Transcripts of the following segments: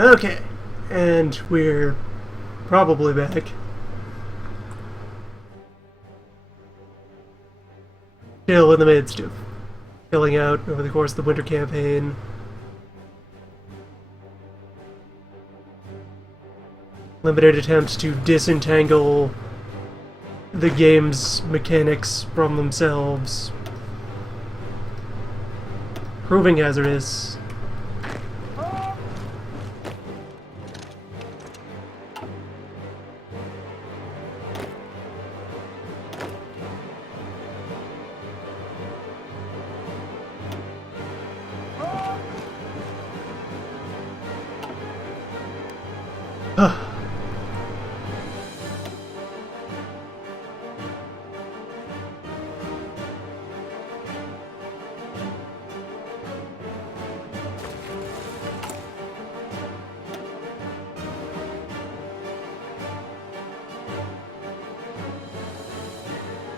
Okay, and we're probably back. Still in the midst of filling out over the course of the winter campaign. Limited attempts to disentangle the game's mechanics from themselves. Proving hazardous.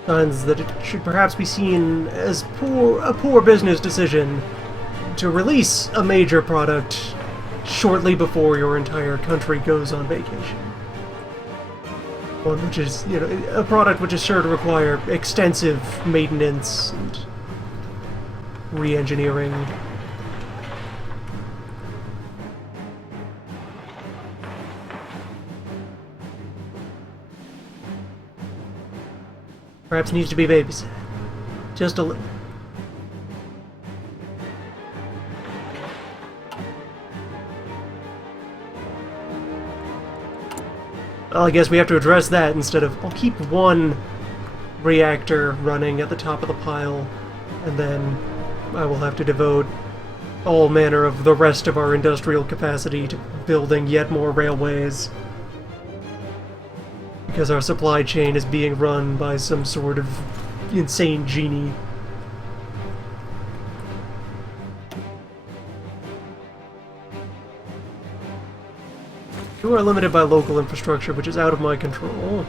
Signs that it should perhaps be seen as a poor business decision to release a major product shortly before your entire country goes on vacation. One which is, a product which is sure to require extensive maintenance and re-engineering. Perhaps needs to be babysat. Just a little. Well, I guess we have to address that instead of... I'll keep one reactor running at the top of the pile, and then I will have to devote all manner of the rest of our industrial capacity to building yet more railways. Because our supply chain is being run by some sort of insane genie. You are limited by local infrastructure, which is out of my control.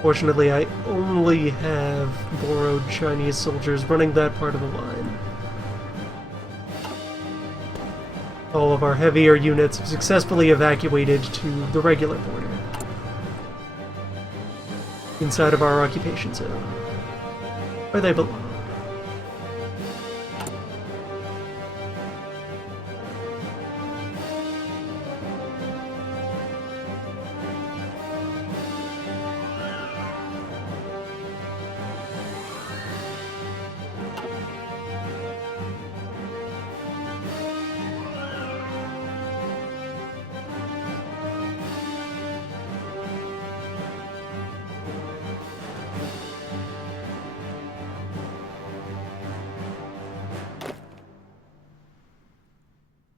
Fortunately, I only have borrowed Chinese soldiers running that part of the line. All of our heavier units have successfully evacuated to the regular border. Inside of our occupation zone. Where they belong.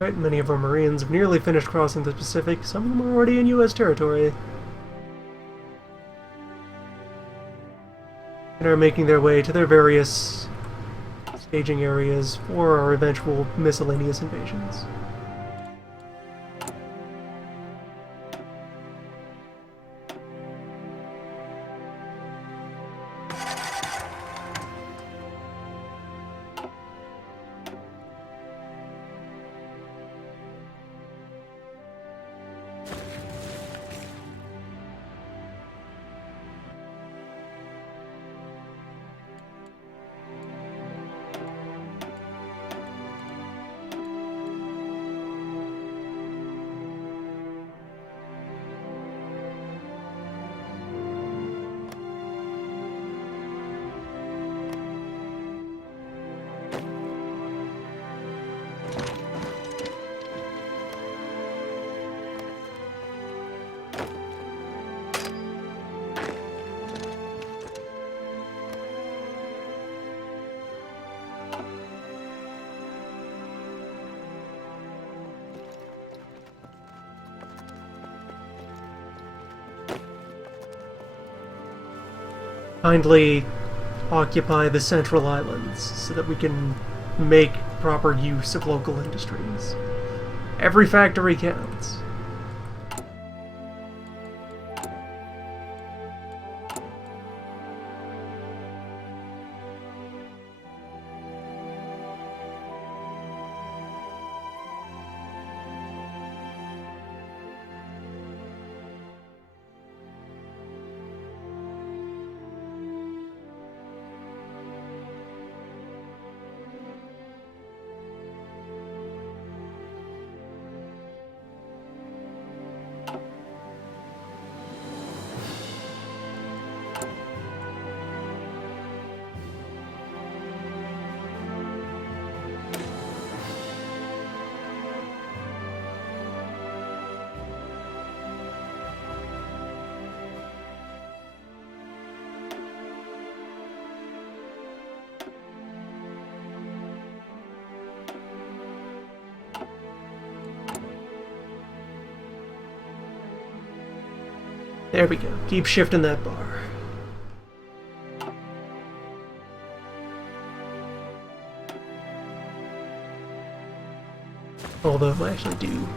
Right, many of our Marines have nearly finished crossing the Pacific. Some of them are already in U.S. territory. And are making their way to their various staging areas for our eventual miscellaneous invasions. Kindly occupy the central islands so that we can make proper use of local industries. Every factory counts. There we go. Keep shifting that bar. Although I actually do.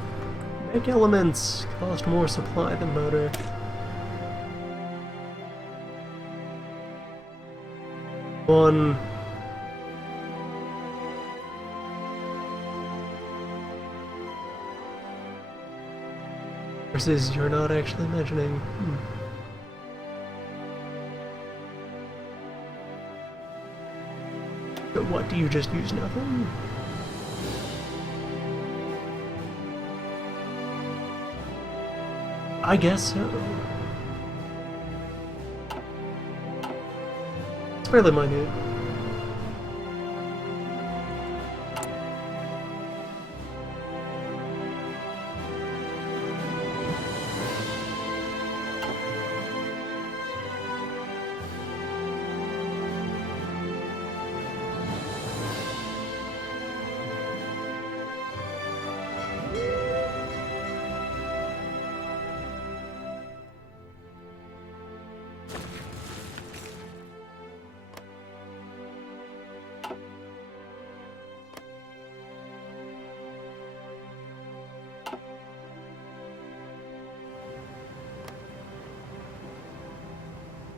Mech elements cost more supply than motor. One. Versus you're not actually mentioning. But what, do you just use nothing? I guess so. It's fairly minute.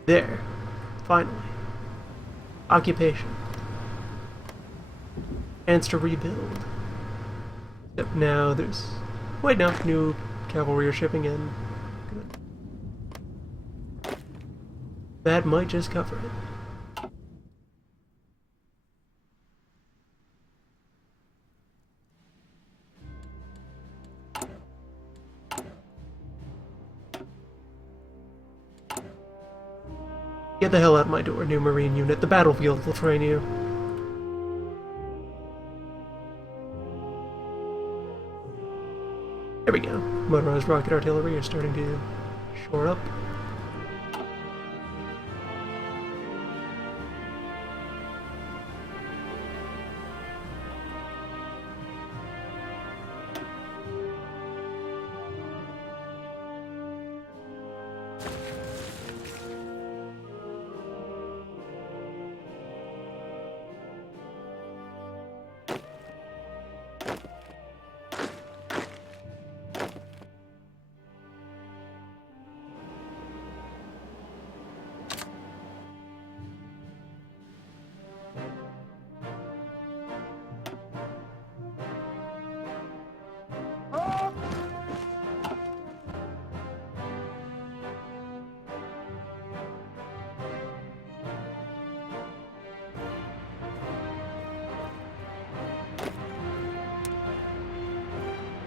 There. Finally. Occupation. Chance to rebuild. Except now there's... Wait, no. New cavalry are shipping in. Good. That might just cover it. Get the hell out of my door, new Marine unit. The battlefield will train you. There we go. Motorized rocket artillery are starting to shore up.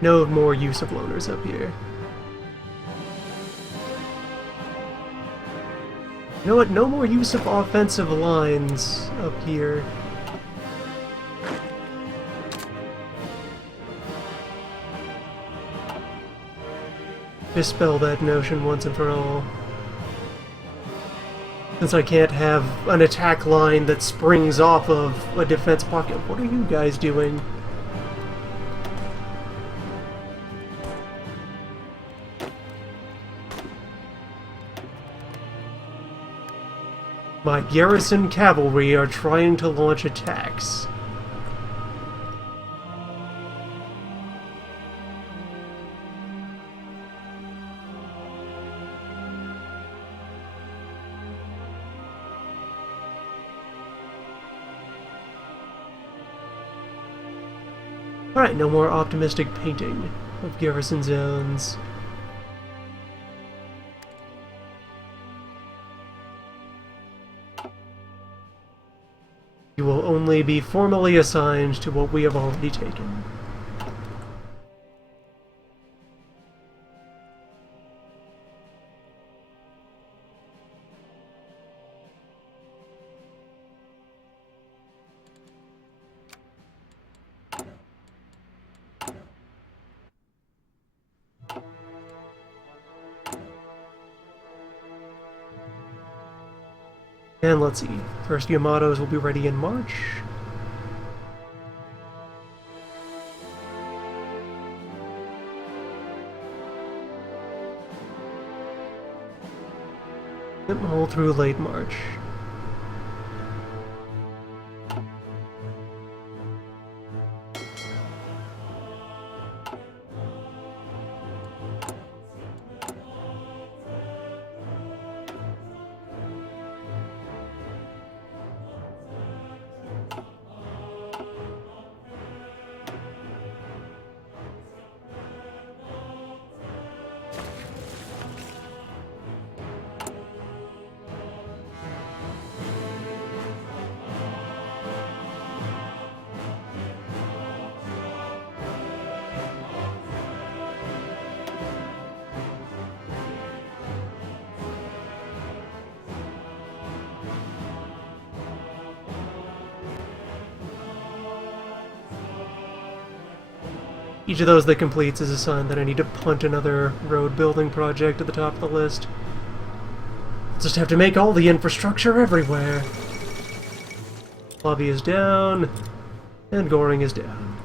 No more use of loners up here. You know what? No more use of offensive lines up here. Dispel that notion once and for all. Since I can't have an attack line that springs off of a defense pocket. What are you guys doing? My garrison cavalry are trying to launch attacks. Alright, no more optimistic painting of garrison zones. You will only be formally assigned to what we have already taken. And let's see, first Yamatos will be ready in March. all through late March. Each of those that completes is a sign that I need to punt another road building project at the top of the list. I'll just have to make all the infrastructure everywhere. Lobby is down, and Goring is down.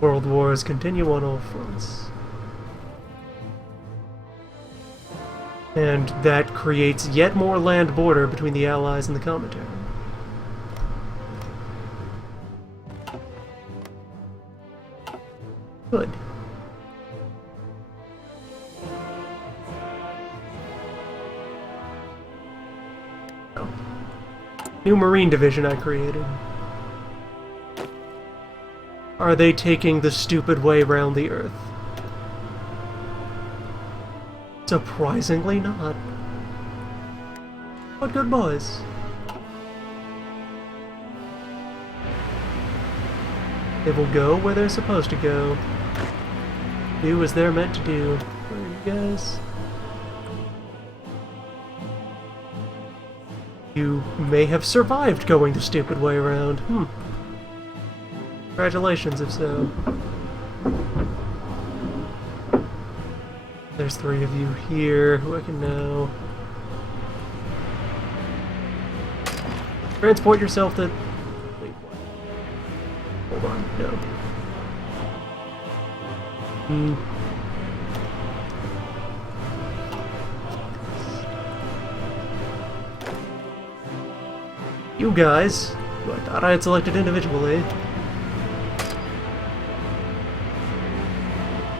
World wars continue on all fronts. And that creates yet more land border between the Allies and the Commentary. Good. Oh. New Marine Division I created. Are they taking the stupid way round the Earth? Surprisingly not. What good boys. They will go where they're supposed to go. Do as they're meant to do. Where are you guys? You may have survived going the stupid way around. Congratulations, if so. There's 3 of you here who I can now transport yourself to... Wait, what? Hold on, no. You guys, who I thought I had selected individually.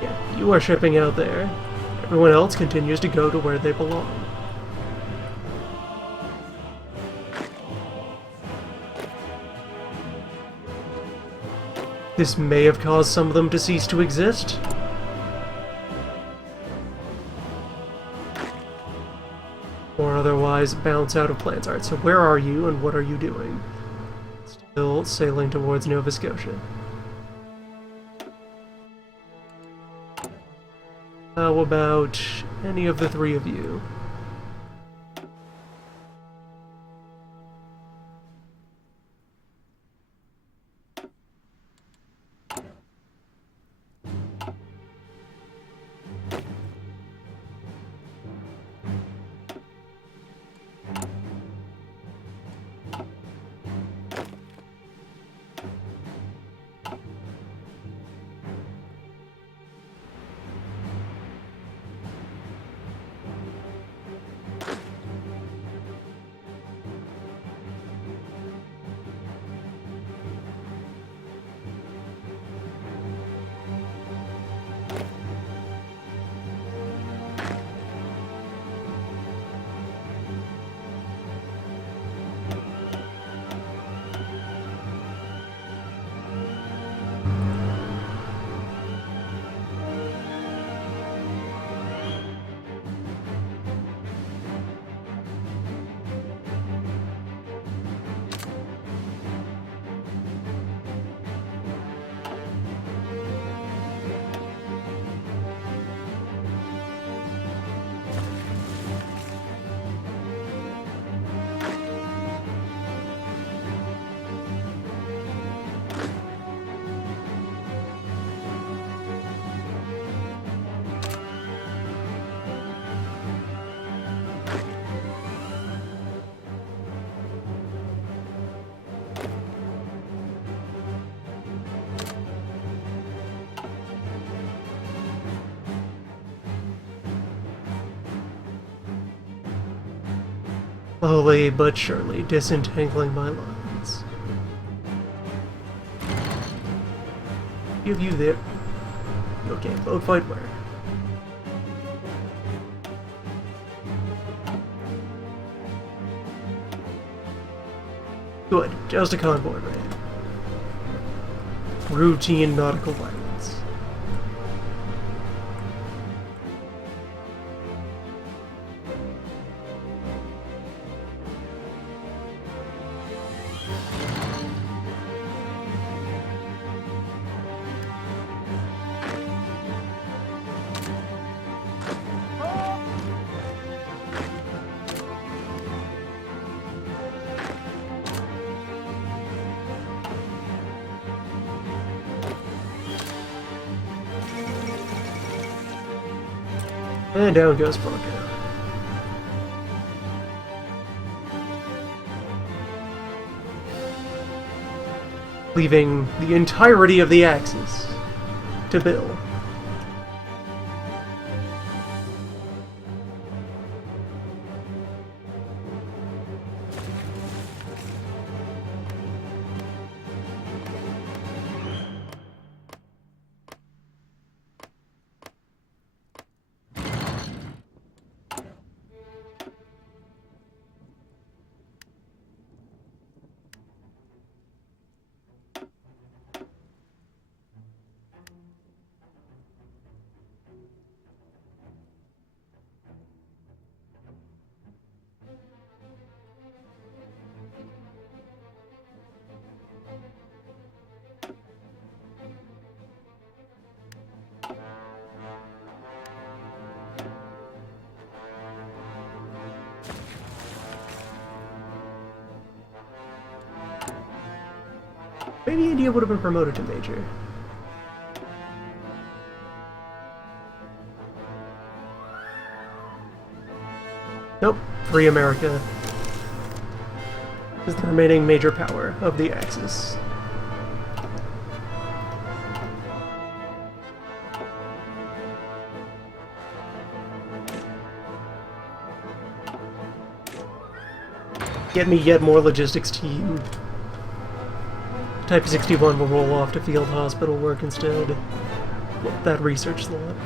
Yeah, you are shipping out there. Everyone else continues to go to where they belong. This may have caused some of them to cease to exist. Or otherwise bounce out of plans. Alright, so where are you and what are you doing? Still sailing towards Nova Scotia. How about any of the 3 of you? Slowly but surely disentangling my lines. Give you there. Okay, load fight where? Good, just a convoy raid. Routine nautical violence. And down goes Bronco. Leaving the entirety of the Axis to Bill. Maybe India would have been promoted to Major. Nope, Free America is the remaining major power of the Axis. Get me yet more logistics team. Type 61 will roll off to field hospital work instead. Well, that research slot.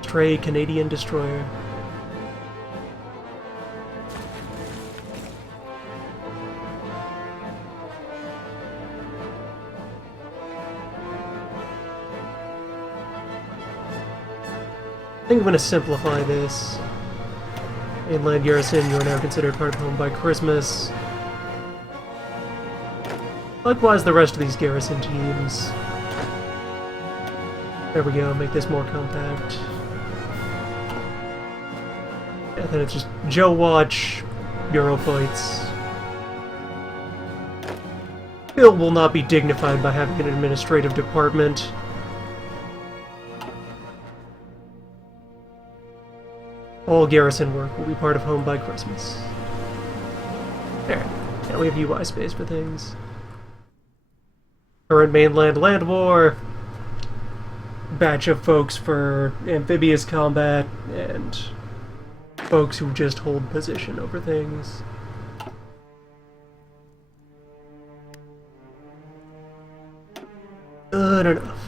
Stray Canadian destroyer. I think I'm going to simplify this. Inland garrison, you are now considered part of home by Christmas. Likewise, the rest of these garrison teams. There we go, make this more compact. And then it's just Joe Watch, Euro fights. Bill will not be dignified by having an administrative department. All garrison work will be part of home by Christmas. There. Now we have UI space for things. Current mainland land war. Batch of folks for amphibious combat, and folks who just hold position over things. Good enough.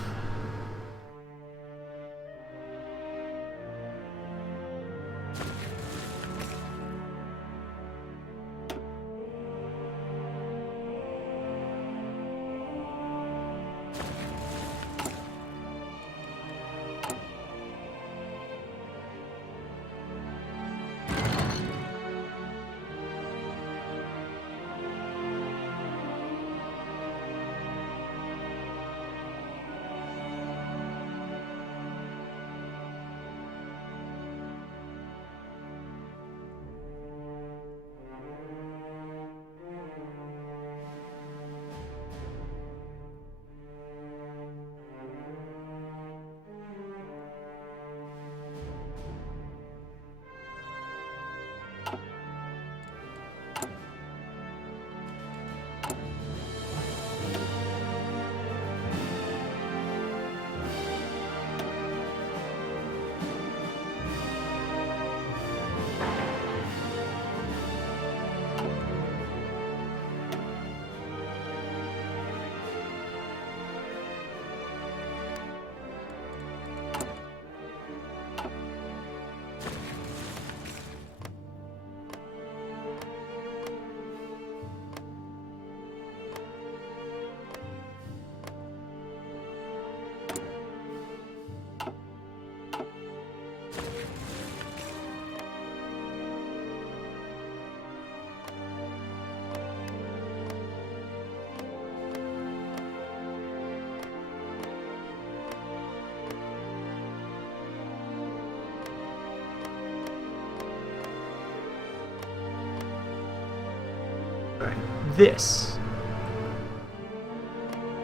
this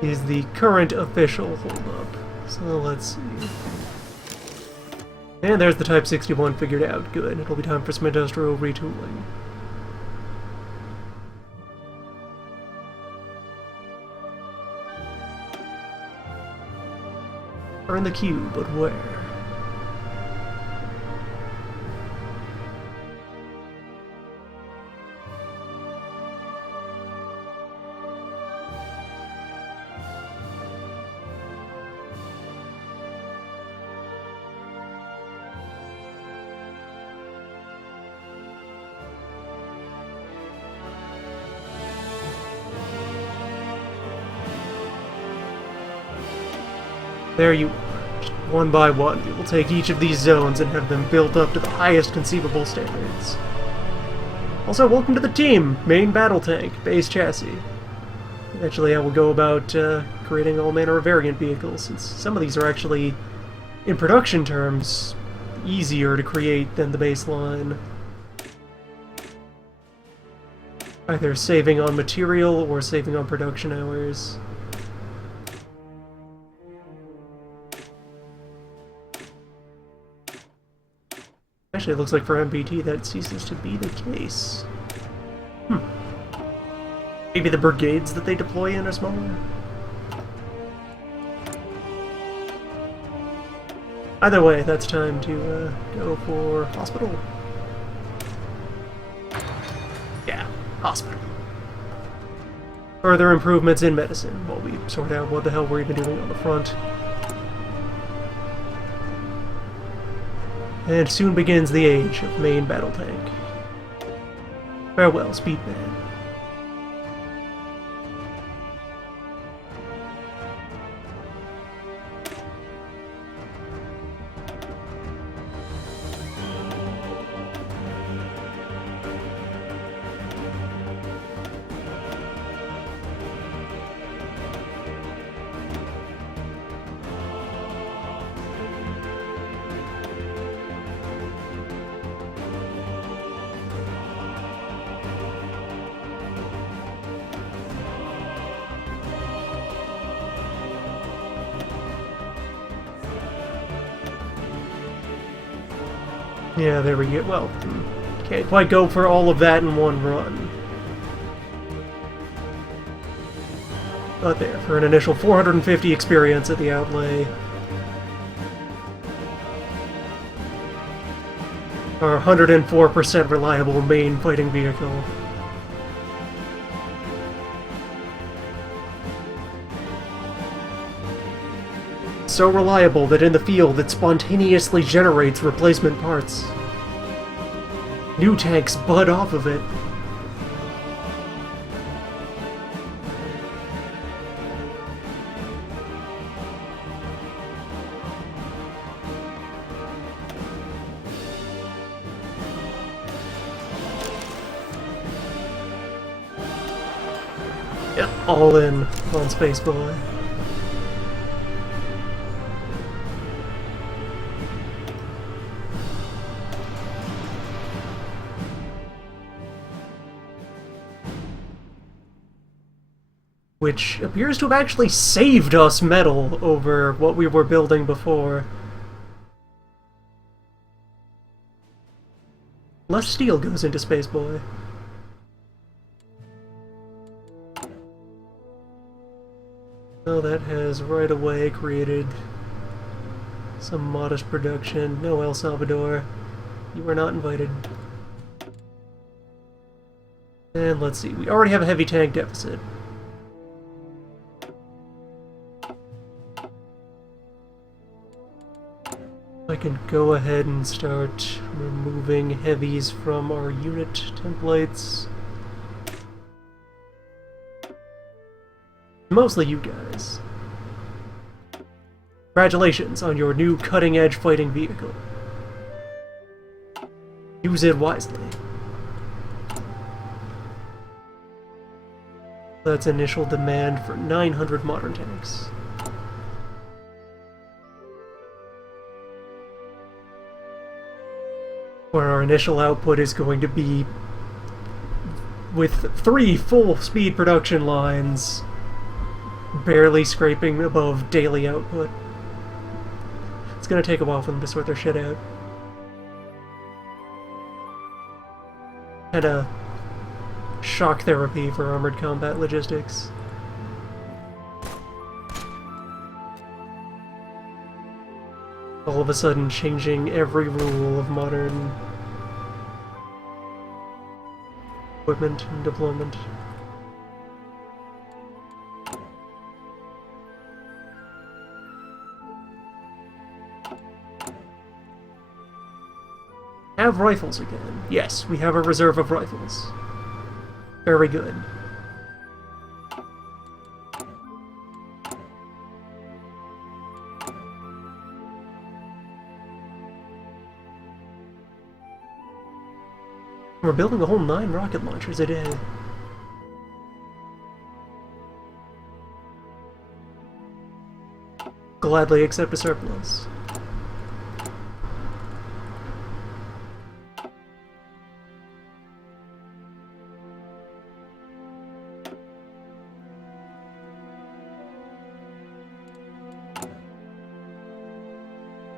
is the current official holdup. So let's see. And there's the Type 61 figured out. Good. It'll be time for some industrial retooling. Are in the queue, but where? There you are. Just one by one, we will take each of these zones and have them built up to the highest conceivable standards. Also, welcome to the team! Main battle tank, base chassis. Eventually I will go about creating all manner of variant vehicles, since some of these are actually, in production terms, easier to create than the baseline. Either saving on material or saving on production hours. Actually, it looks like for MBT that ceases to be the case. Maybe the brigades that they deploy in are smaller? Either way, that's time to go for hospital. Yeah, hospital. Further improvements in medicine while we sort out what the hell we're even doing on the front. And soon begins the age of main battle tank. Farewell, Speedman. Yeah, there we go. Well, can't quite go for all of that in one run. But there, for an initial 450 experience at the outlay. Our 104% reliable main fighting vehicle. So reliable that in the field it spontaneously generates replacement parts. New tanks bud off of it. Yep, all in on Space Boy. Which appears to have actually saved us metal over what we were building before. Less steel goes into Space Boy. Oh, that has right away created some modest production. No, El Salvador, you are not invited. And let's see, we already have a heavy tank deficit. I can go ahead and start removing heavies from our unit templates. Mostly you guys. Congratulations on your new cutting-edge fighting vehicle. Use it wisely. That's initial demand for 900 modern tanks. Where our initial output is going to be with 3 full-speed production lines barely scraping above daily output. It's gonna take a while for them to sort their shit out. Kinda shock therapy for armored combat logistics. All of a sudden changing every rule of modern equipment and deployment. Have rifles again. Yes, we have a reserve of rifles. Very good. We're building a whole 9 rocket launchers a day. Gladly accept a surplus.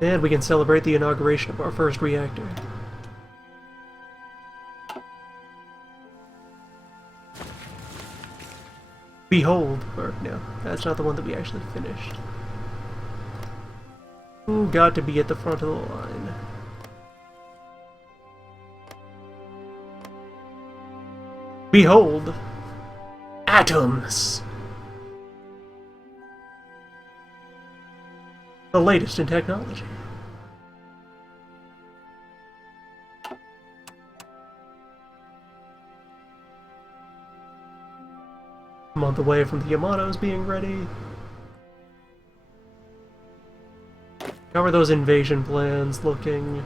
And we can celebrate the inauguration of our first reactor. Behold! Or, no, that's not the one that we actually finished. Who got to be at the front of the line? Behold! Atoms! The latest in technology. A month away from the Yamatos being ready. How are those invasion plans looking?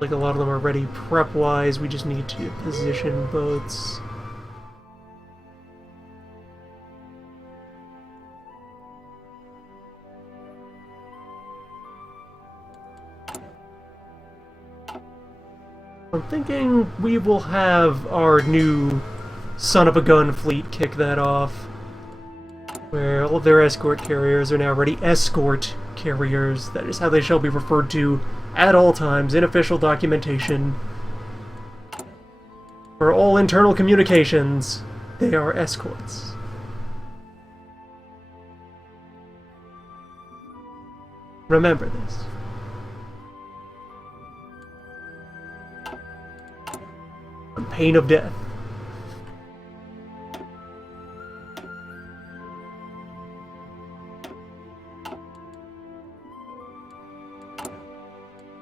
Like a lot of them are ready prep-wise, we just need to position boats. I'm thinking we will have our new son-of-a-gun fleet kick that off, where all of their escort carriers are now ready escort carriers. That is how they shall be referred to at all times in official documentation. For all internal communications, they are escorts. Remember this. On pain of death.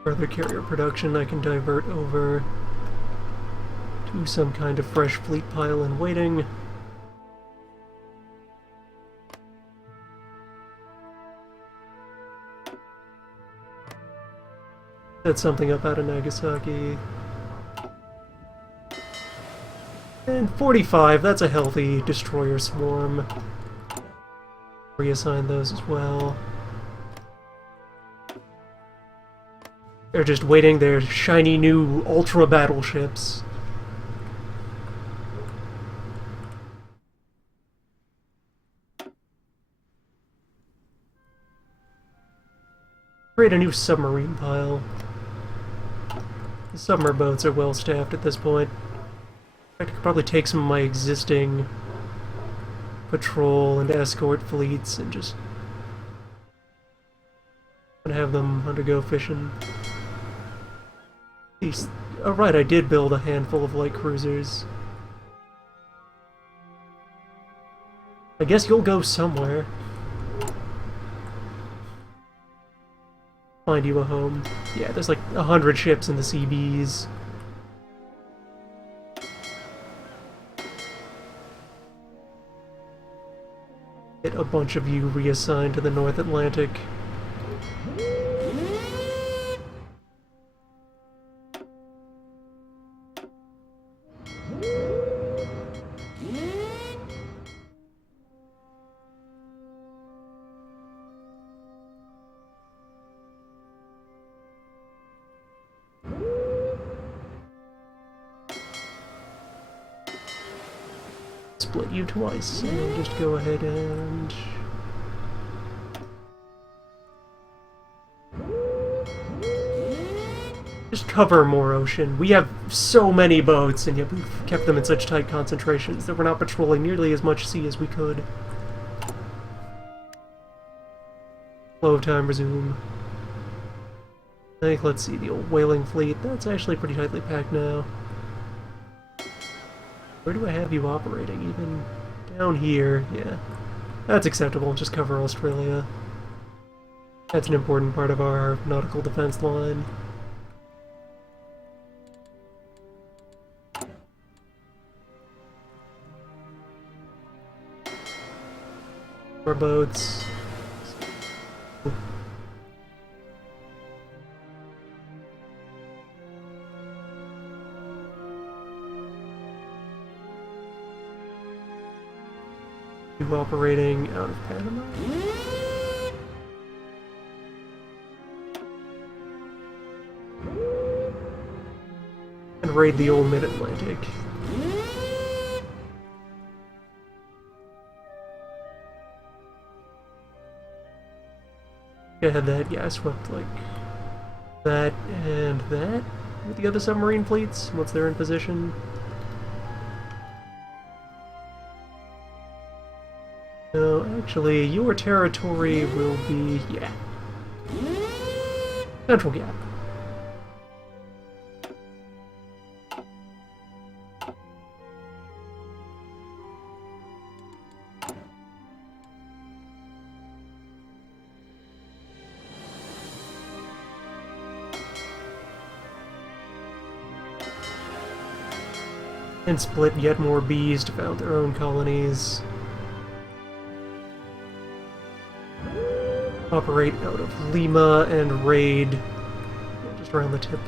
Further carrier production I can divert over to some kind of fresh fleet pile in waiting. Set something up out of Nagasaki. And 45, that's a healthy destroyer swarm. Reassign those as well. They're just waiting their shiny new ultra battleships. Create a new submarine pile. The submer boats are well staffed at this point. I could probably take some of my existing patrol and escort fleets and just have them undergo fishing. Oh right, I did build a handful of light cruisers. I guess you'll go somewhere. Find you a home. Yeah, there's like 100 ships in the CBs. Get a bunch of you reassigned to the North Atlantic. split you twice, and then just go ahead and... just cover more ocean. We have so many boats, and yet we've kept them in such tight concentrations that we're not patrolling nearly as much sea as we could. Flow of time resume. I think, let's see, the old whaling fleet, that's actually pretty tightly packed now. Where do I have you operating? Even down here, yeah. That's acceptable, just cover Australia. That's an important part of our nautical defense line. More boats. You operating out of Panama? And raid the old mid-Atlantic. I had that, yeah, I swept like that and that with the other submarine fleets once they're in position. No, actually, your territory will be, yeah, Central Gap. And split yet more bees to found their own colonies. Operate out of Lima and raid just around the tip.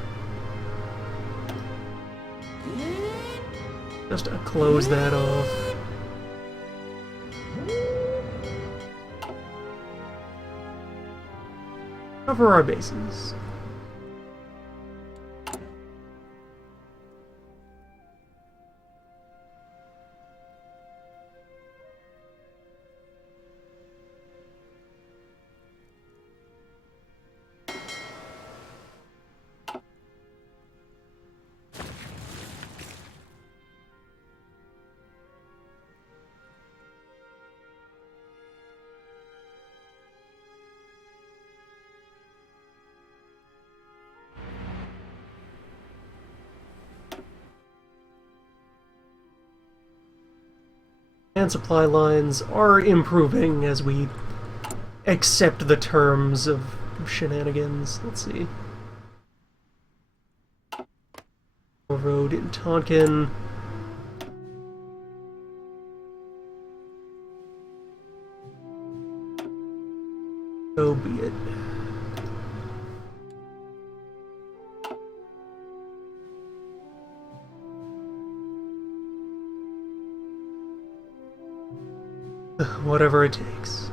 Just to close that off. Cover our bases. And supply lines are improving as we accept the terms of shenanigans. Let's see. Road in Tonkin. So be it. Whatever it takes.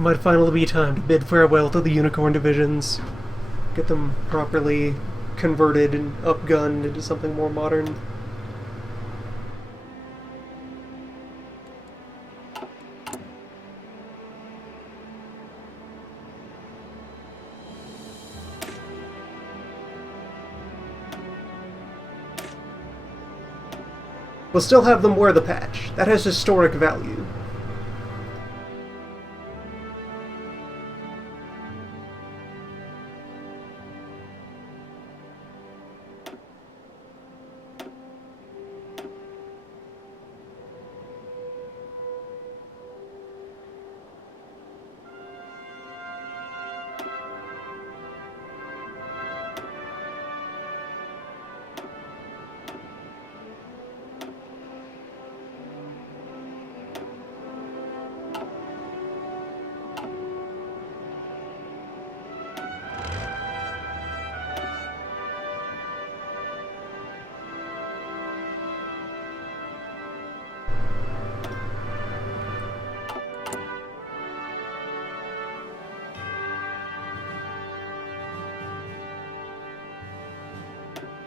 Might finally be time to bid farewell to the Unicorn divisions. Get them properly converted and upgunned into something more modern. We'll still have them wear the patch. That has historic value.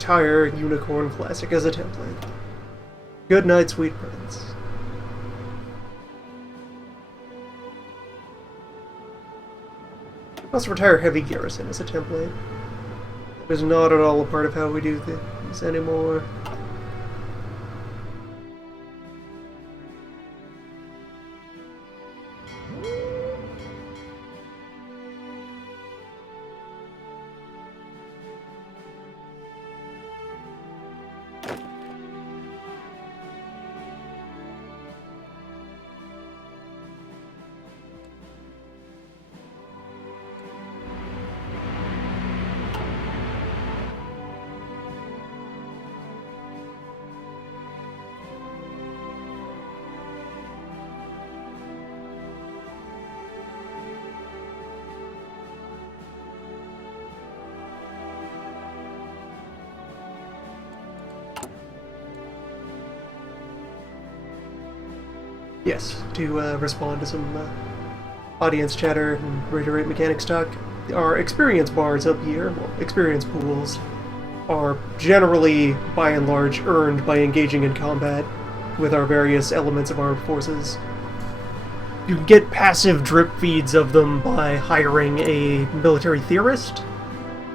entire Unicorn Classic as a template. Good night, sweet prince. Let's retire Heavy Garrison as a template. It is not at all a part of how we do things anymore. Yes, to respond to some audience chatter and reiterate mechanics talk, our experience bars up here, well, experience pools, are generally, by and large, earned by engaging in combat with our various elements of armed forces. You can get passive drip feeds of them by hiring a military theorist,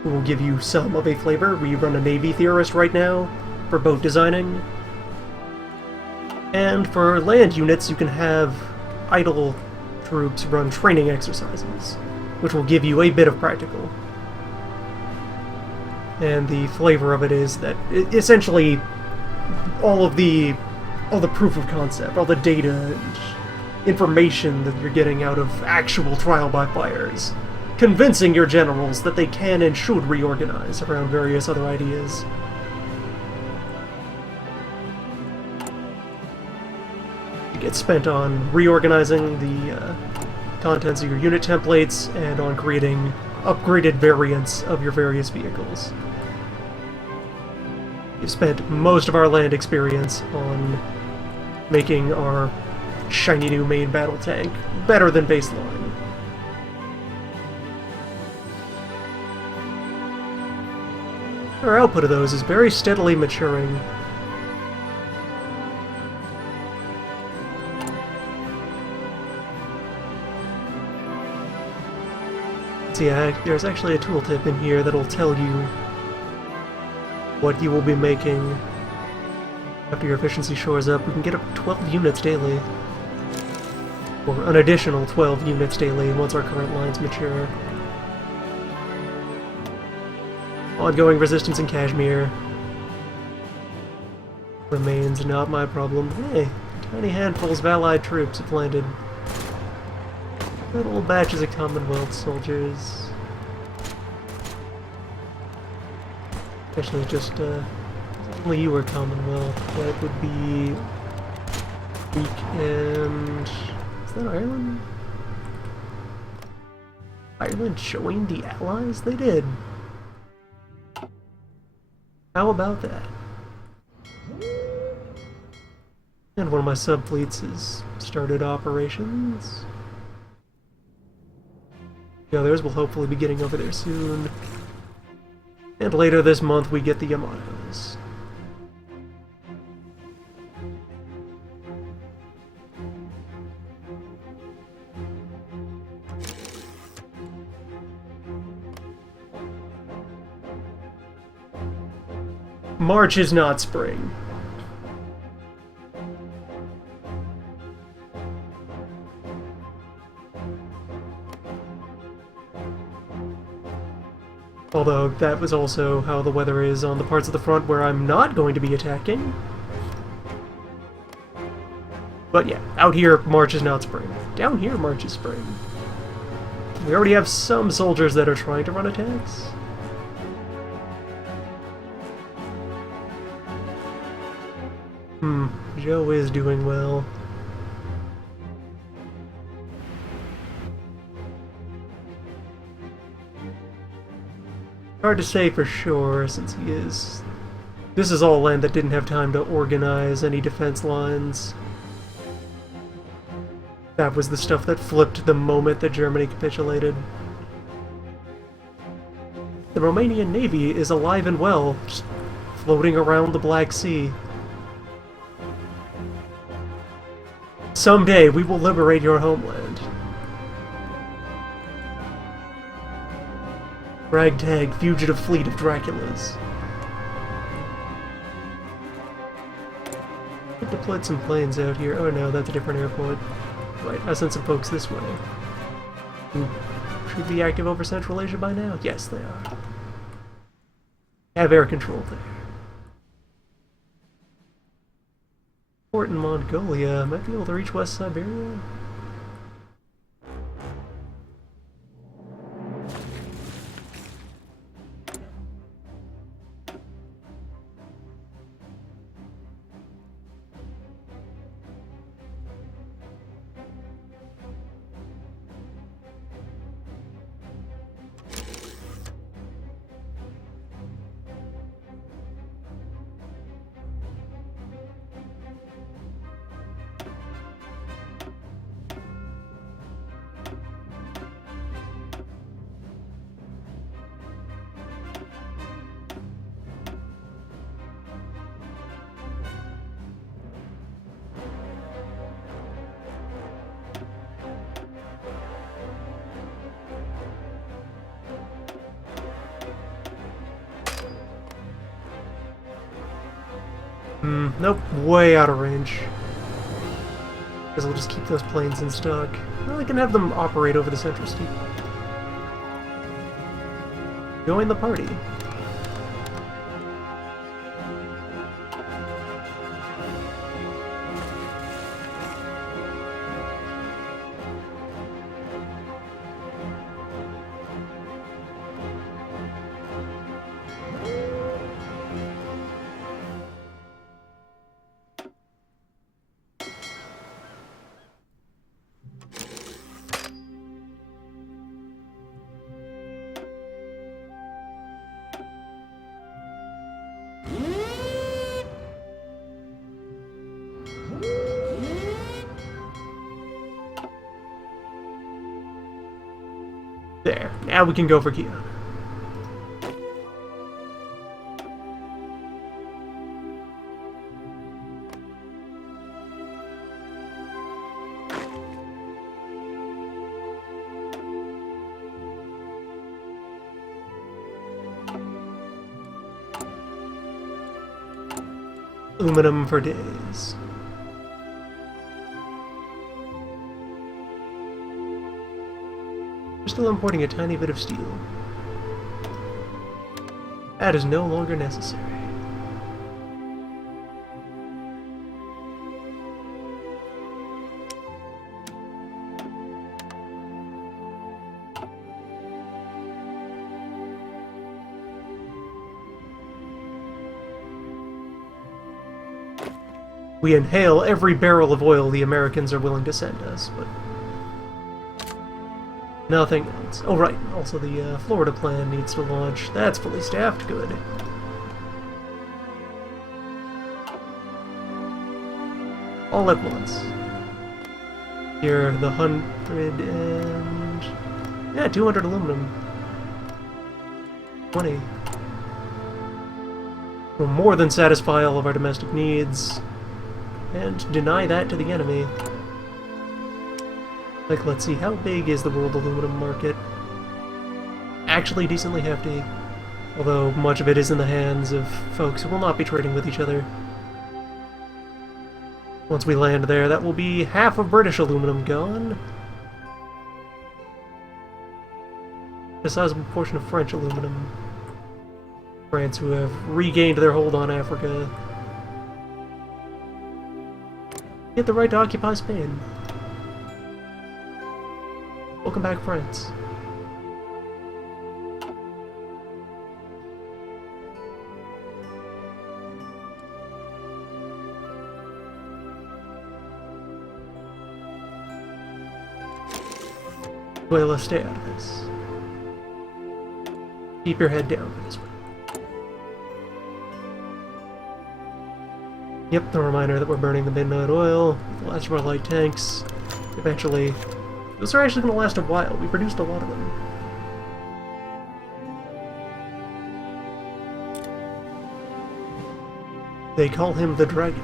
who will give you some of a flavor. We run a Navy theorist right now for boat designing. And for land units, you can have idle troops run training exercises, which will give you a bit of practical. And the flavor of it is that essentially all the proof of concept, all the data and information that you're getting out of actual trial by fires, convincing your generals that they can and should reorganize around various other ideas. Gets spent on reorganizing the contents of your unit templates and on creating upgraded variants of your various vehicles. We've spent most of our land experience on making our shiny new main battle tank better than baseline. Our output of those is very steadily maturing. So yeah, there's actually a tooltip in here that'll tell you what you will be making after your efficiency shores up. We can get up 12 units daily, or an additional 12 units daily once our current lines mature. Ongoing resistance in Kashmir remains not my problem. Hey, tiny handfuls of allied troops have landed. Little batches of Commonwealth soldiers. Actually, just, only you are Commonwealth. That would be... Greek and... Is that Ireland? Ireland joined the Allies? They did. How about that? And one of my sub-fleets has started operations. The others will hopefully be getting over there soon. And later this month we get the Yamatos. March is not spring. Although, that was also how the weather is on the parts of the front where I'm not going to be attacking. But yeah, out here, March is not spring. Down here, March is spring. We already have some soldiers that are trying to run attacks. Joe is doing well. Hard to say for sure, since he is... This is all land that didn't have time to organize any defense lines. That was the stuff that flipped the moment that Germany capitulated. The Romanian Navy is alive and well, just floating around the Black Sea. Someday we will liberate your homeland. Ragtag fugitive fleet of Draculas. I deployed some planes out here. Oh no, that's a different airport. Right, I sent some folks this way. Who should be active over Central Asia by now? Yes, they are. Have air control there. Port in Mongolia. Might be able to reach West Siberia. Nope, way out of range. Guess I'll just keep those planes in stock. Well, I can have them operate over the central steep. Join the party. There. Now we can go for Kia. Aluminum for days. We're still importing a tiny bit of steel. That is no longer necessary. We inhale every barrel of oil the Americans are willing to send us, but nothing else. Oh right, also the Florida plan needs to launch. That's fully staffed, good. All at once. Here, the 100 and... yeah, 200 aluminum. 20. Will more than satisfy all of our domestic needs. And deny that to the enemy. Like, let's see, how big is the world aluminum market? Actually decently hefty. Although much of it is in the hands of folks who will not be trading with each other. Once we land there, that will be half of British aluminum gone. A sizable portion of French aluminum. France, who have regained their hold on Africa. Get the right to occupy Spain. Welcome back, France. Well, let's stay out of this. Keep your head down for this one. Yep, the reminder that we're burning the midnight oil, the last of our light tanks. Eventually, those are actually going to last a while. We produced a lot of them. They call him the Dragon.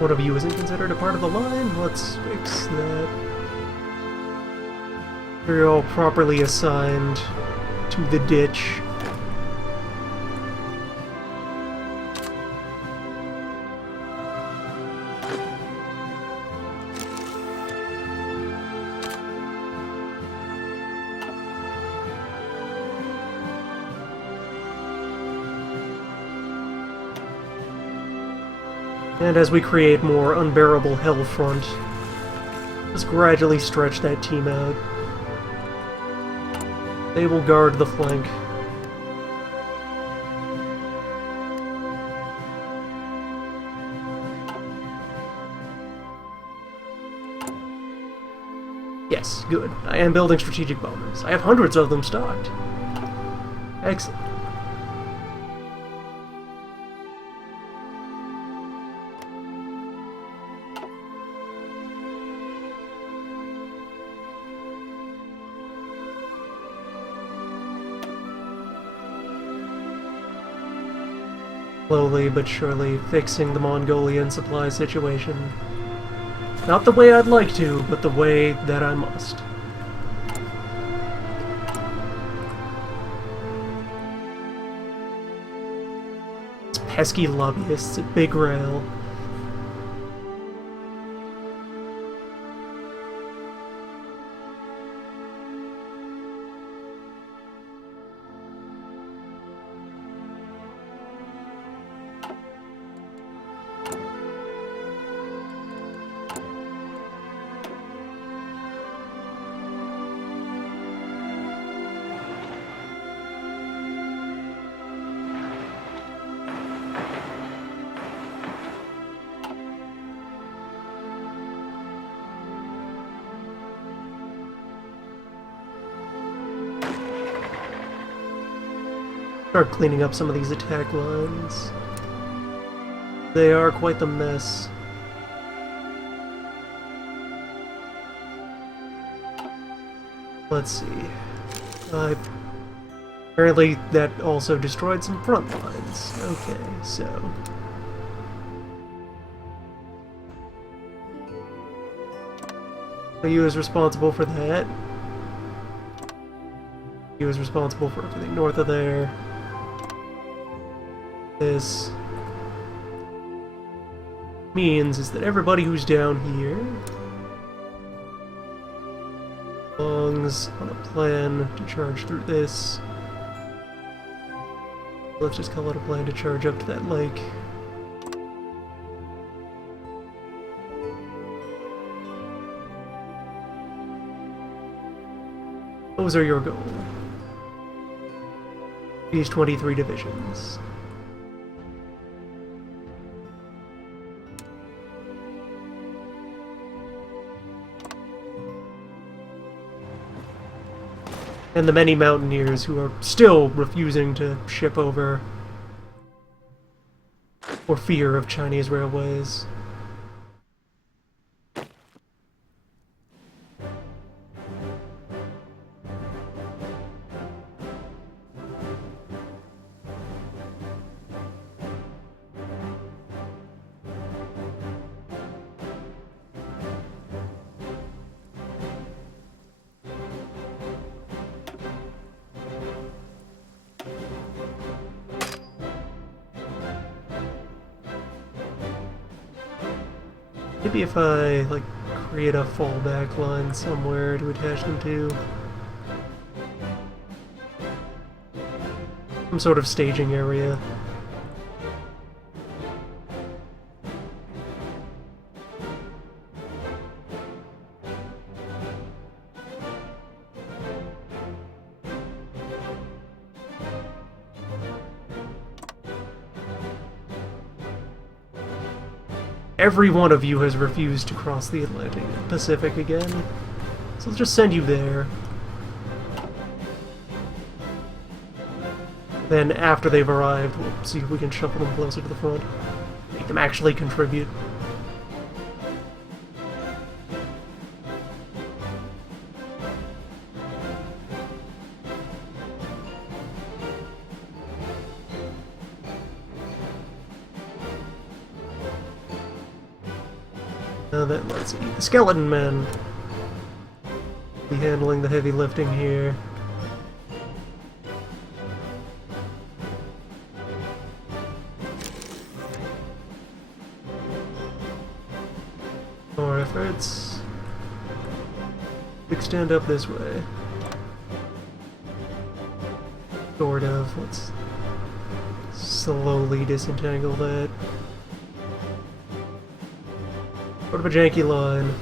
One of you isn't considered a part of the line. Let's fix that. You're all properly assigned to the ditch. And as we create more unbearable hell front, let's gradually stretch that team out. They will guard the flank. Yes, good. I am building strategic bombers. I have hundreds of them stocked. Excellent. Slowly but surely fixing the Mongolian supply situation. Not the way I'd like to, but the way that I must. It's pesky lobbyists at Big Rail. Start cleaning up some of these attack lines. They are quite the mess. Let's see. Apparently that also destroyed some front lines. Okay, so... you is responsible for that. You is responsible for everything north of there. This means is that everybody who's down here belongs on a plan to charge through this. Let's just call it a plan to charge up to that lake. Those are your goals. These 23 divisions. And the many mountaineers who are still refusing to ship over for fear of Chinese railways. Maybe if I, like, create a fallback line somewhere to attach them to. Some sort of staging area. Every one of you has refused to cross the Atlantic and Pacific again, so let's just send you there. Then after they've arrived, we'll see if we can shuffle them closer to the front. Make them actually contribute. Now then, let's see. The skeleton men be handling the heavy lifting here. More efforts. Extend up this way. Sort of. Let's slowly disentangle that. Sort of a janky line.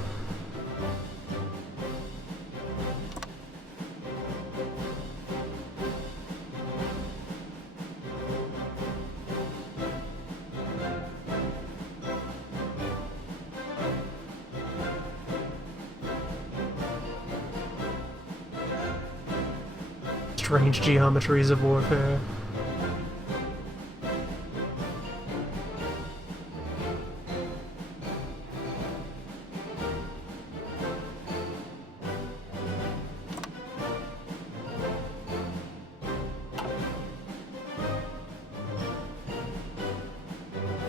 Strange geometries of warfare.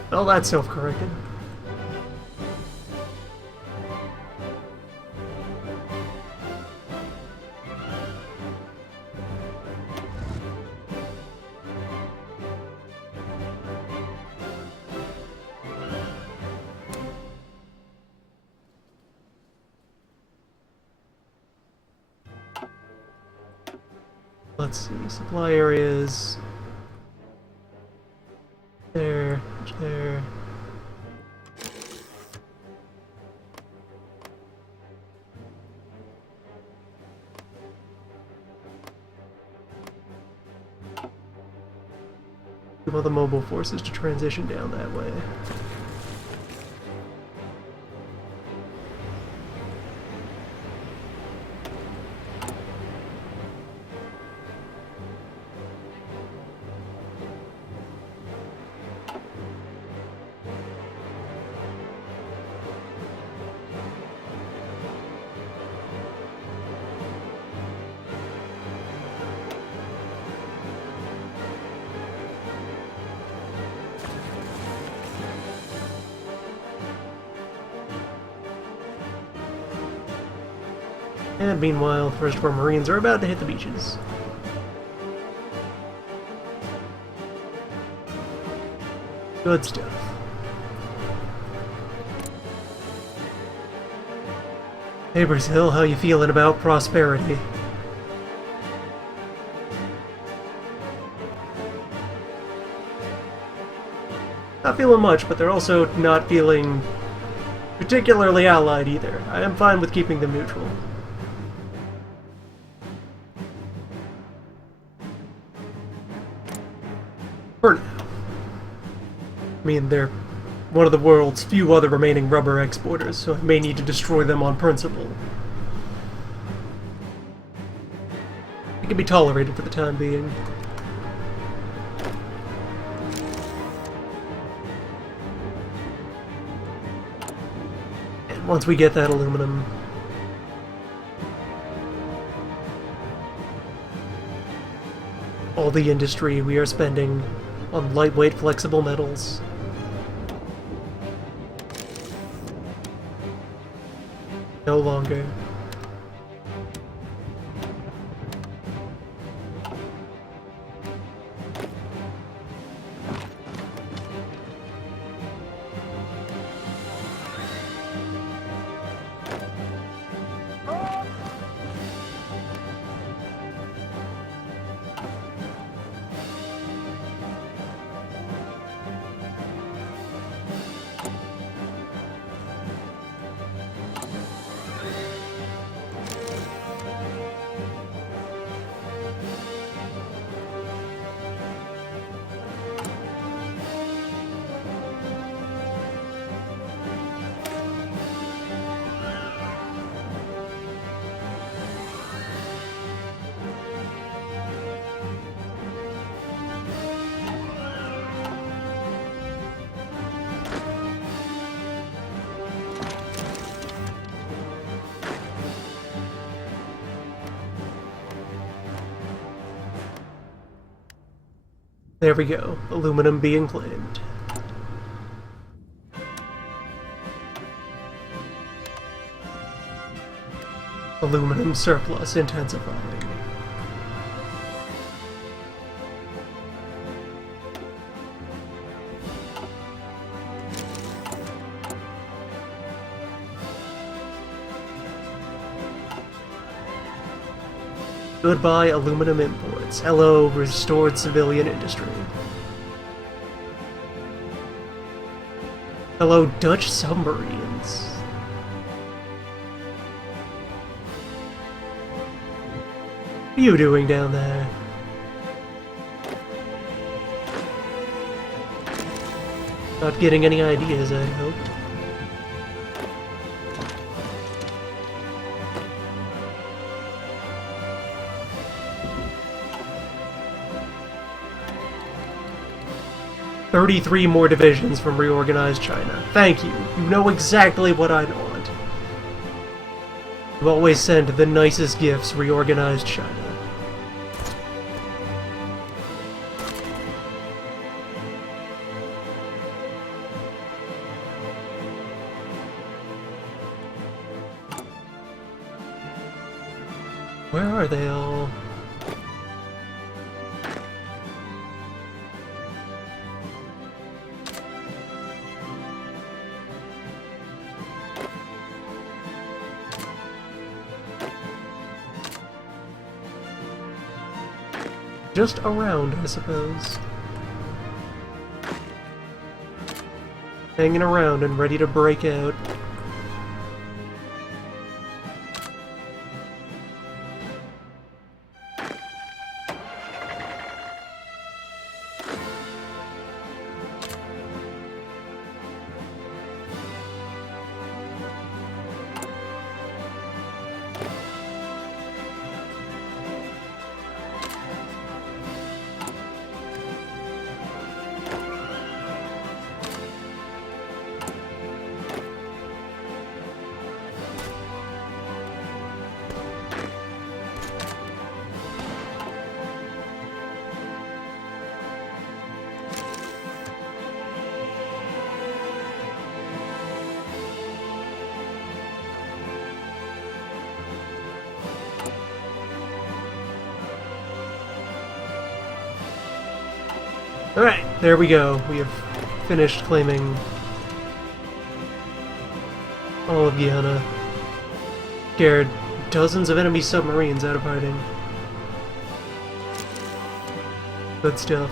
Oh, that's self-corrected. Let's see, supply areas. There. We want the mobile forces to transition down that way. And meanwhile, the rest of our Marines are about to hit the beaches. Good stuff. Hey Brazil, how you feeling about prosperity? Not feeling much, but they're also not feeling particularly allied either. I am fine with keeping them neutral. For now. I mean, they're one of the world's few other remaining rubber exporters, so I may need to destroy them on principle. It can be tolerated for the time being. And once we get that aluminum, all the industry we are spending on lightweight flexible metals. No longer. There we go. Aluminum being claimed. Aluminum surplus intensifying. Goodbye, aluminum imports. Hello, restored civilian industry. Hello, Dutch submarines. What are you doing down there? Not getting any ideas, I hope. "33 more divisions from reorganized China. Thank you. You know exactly what I want. You always send the nicest gifts, reorganized China." Where are they all? Just around, I suppose. Hanging around and ready to break out. Alright, there we go. We have finished claiming all of Guyana. Scared dozens of enemy submarines out of hiding. Good stuff.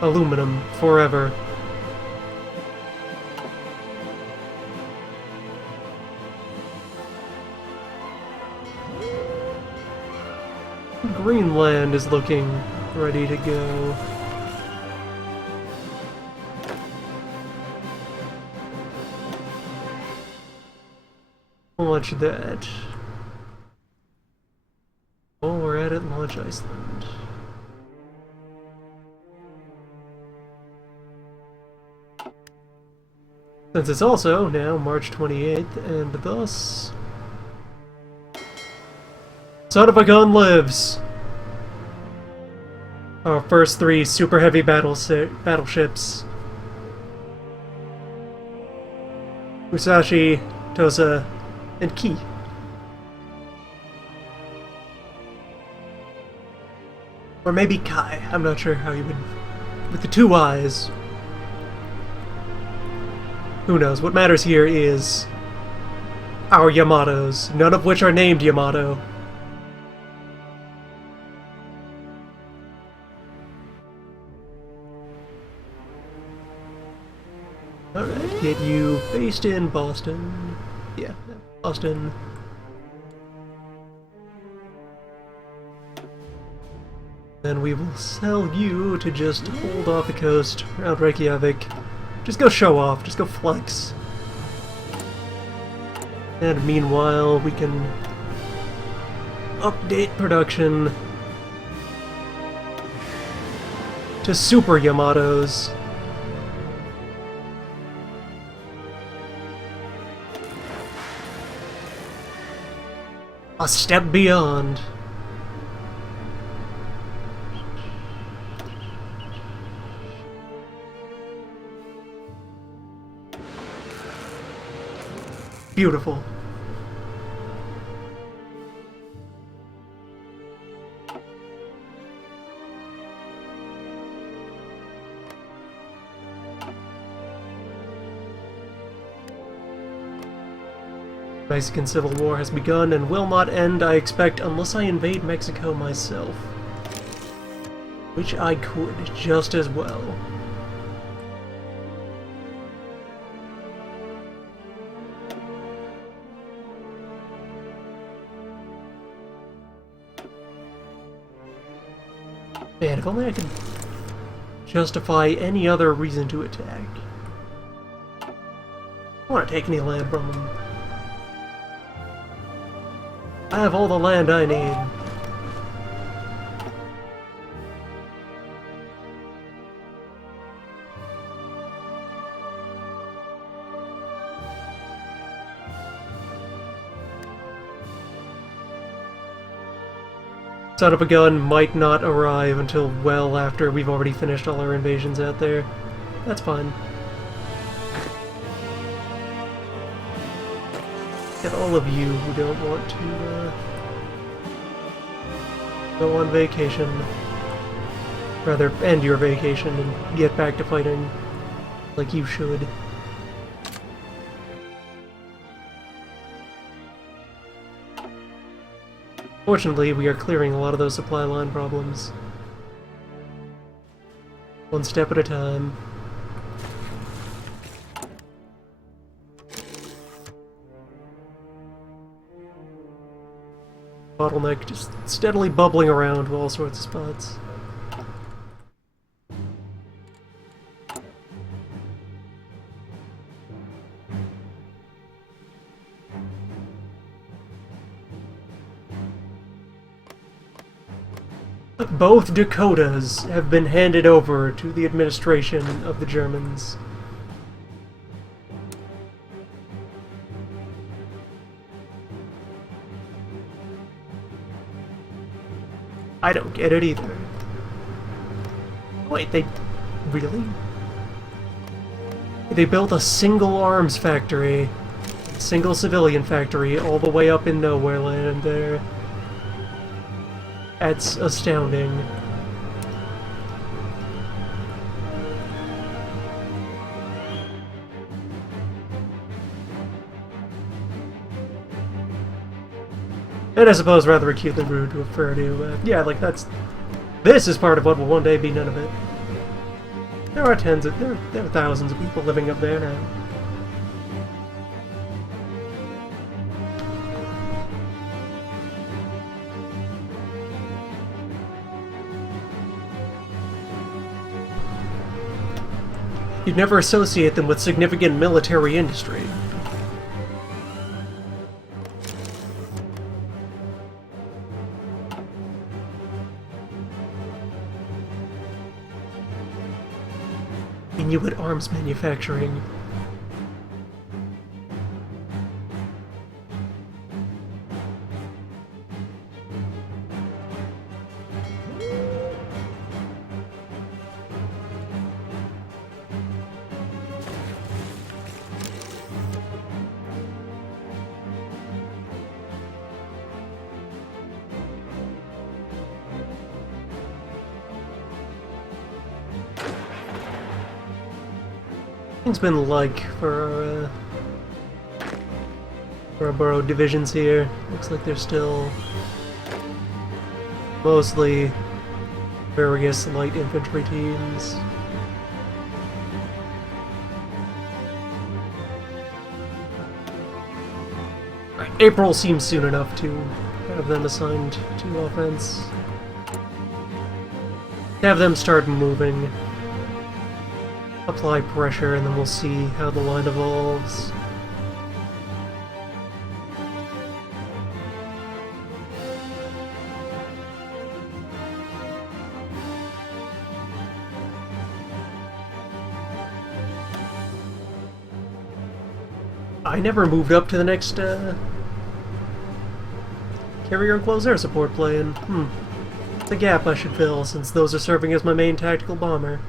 Aluminum, forever. Greenland is looking ready to go. Launch that. Oh, we're at it, launch Iceland. Since it's also now March 28th, and thus... Son of a gun lives! Our first 3 super heavy battleships. Musashi, Tosa, and Ki. Or maybe Kai. I'm not sure how you would... With the 2 eyes. Who knows? What matters here is our Yamatos, none of which are named Yamato. Alright, get you based in Boston. Yeah, Boston. Then we will sell you to just hold off the coast around Reykjavik. Just go show off, just go flex. And meanwhile, we can update production to Super Yamatos. A step beyond. Beautiful. Mexican Civil War has begun and will not end, I expect, unless I invade Mexico myself. Which I could, just as well. Man, if only I could justify any other reason to attack. I don't want to take any land from them. I have all the land I need. Son of a gun might not arrive until well after we've already finished all our invasions out there. That's fine. Get all of you who don't want to go on vacation. Rather, end your vacation and get back to fighting like you should. Fortunately, we are clearing a lot of those supply line problems. One step at a time. Bottleneck just steadily bubbling around to all sorts of spots. Both Dakotas have been handed over to the administration of the Germans. I don't get it either. Wait, they... really? They built a single arms factory, a single civilian factory, all the way up in nowhere land there. That's astounding. And I suppose rather acutely rude to refer to, yeah, like that's... This is part of what will one day be none of it. There are there are thousands of people living up there now. You'd never associate them with significant military industry. Inuit arms manufacturing. It's been like for our borough divisions here. Looks like they're still mostly various light infantry teams. Right, April seems soon enough to have them assigned to offense. Have them start moving. Apply pressure, and then we'll see how the line evolves. I never moved up to the next, carrier and close air support plane. It's a gap I should fill, since those are serving as my main tactical bomber.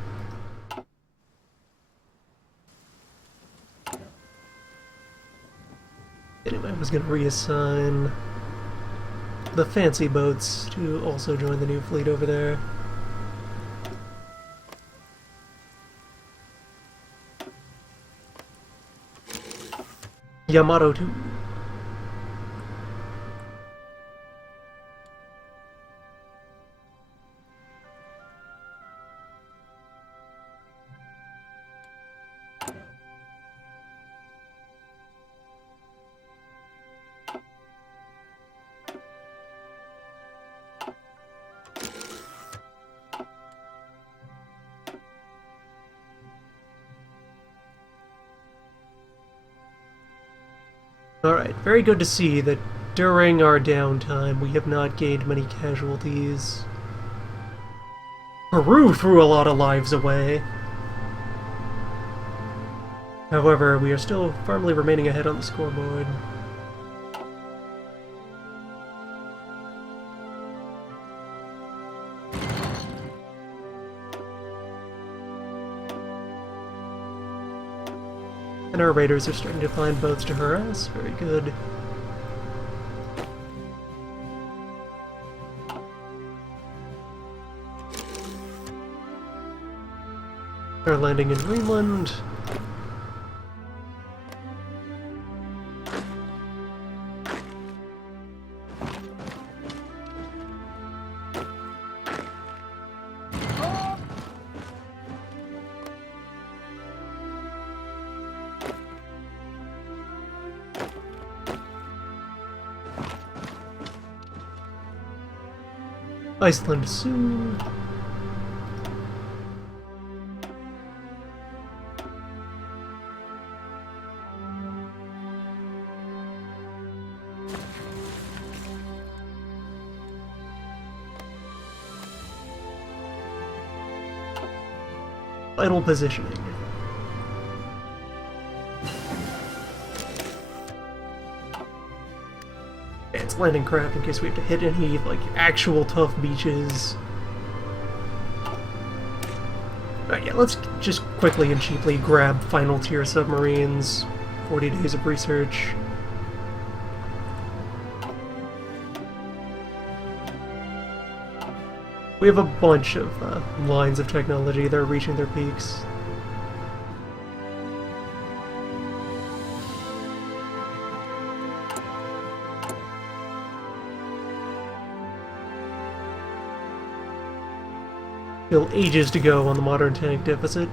I was going to reassign the fancy boats to also join the new fleet over there. Yamato 2. Alright, very good to see that during our downtime we have not gained many casualties. Peru threw a lot of lives away. However, we are still firmly remaining ahead on the scoreboard. And our raiders are starting to find boats to harass. Very good. They're landing in Greenland. Iceland soon. Final positioning. It's landing craft in case we have to hit any, like, actual tough beaches. Alright, yeah, let's just quickly and cheaply grab final tier submarines. 40 days of research. We have a bunch of lines of technology that are reaching their peaks. Still ages to go on the modern tank deficit.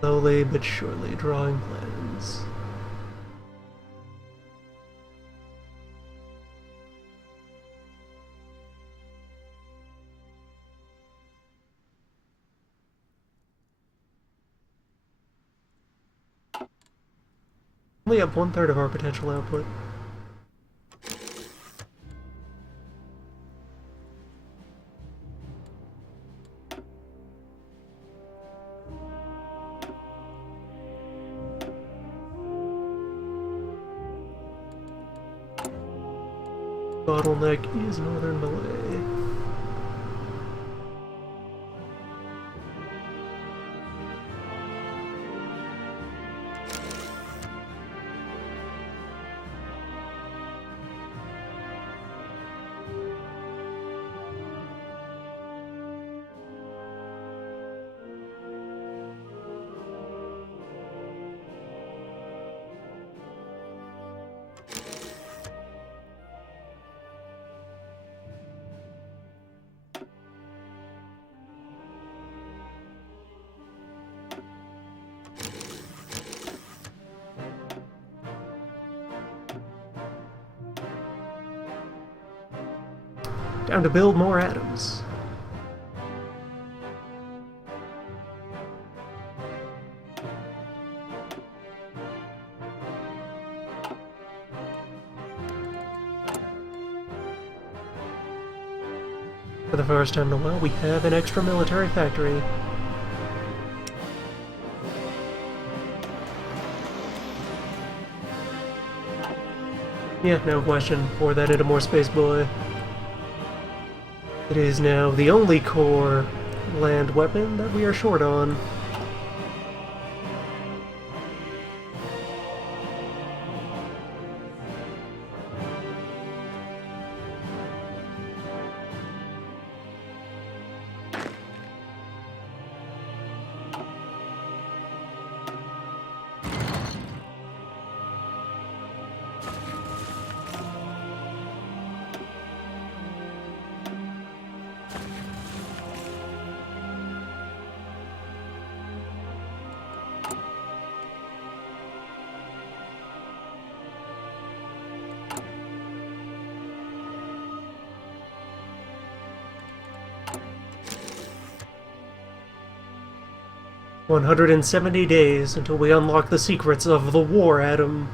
Slowly but surely drawing plans. Only have 1/3 of our potential output. Bottleneck is northern Malay. Time to build more atoms. For the first time in a while, we have an extra military factory. Yeah, no question. Pour that into more space, boy. It is now the only core land weapon that we are short on. 170 days until we unlock the secrets of the War Atom.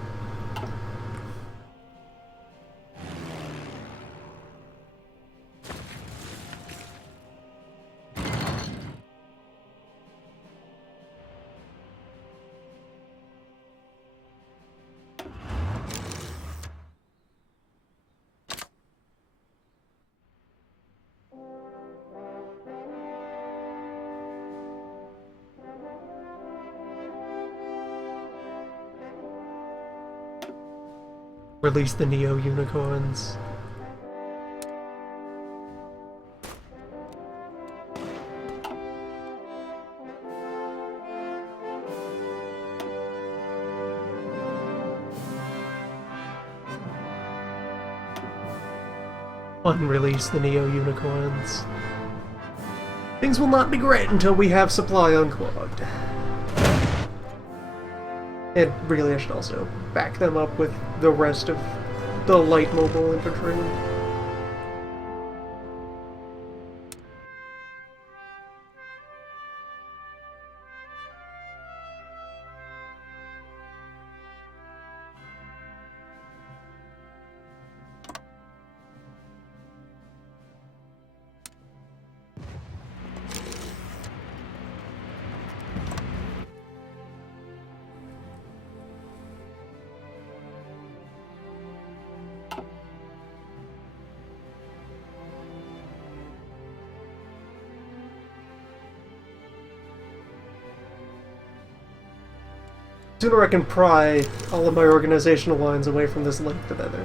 Release the Neo-Unicorns. Unrelease the Neo-Unicorns. Things will not be great until we have supply unclogged. And really, I should also back them up with the rest of the light mobile infantry. Sooner I can pry all of my organizational lines away from this lake, the better.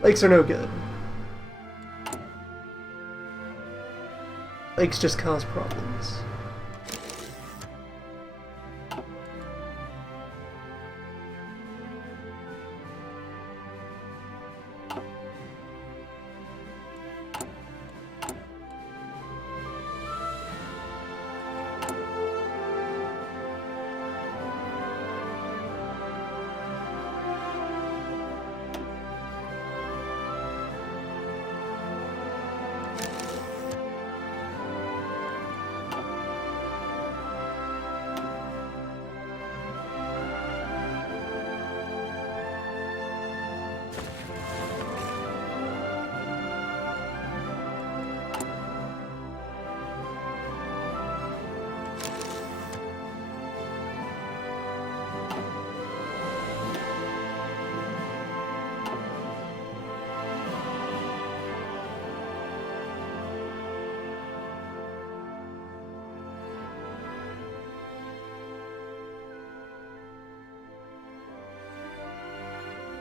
Lakes are no good. Lakes just cause problems.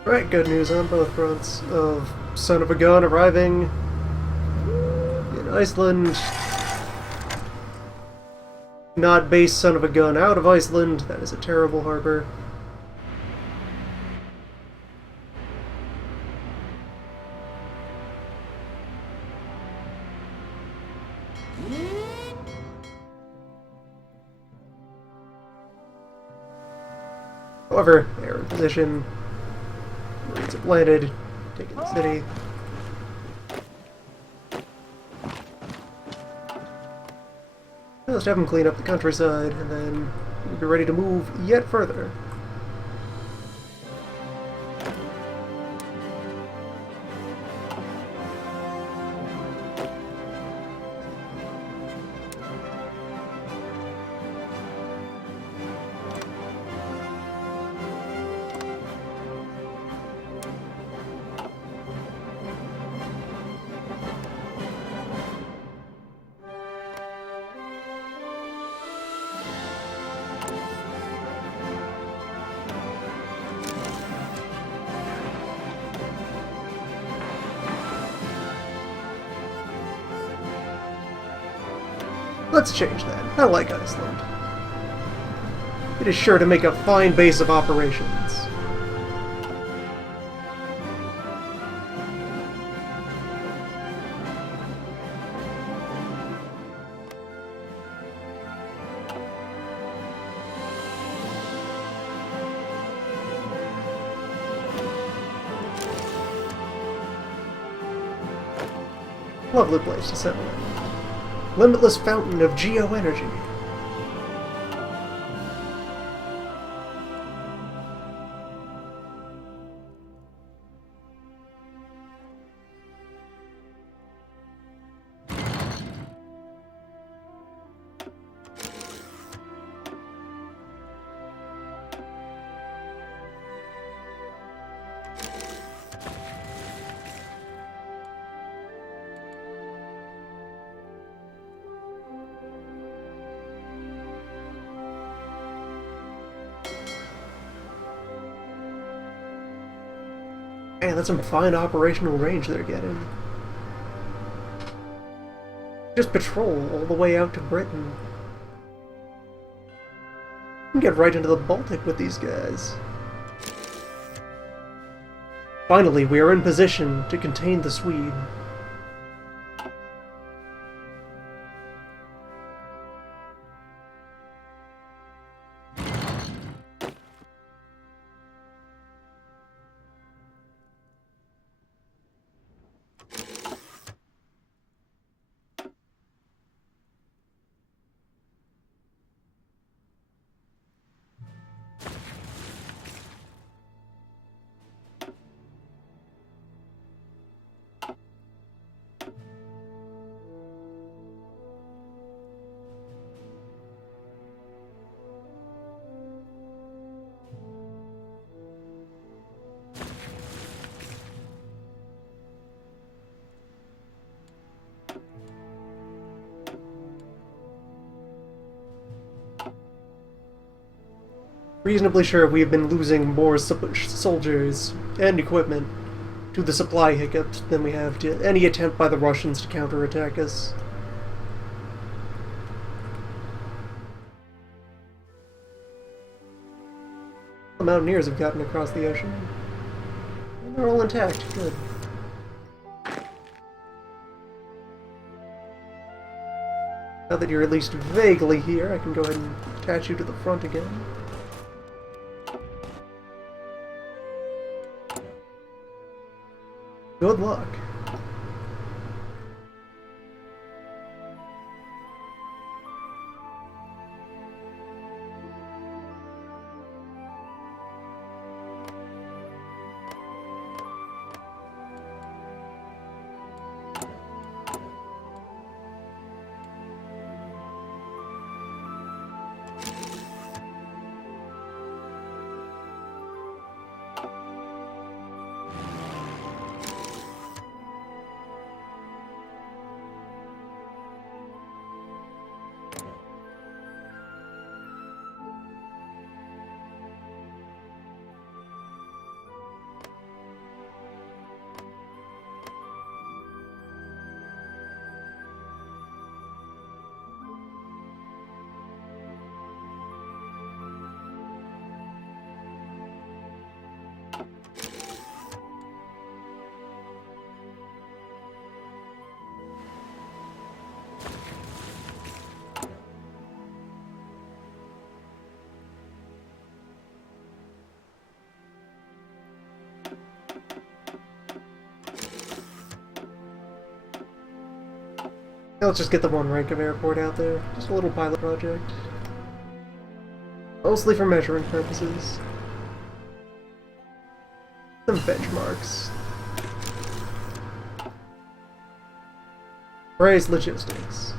Right, good news on both fronts of Son of a Gun arriving in Iceland. Not base Son of a Gun out of Iceland. That is a terrible harbor. However, they are in position. Marines have landed, taking the city. Let's have them clean up the countryside, and then we'll be ready to move yet further. Let's change that. I like Iceland. It is sure to make a fine base of operations. Lovely place to settle in. Limitless fountain of geo-energy. Man, that's some fine operational range they're getting. Just patrol all the way out to Britain. You can get right into the Baltic with these guys. Finally, we are in position to contain the Swede. Reasonably sure we have been losing more soldiers and equipment to the supply hiccups than we have to any attempt by the Russians to counterattack us. The Mountaineers have gotten across the ocean. And they're all intact. Good. Now that you're at least vaguely here, I can go ahead and attach you to the front again. Good luck. Let's just get the one rank of airport out there. Just a little pilot project. Mostly for measuring purposes. Some benchmarks. Praise logistics.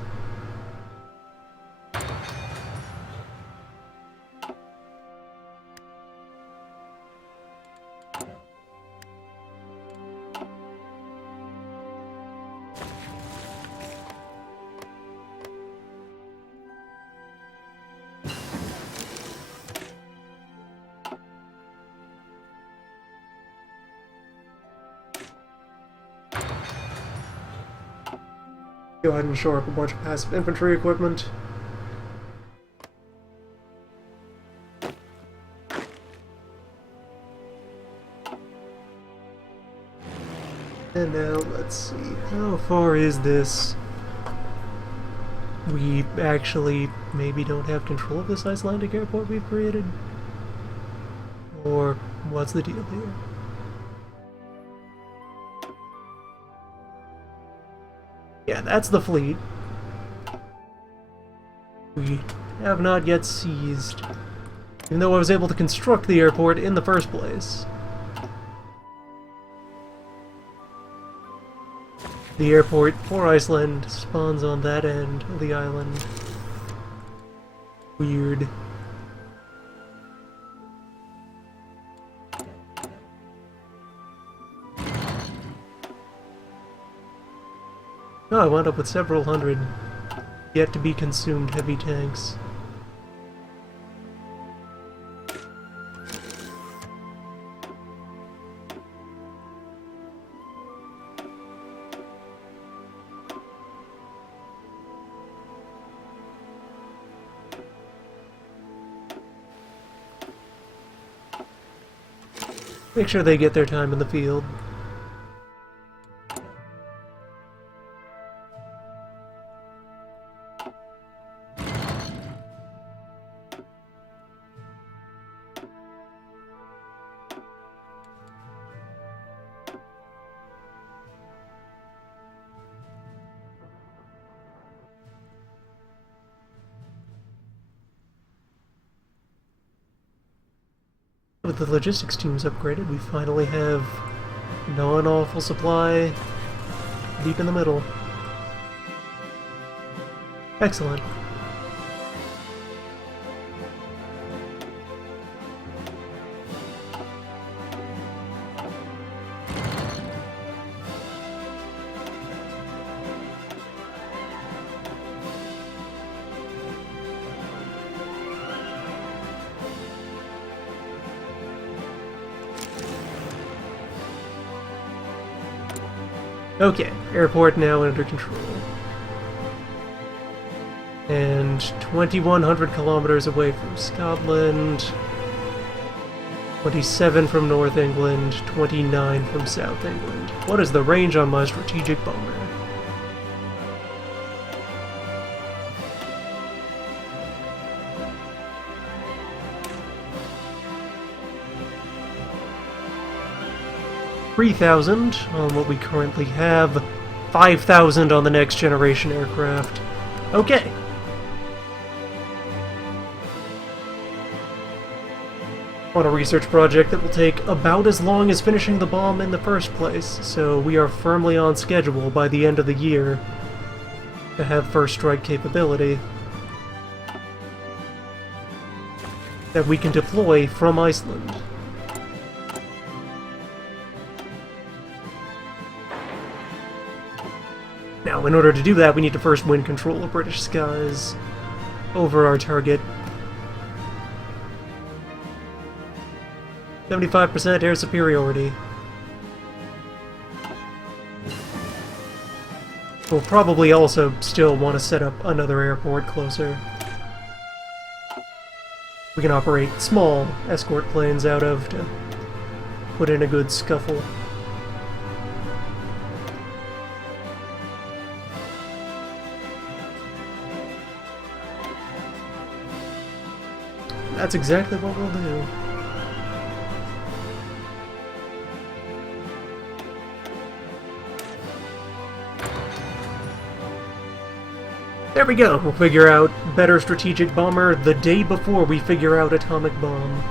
Go ahead and shore up a bunch of passive infantry equipment. And now, let's see, how far is this? We actually maybe don't have control of this Icelandic airport we've created? Or what's the deal here? Yeah, that's the fleet. We have not yet seized, even though I was able to construct the airport in the first place. The airport for Iceland spawns on that end of the island. Weird. Oh, I wound up with several hundred yet to be consumed heavy tanks. Make sure they get their time in the field. With the logistics teams upgraded, we finally have non-awful supply deep in the middle. Excellent. Okay, airport now under control. And 2,100 kilometers away from Scotland, 27 from North England, 29 from South England. What is the range on my strategic bomber? $3,000 on what we currently have, 5,000 on the next generation aircraft. Okay. On a research project that will take about as long as finishing the bomb in the first place, so we are firmly on schedule by the end of the year to have first strike capability that we can deploy from Iceland. Now, in order to do that, we need to first win control of British skies over our target. 75% air superiority. We'll probably also still want to set up another airport closer. We can operate small escort planes out of to put in a good scuffle. That's exactly what we'll do. There we go! We'll figure out better strategic bomber the day before we figure out atomic bomb.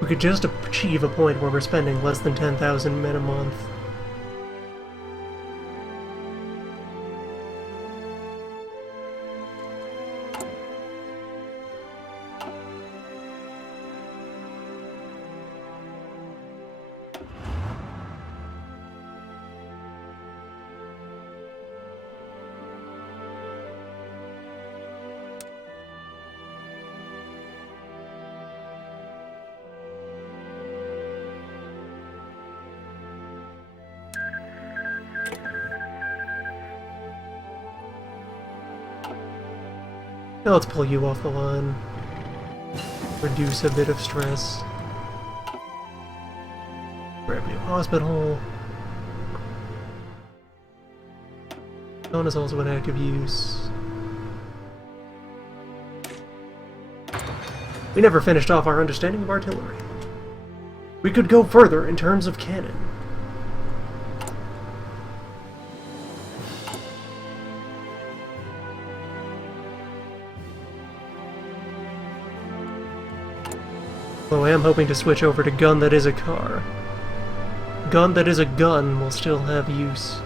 We could just achieve a point where we're spending less than 10,000 men a month. Now let's pull you off the line. Reduce a bit of stress. Grab you a hospital. Stone is also in active use. We never finished off our understanding of artillery. We could go further in terms of cannon. Though I am hoping to switch over to gun that is a car. Gun that is a gun will still have use.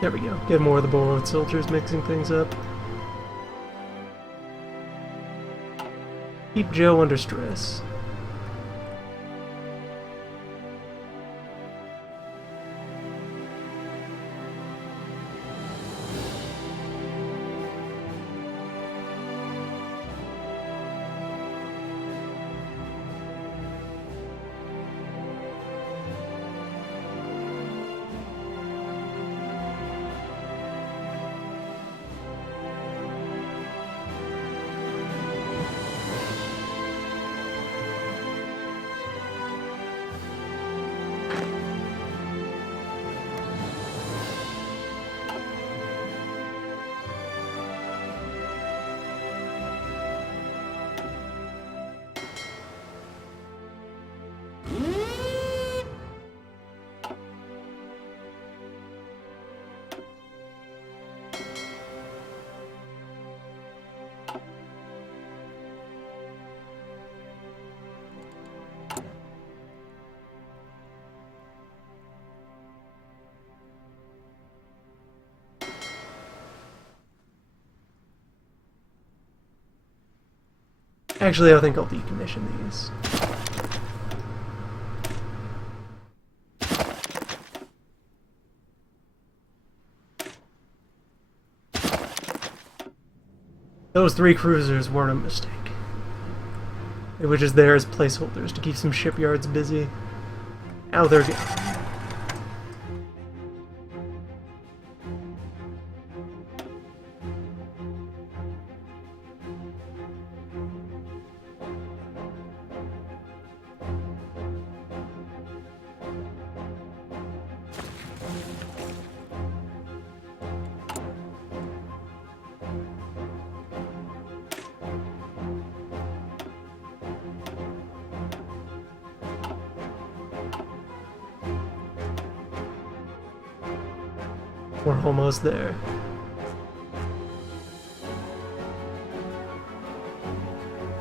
There we go. Get more of the borrowed soldiers mixing things up. Keep Joe under stress. Actually, I think I'll decommission these. Those 3 cruisers weren't a mistake. They were just there as placeholders to keep some shipyards busy. Now they're gone. We're almost there.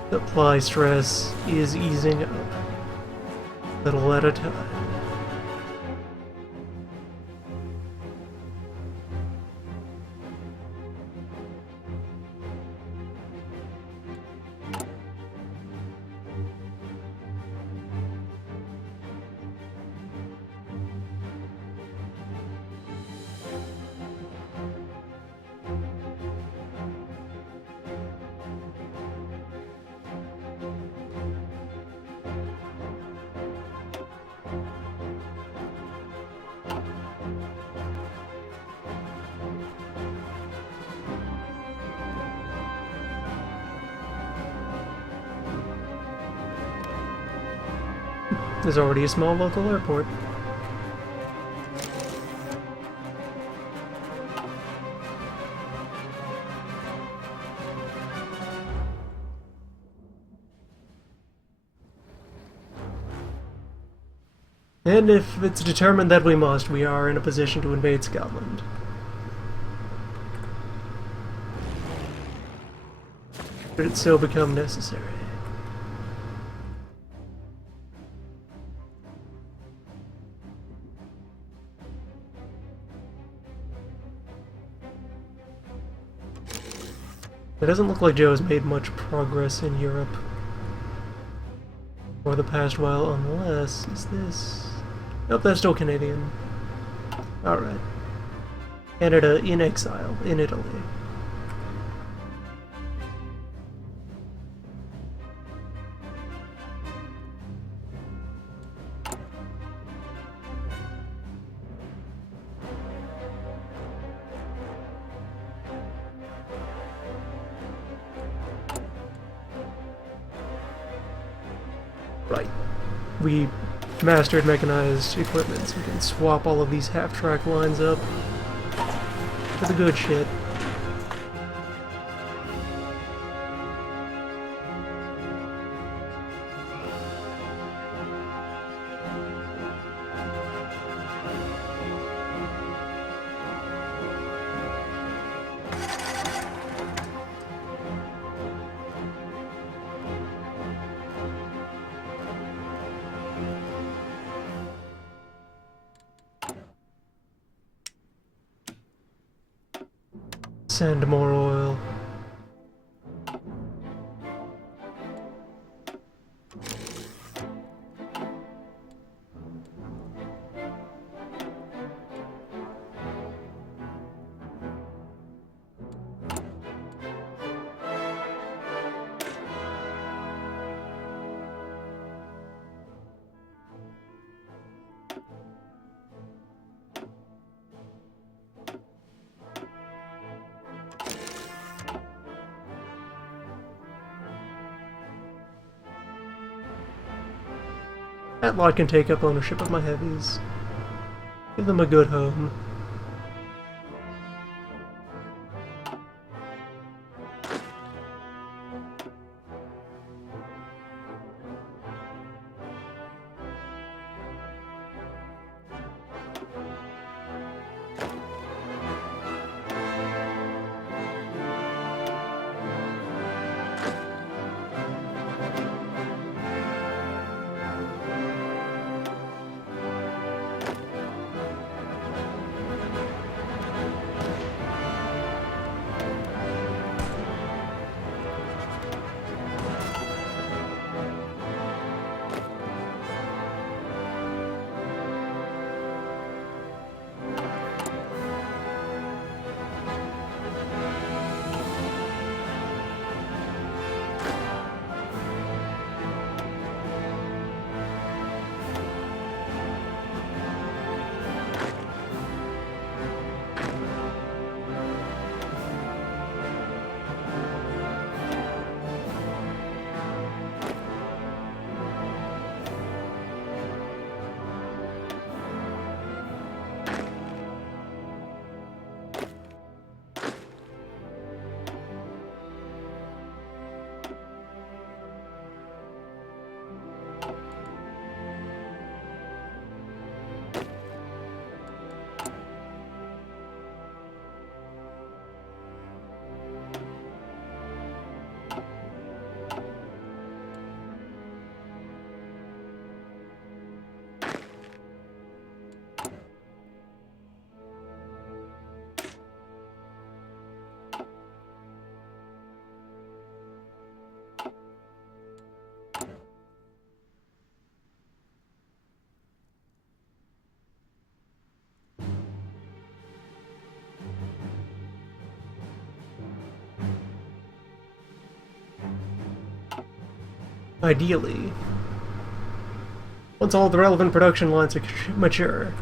Supply stress is easing up, little at a time. There's already a small local airport. And if it's determined that we must, we are in a position to invade Scotland. Should it so become necessary. It doesn't look like Joe's made much progress in Europe for the past while, unless... is this... Nope, that's still Canadian. Alright. Canada in exile, in Italy. Right. We mastered mechanized equipment, so we can swap all of these half-track lines up for the good shit. Send more oil. That lot can take up ownership of my heavies. Give them a good home. Ideally, once all the relevant production lines are mature,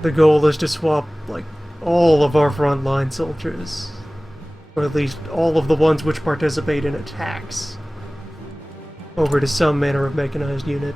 the goal is to swap, like, all of our frontline soldiers, or at least all of the ones which participate in attacks, over to some manner of mechanized unit.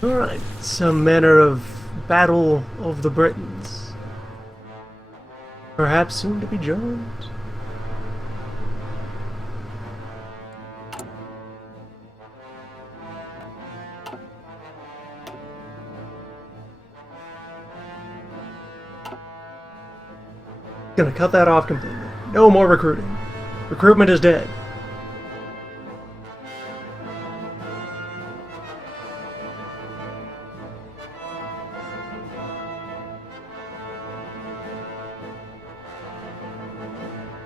Alright, some manner of battle of the Britons. Perhaps soon to be joined. Gonna cut that off completely. No more recruiting. Recruitment is dead.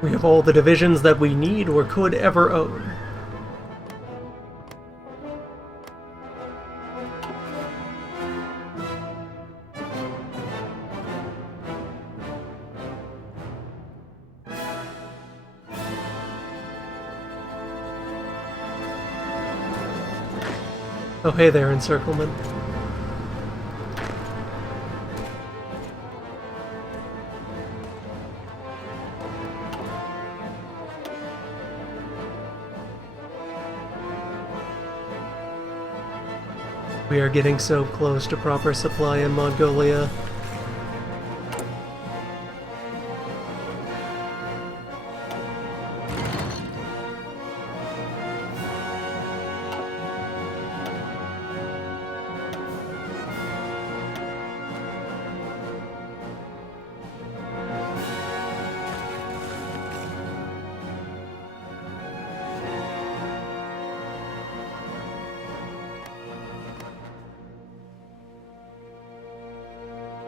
We have all the divisions that we need or could ever own. Oh, hey there, encirclement. We are getting so close to proper supply in Mongolia.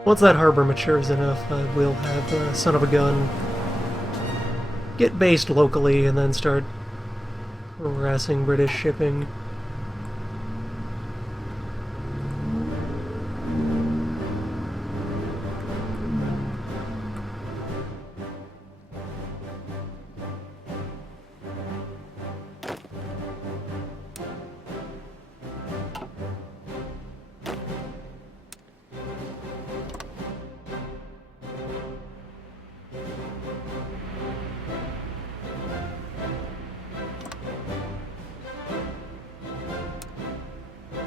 Once that harbor matures enough, I will have Son of a Gun get based locally and then start harassing British shipping.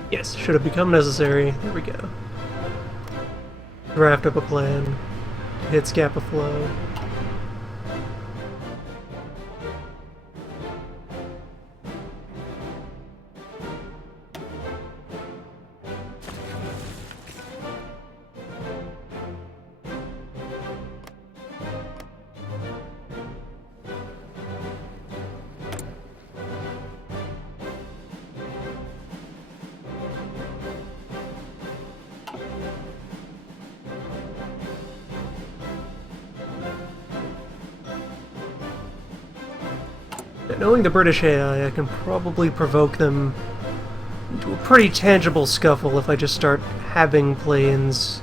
Yes, should have become necessary. There we go. Draft up a plan. Hit Scapa Flow. Knowing the British AI, I can probably provoke them into a pretty tangible scuffle if I just start having planes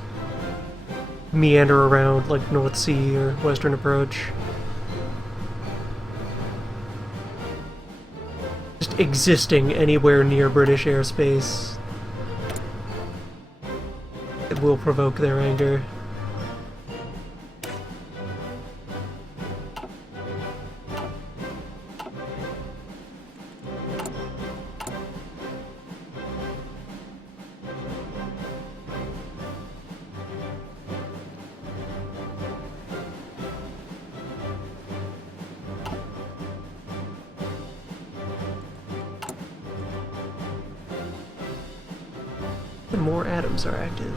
meander around like North Sea or Western Approach. Just existing anywhere near British airspace. It will provoke their anger. And more atoms are active.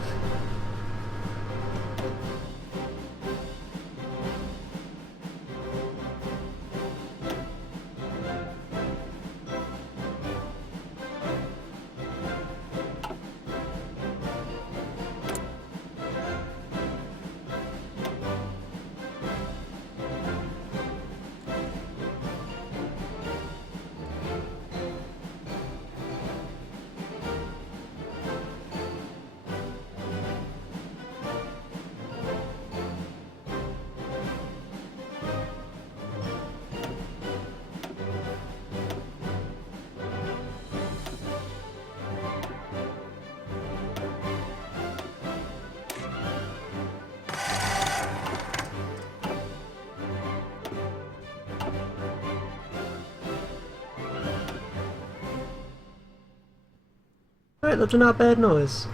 Alright, that's a not bad noise.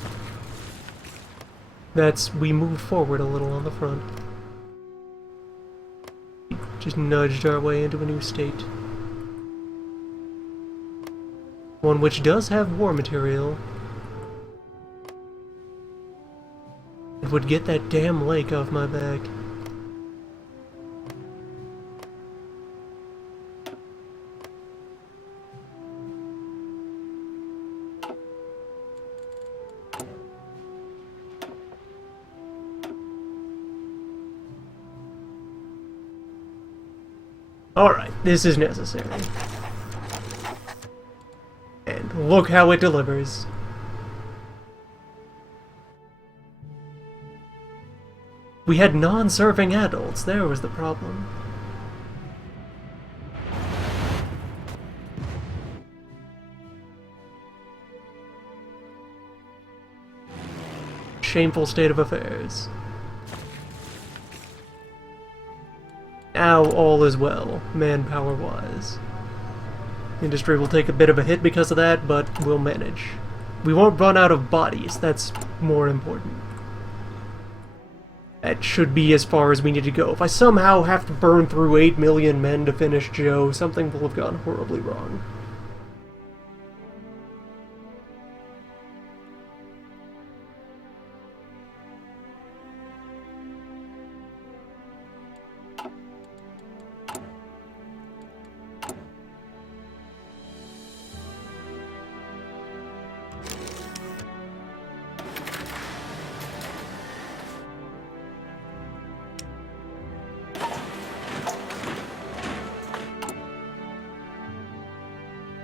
We moved forward a little on the front. Just nudged our way into a new state. One which does have war material. It would get that damn lake off my back. Alright, this is necessary. And look how it delivers. We had non-serving adults, there was the problem. Shameful state of affairs. Now all is well, manpower-wise. Industry will take a bit of a hit because of that, but we'll manage. We won't run out of bodies, that's more important. That should be as far as we need to go. If I somehow have to burn through 8 million men to finish Joe, something will have gone horribly wrong.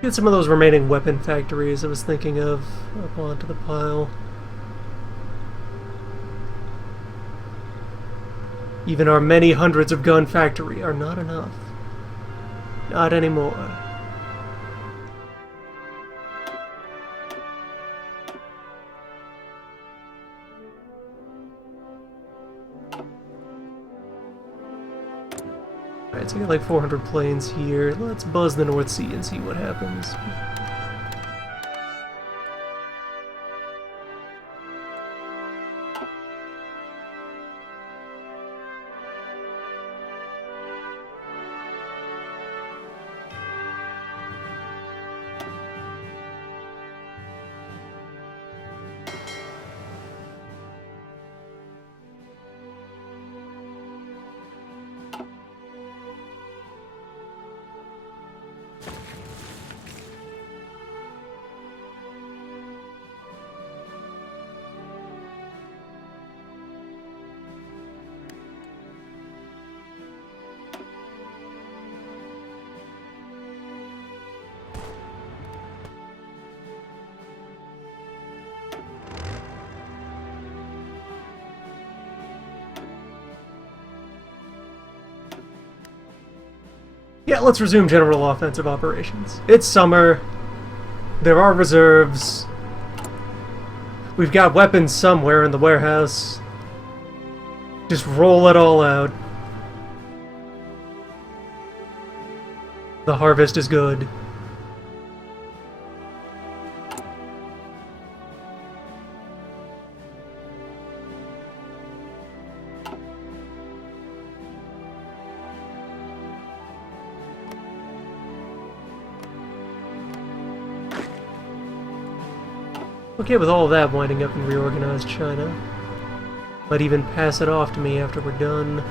Get some of those remaining weapon factories I was thinking of up onto the pile. Even our many hundreds of gun factory are not enough. Not anymore. Alright, so I got like 400 planes here. Let's buzz the North Sea and see what happens. Yeah, let's resume general offensive operations. It's summer. There are reserves. We've got weapons somewhere in the warehouse. Just roll it all out. The harvest is good. Okay, with all of that winding up in reorganized China. Might even pass it off to me after we're done.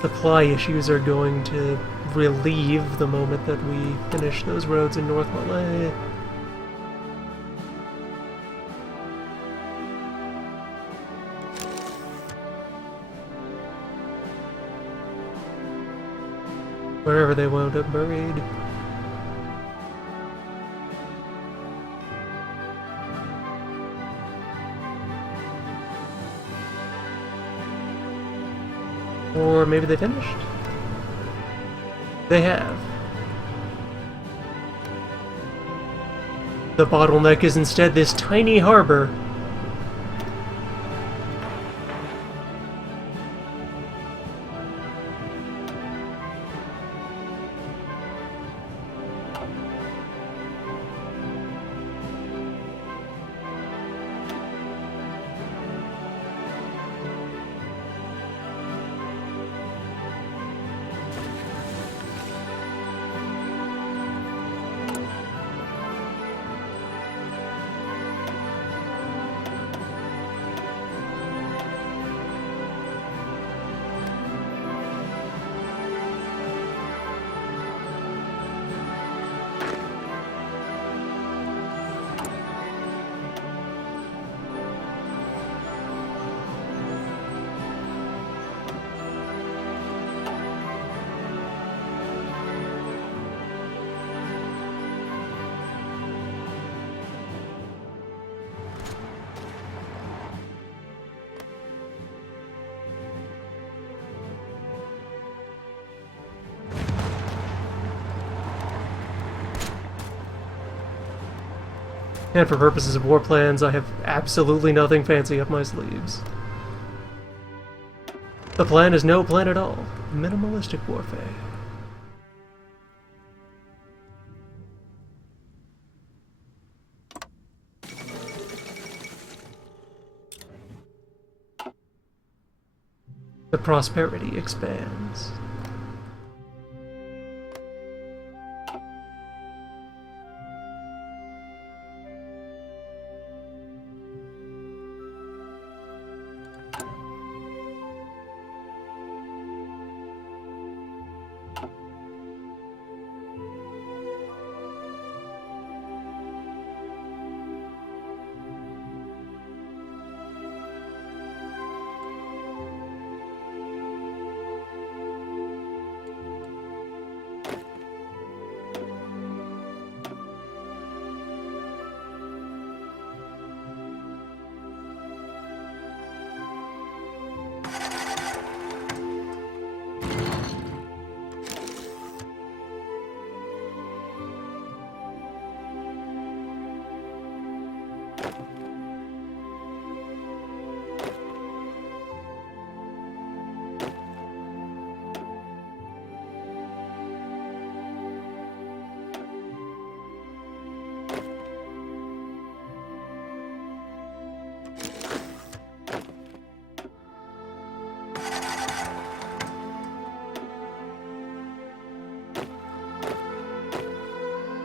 Supply issues are going to relieve the moment that we finish those roads in North Malay. Wherever they wound up buried. Or maybe they finished? They have. The bottleneck is instead this tiny harbor. And for purposes of war plans, I have absolutely nothing fancy up my sleeves. The plan is no plan at all. Minimalistic warfare. The prosperity expands.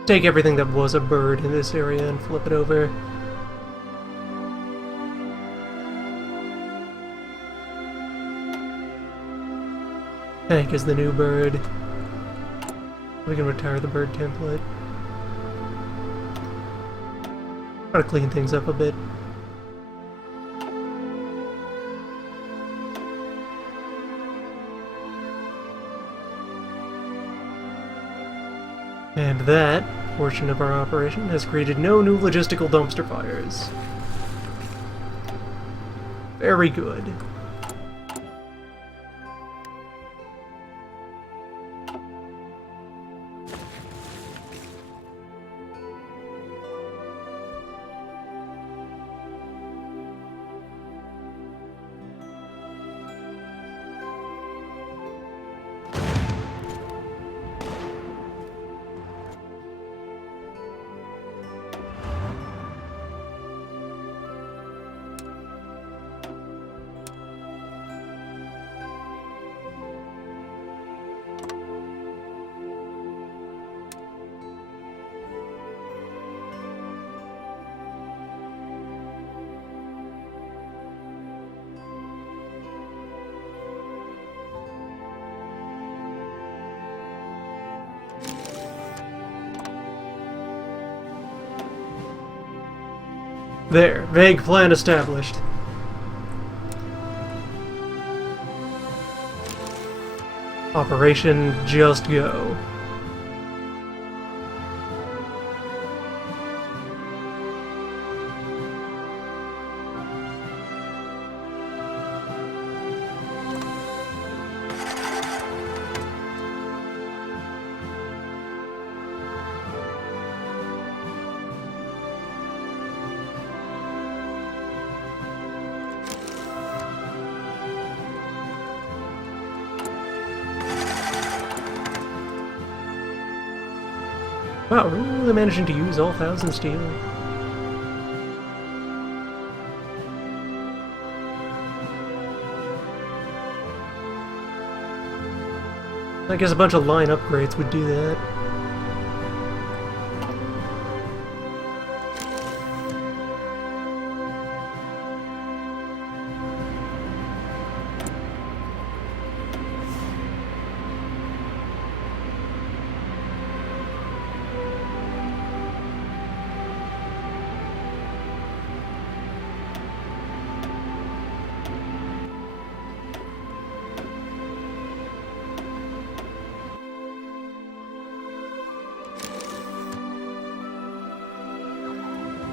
Take everything that was a bird in this area and flip it over. Hank is the new bird. We can retire the bird template. Try to clean things up a bit. And that portion of our operation has created no new logistical dumpster fires. Very good. There, vague plan established. Operation Just Go. Wow, we're really managing to use all 1,000 steel. I guess a bunch of line upgrades would do that.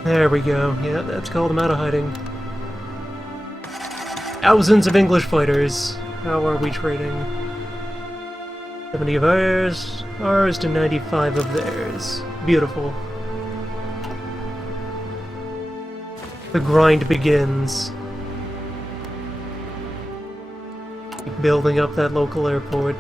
There we go. Yeah, that's called them out of hiding. Thousands of English fighters. How are we trading? 70 of ours to 95 of theirs. Beautiful. The grind begins. Keep building up that local airport.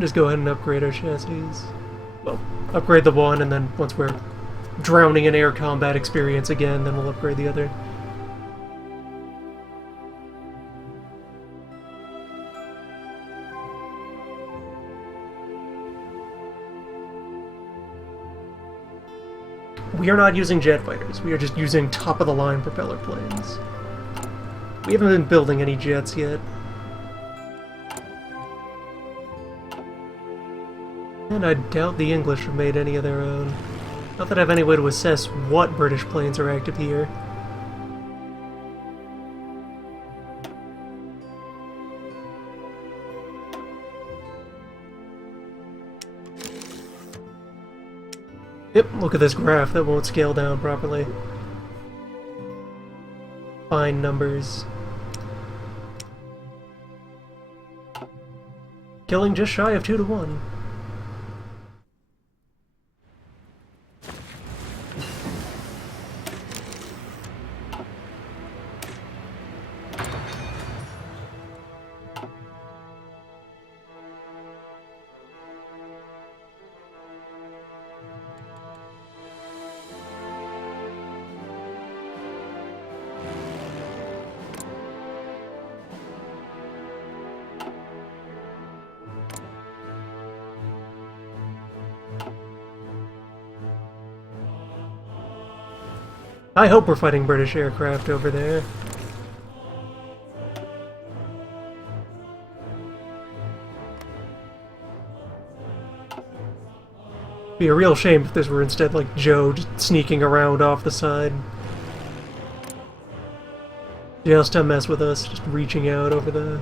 Just go ahead and upgrade our chassis. Well, upgrade the one, and then once we're drowning in air combat experience again, then we'll upgrade the other. We are not using jet fighters, we are just using top-of-the-line propeller planes. We haven't been building any jets yet. And I doubt the English have made any of their own. Not that I have any way to assess what British planes are active here. Yep, look at this graph that won't scale down properly. Fine numbers. Killing just shy of 2 to 1. I hope we're fighting British aircraft over there. Be a real shame if this were instead like Joe just sneaking around off the side. Just to mess with us, just reaching out over the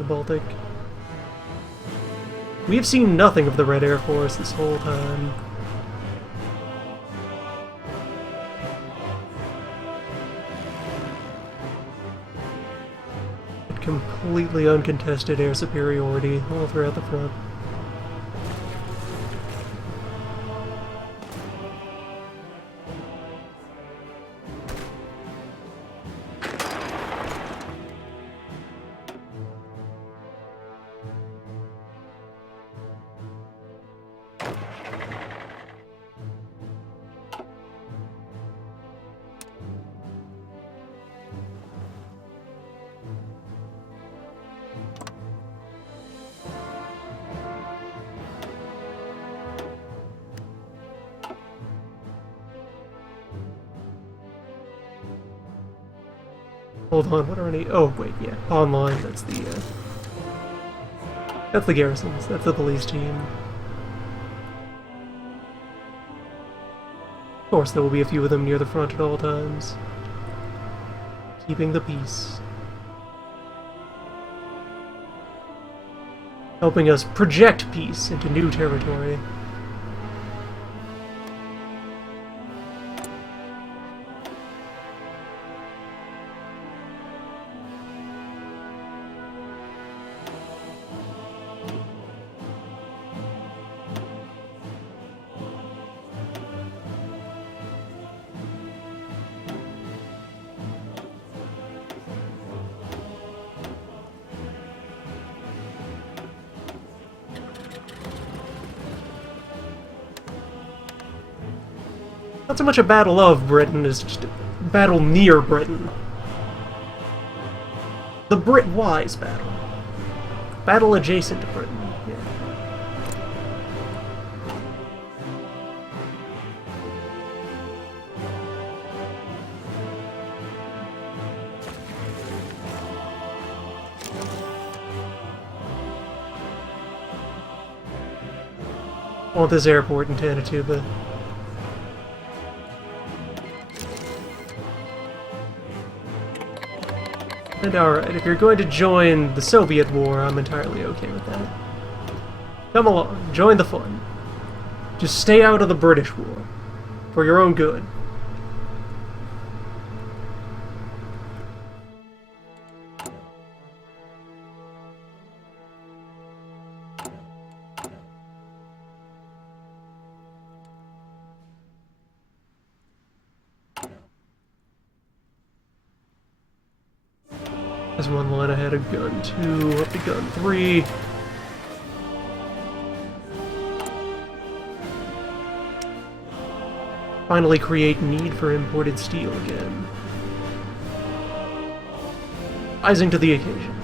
Baltic. We have seen nothing of the Red Air Force this whole time. Completely uncontested air superiority all throughout the front. Hold on, what are any... Oh, wait, yeah. Online, that's the garrisons. That's the police team. Of course, there will be a few of them near the front at all times. Keeping the peace. Helping us project peace into new territory. Not so much a battle of Britain as just a battle near Britain. The Brit-wise battle. Battle adjacent to Britain. Yeah. on this airport in Tanatuba. And alright, if you're going to join the Soviet war, I'm entirely okay with that. Come along, join the fun. Just stay out of the British war. For your own good. There's one line ahead of gun 2, up to gun 3. Finally create need for imported steel again. Rising to the occasion.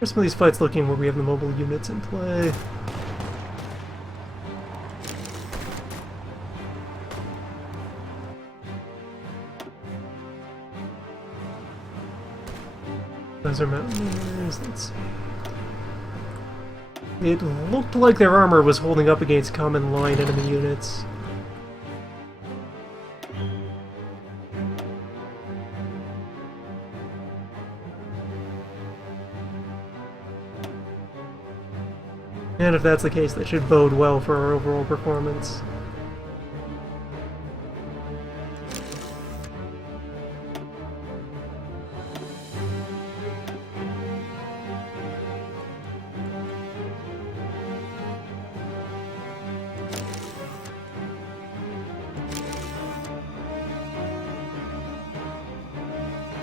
Where's some of these fights looking where we have the mobile units in play? Those are mountaineers, let's see. It looked like their armor was holding up against common line enemy units. And if that's the case, that should bode well for our overall performance.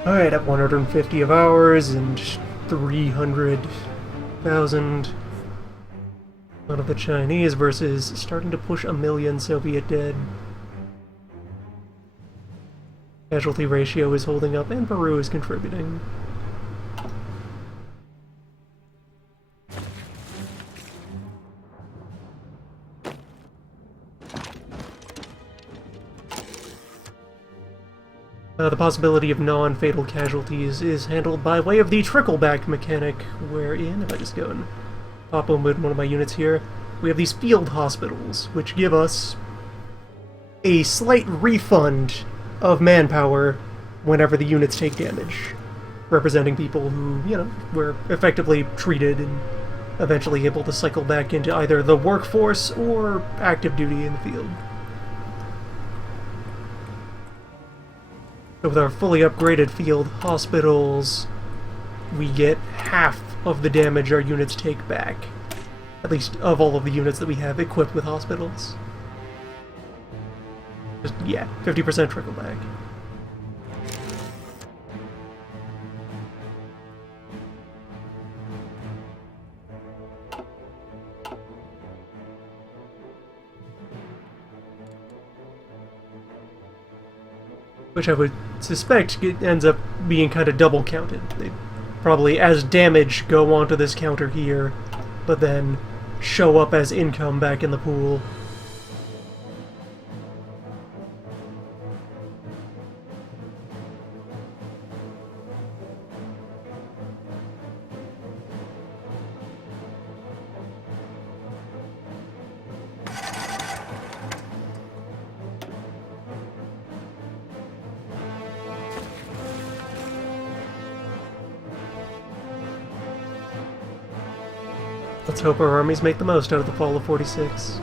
Alright, at 150 of ours and 300,000 out of the Chinese versus starting to push 1 million Soviet dead. Casualty ratio is holding up and Peru is contributing. The possibility of non-fatal casualties is handled by way of the trickle-back mechanic, wherein, if I just go and pop on with one of my units here, we have these field hospitals, which give us a slight refund of manpower whenever the units take damage, representing people who, you know, were effectively treated and eventually able to cycle back into either the workforce or active duty in the field. So with our fully upgraded field hospitals, we get half of the damage our units take back. At least of all of the units that we have equipped with hospitals. Just, yeah, 50% trickle back. Which I would suspect ends up being kind of double counted. They probably, as damage, go onto this counter here, but then show up as income back in the pool. Let's hope our armies make the most out of the fall of 46.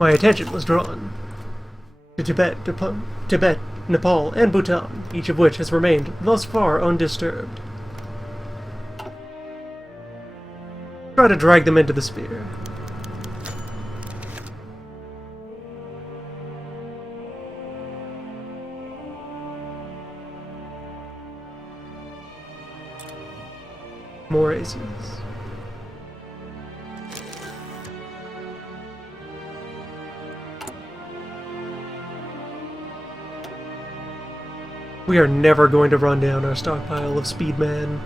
My attention was drawn to Tibet, Nepal, and Bhutan, each of which has remained thus far undisturbed. Try to drag them into the sphere. More aces. We are never going to run down our stockpile of Speedman.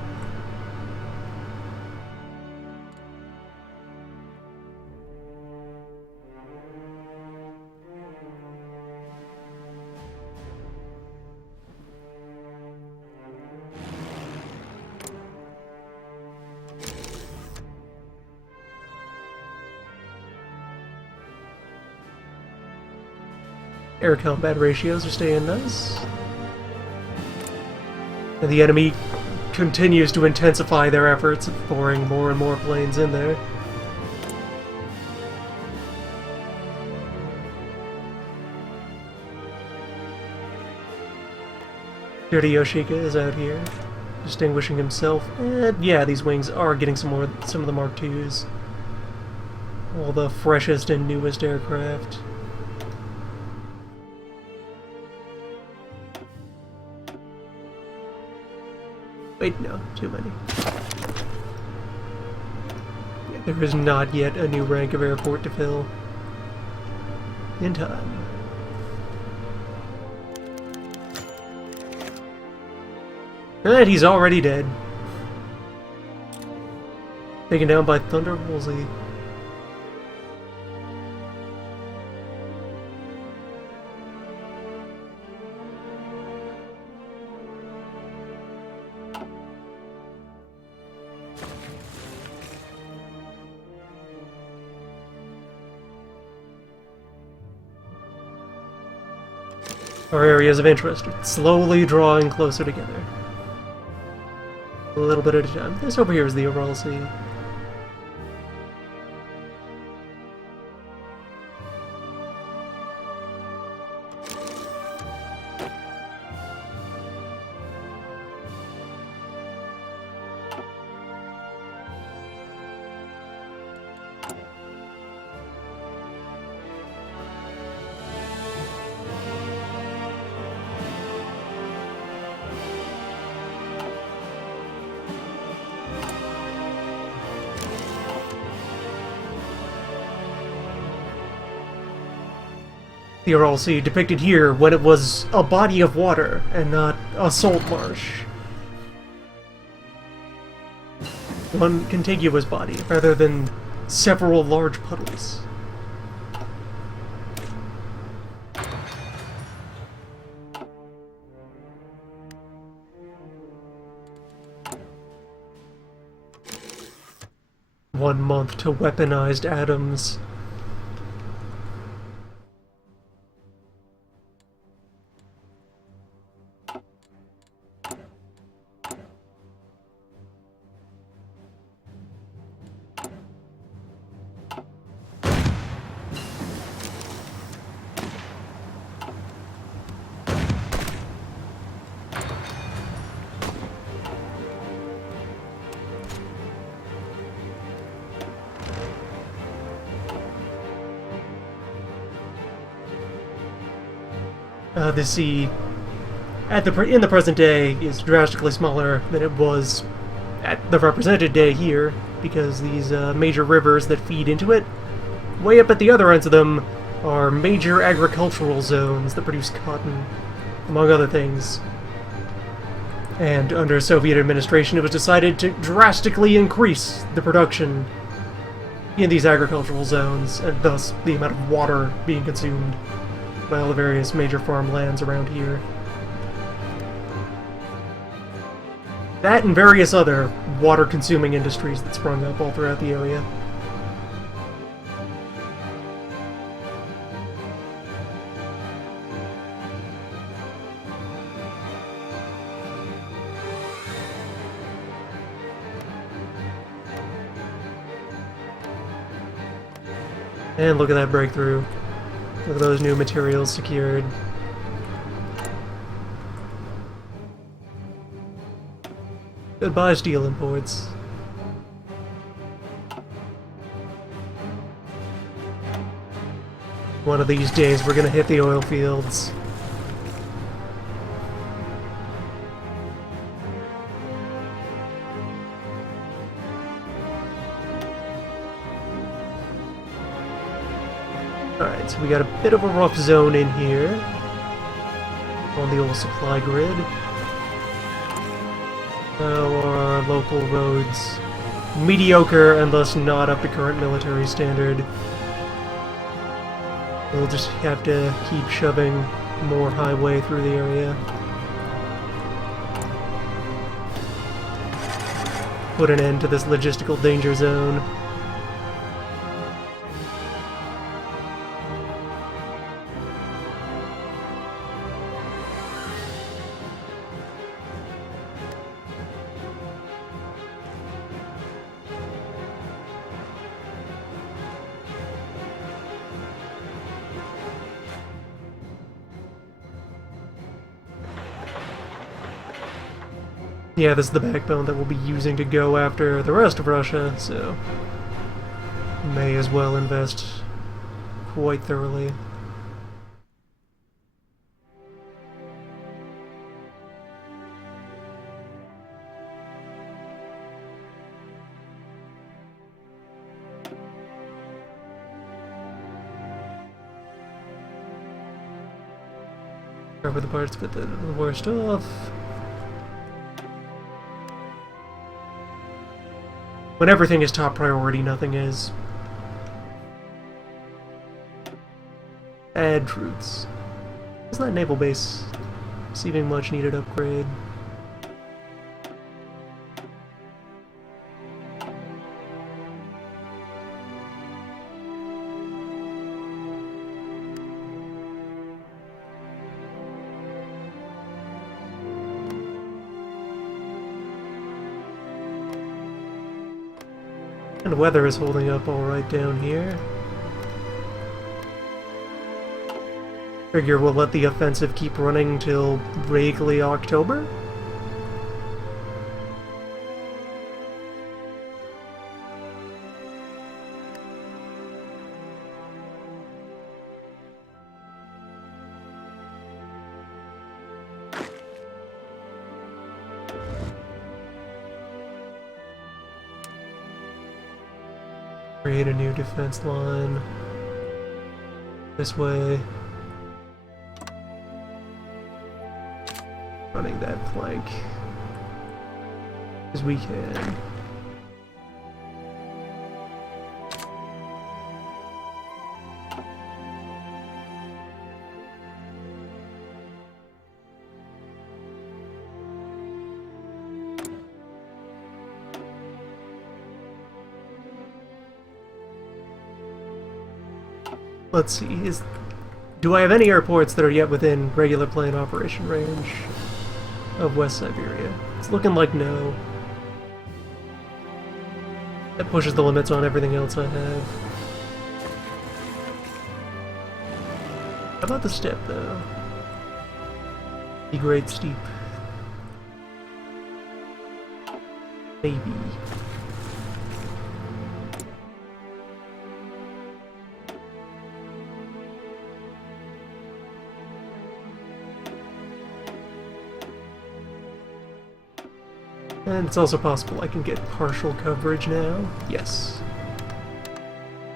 Air combat ratios are staying nice. And the enemy continues to intensify their efforts of pouring more and more planes in there. Dirty Yoshika is out here, distinguishing himself. And yeah, these wings are getting some of the Mark IIs. All the freshest and newest aircraft. Wait, no, too many. Yeah, there is not yet a new rank of airport to fill. In time. And he's already dead. Taken down by Thunder Woolsey. Our areas of interest are slowly drawing closer together. A little bit at a time. This over here is the Ural Sea. The Ural Sea depicted here when it was a body of water and not a salt marsh. One contiguous body rather than several large puddles. One month to weaponized atoms. The sea in the present day is drastically smaller than it was at the represented day here, because these major rivers that feed into it, way up at the other ends of them, are major agricultural zones that produce cotton, among other things. And under Soviet administration, it was decided to drastically increase the production in these agricultural zones, and thus the amount of water being consumed by all the various major farmlands around here. That and various other water-consuming industries that sprung up all throughout the area. And look at that breakthrough. Look at those new materials secured. Goodbye, steel imports. One of these days we're gonna hit the oil fields. Alright, so we got a bit of a rough zone in here on the old supply grid. Our local roads, mediocre and thus not up to current military standard. We'll just have to keep shoving more highway through the area. Put an end to this logistical danger zone. Yeah, this is the backbone that we'll be using to go after the rest of Russia, so may as well invest quite thoroughly. Cover the parts that the worst off. When everything is top priority, nothing is. Add troops. Isn't that naval base receiving much needed upgrade? And the weather is holding up alright down here. Figure we'll let the offensive keep running till vaguely October? Create a new defense line this way. Running that flank as we can. Let's see, do I have any airports that are yet within regular plane operation range of West Siberia? It's looking like no. That pushes the limits on everything else I have. How about the steppe, though? The Great Steep. Maybe. And it's also possible I can get partial coverage now. Yes.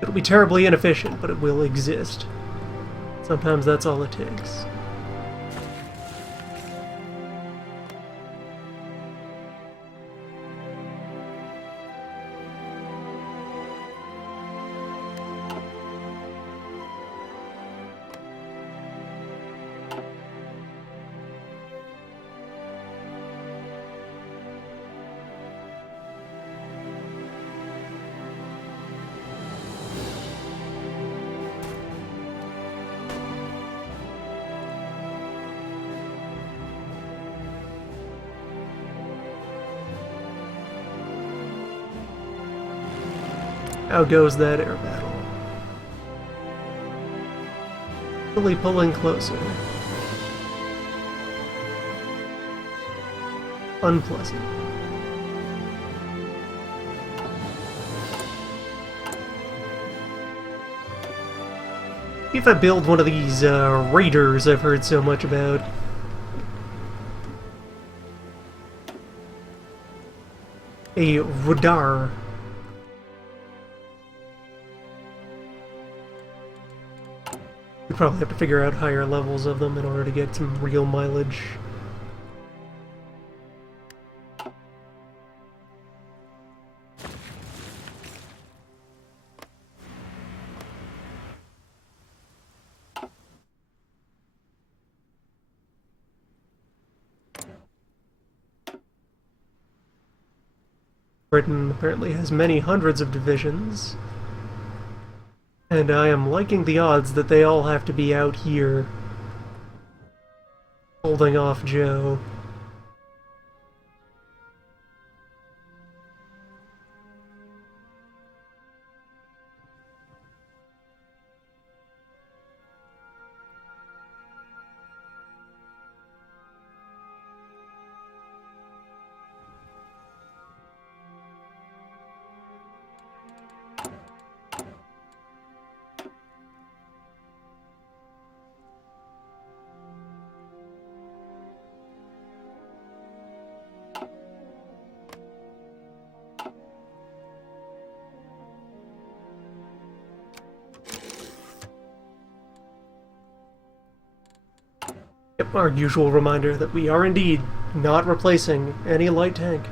It'll be terribly inefficient, but it will exist. Sometimes that's all it takes. How goes that air battle? Really pulling closer. Unpleasant. If I build one of these raiders I've heard so much about. A radar. We probably have to figure out higher levels of them in order to get some real mileage. Britain apparently has many hundreds of divisions, and I am liking the odds that they all have to be out here holding off Joe. Yep, our usual reminder that we are indeed not replacing any light tank.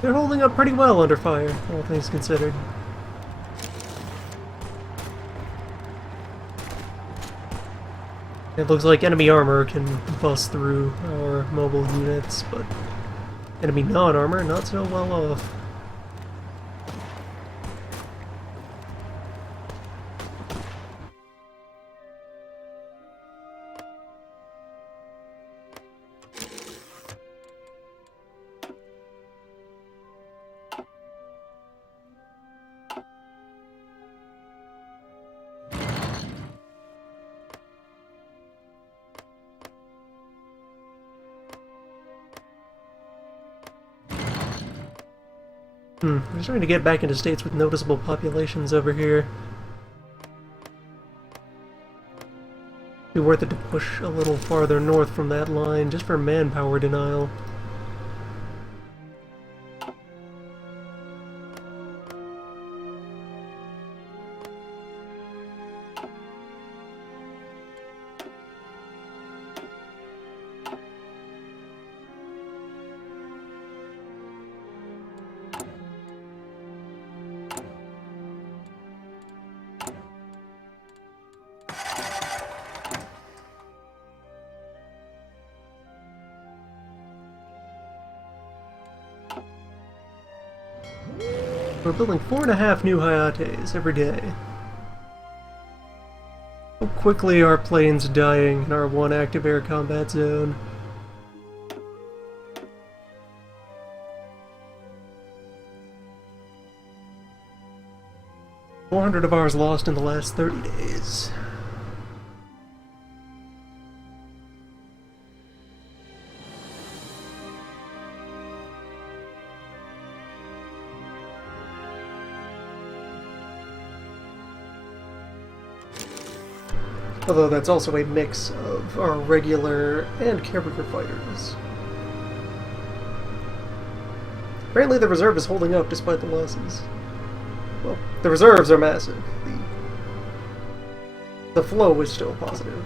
They're holding up pretty well under fire, all things considered. It looks like enemy armor can bust through our mobile units, but enemy non-armor not so well off. We're starting to get back into states with noticeable populations over here. Be worth it to push a little farther north from that line, just for manpower denial. We're building 4.5 new Hayates every day. So quickly our planes dying in our one active air combat zone. $400 of ours lost in the last 30 days. Although that's also a mix of our regular and carrier fighters. Apparently the reserve is holding up despite the losses. Well, the reserves are massive. The flow is still positive.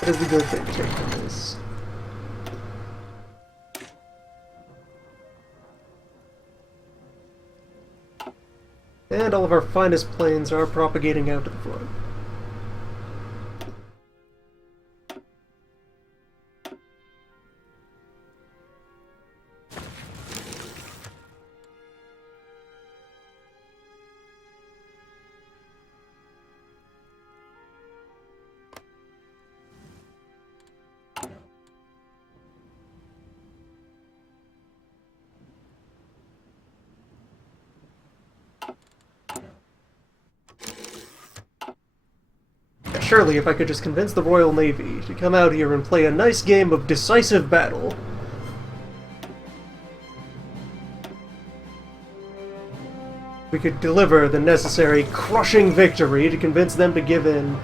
That is the good thing to take from this. And all of our finest planes are propagating out to the front. Surely, if I could just convince the Royal Navy to come out here and play a nice game of decisive battle. We could deliver the necessary crushing victory to convince them to give in.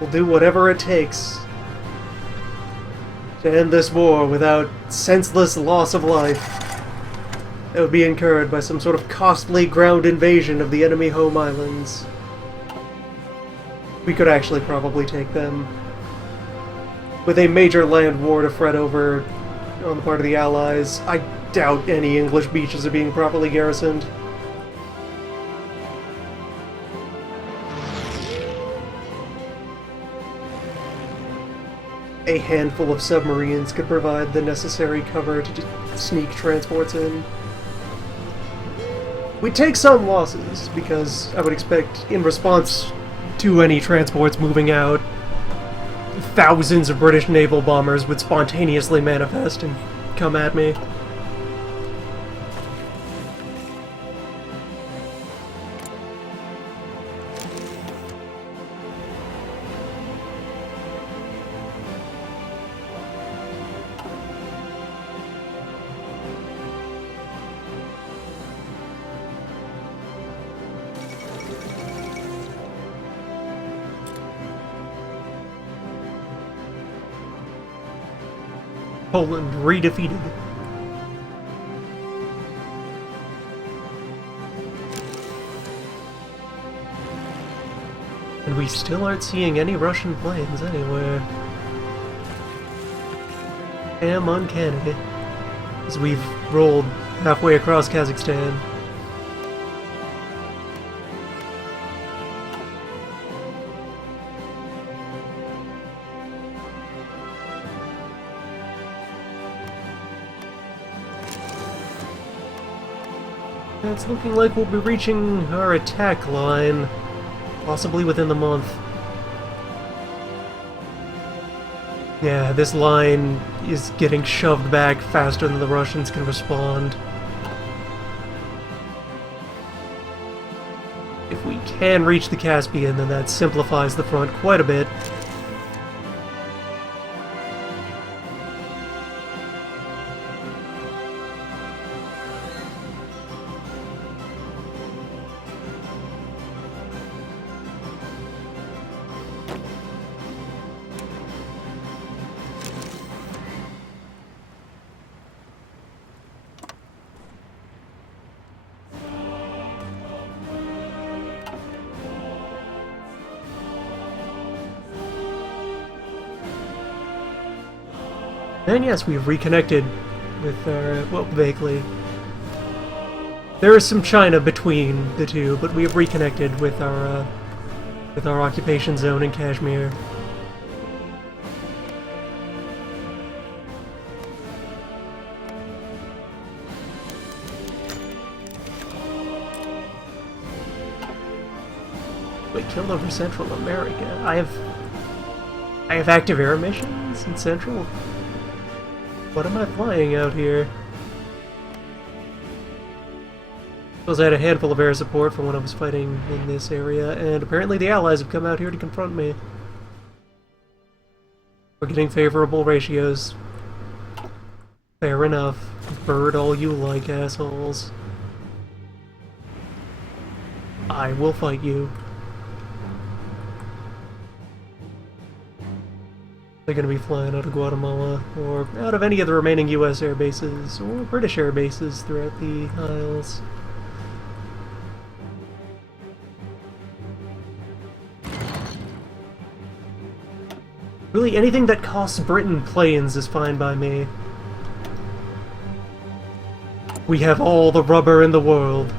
We'll do whatever it takes to end this war without senseless loss of life that would be incurred by some sort of costly ground invasion of the enemy home islands. We could actually probably take them. With a major land war to fret over on the part of the Allies, I doubt any English beaches are being properly garrisoned. A handful of submarines could provide the necessary cover to sneak transports in. We'd take some losses, because I would expect, in response to any transports moving out, thousands of British naval bombers would spontaneously manifest and come at me. Poland redefeated. And we still aren't seeing any Russian planes anywhere. Damn uncanny. As we've rolled halfway across Kazakhstan. It's looking like we'll be reaching our attack line, possibly within the month. Yeah, this line is getting shoved back faster than the Russians can respond. If we can reach the Caspian, then that simplifies the front quite a bit. And yes, we've reconnected with our, well, vaguely. There is some China between the two, but we have reconnected with our occupation zone in Kashmir. but killed over Central America. I have active air missions in Central? What am I flying out here? Suppose I had a handful of air support from when I was fighting in this area, and apparently the Allies have come out here to confront me. We're getting favorable ratios. Fair enough. Bird all you like, assholes. I will fight you. They're going to be flying out of Guatemala, or out of any of the remaining US air bases, or British air bases throughout the Isles. Really, anything that costs Britain planes is fine by me. We have all the rubber in the world.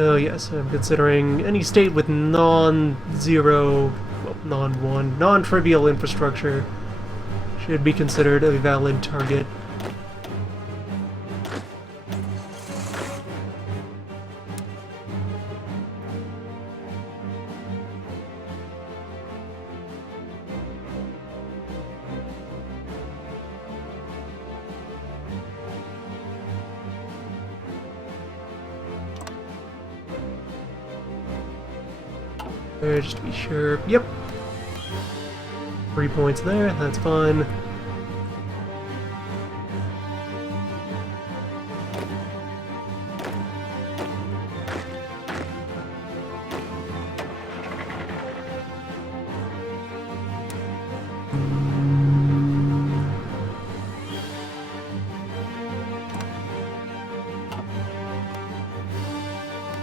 Oh yes, I'm considering any state with non-zero, well, non-1, non-trivial infrastructure should be considered a valid target. Just to be sure. Yep. 3 points there, that's fine.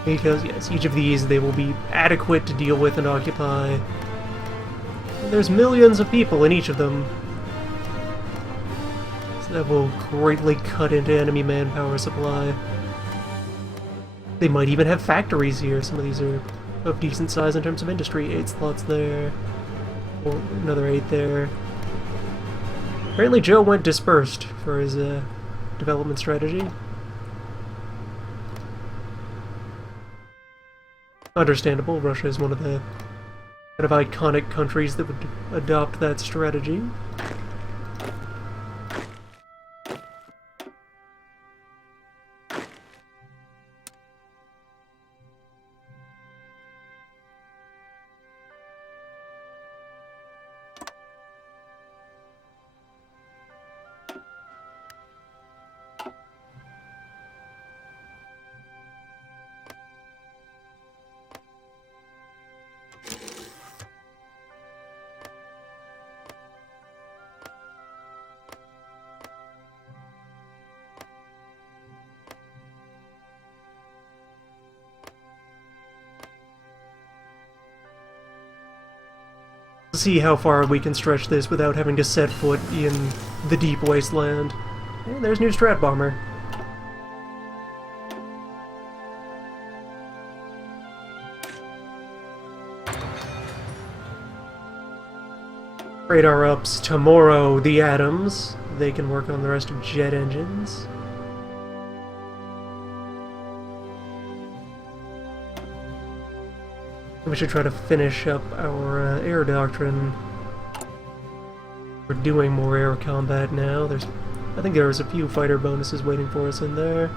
Because, yes, each of these, they will be adequate to deal with and occupy. And there's millions of people in each of them. So that will greatly cut into enemy manpower supply. They might even have factories here. Some of these are of decent size in terms of industry. 8 slots there. Or another 8 there. Apparently Joe went dispersed for his development strategy. Understandable, Russia is one of the kind of iconic countries that would adopt that strategy. See how far we can stretch this without having to set foot in the deep wasteland. And there's new Strat Bomber. Radar ups tomorrow, the Atoms. They can work on the rest of jet engines. We should try to finish up our air doctrine. We're doing more air combat now. I think there's a few fighter bonuses waiting for us in there.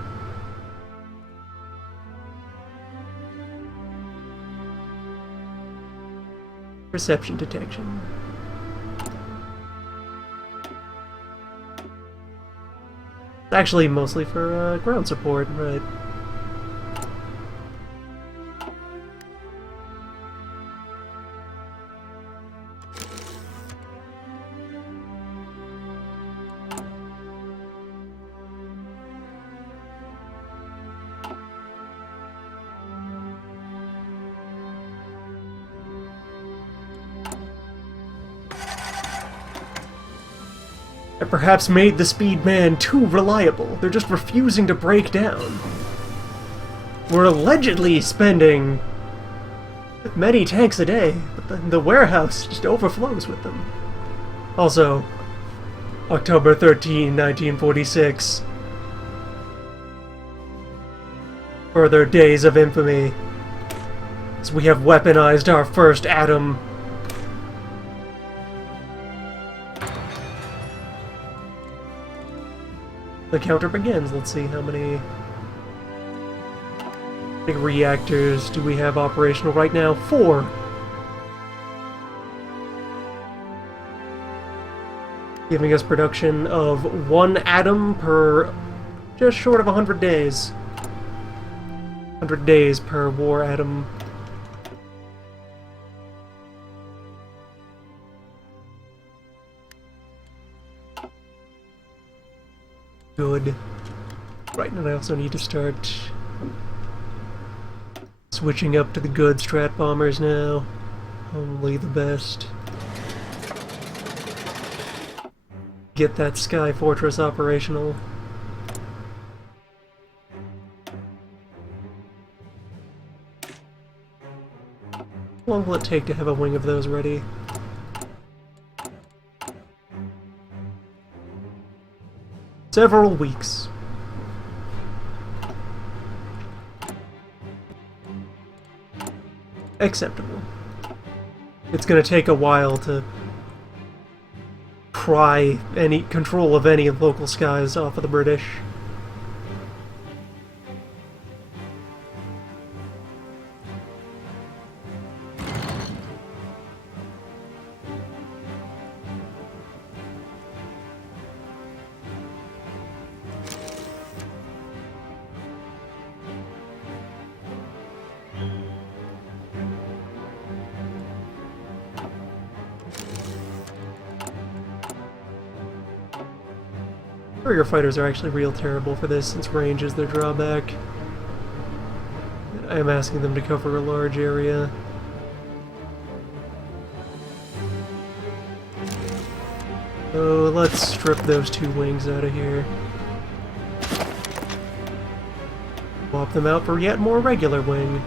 reception detection. Actually, mostly for ground support, right? I perhaps made the Speedman too reliable. They're just refusing to break down. We're allegedly spending many tanks a day, but the warehouse just overflows with them. Also, October 13, 1946. Further days of infamy, as we have weaponized our first atom. The counter begins. Let's see how many big reactors do we have operational right now? 4. Giving us production of 1 atom per just short of 100 days. 100 days per war atom. Good. Right, and I also need to start switching up to the good strat bombers now. Only the best. Get that Sky Fortress operational. How long will it take to have a wing of those ready? Several weeks. Acceptable. It's gonna take a while to pry any control of any local skies off of the British. Carrier fighters are actually real terrible for this, since range is their drawback. I am asking them to cover a large area. So let's strip those 2 wings out of here. Swap them out for yet more regular wing.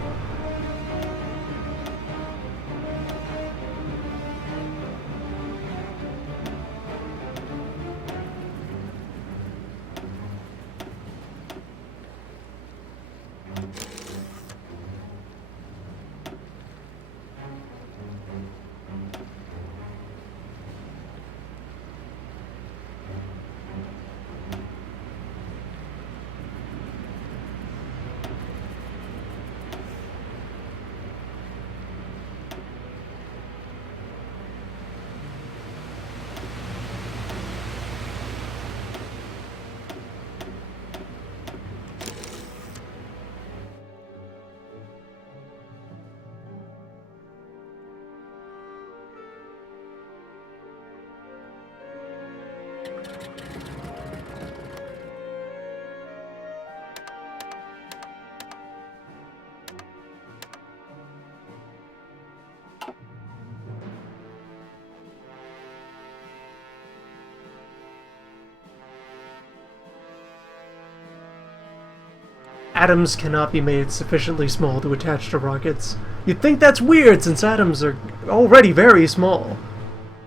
Atoms cannot be made sufficiently small to attach to rockets. You'd think that's weird, since atoms are already very small,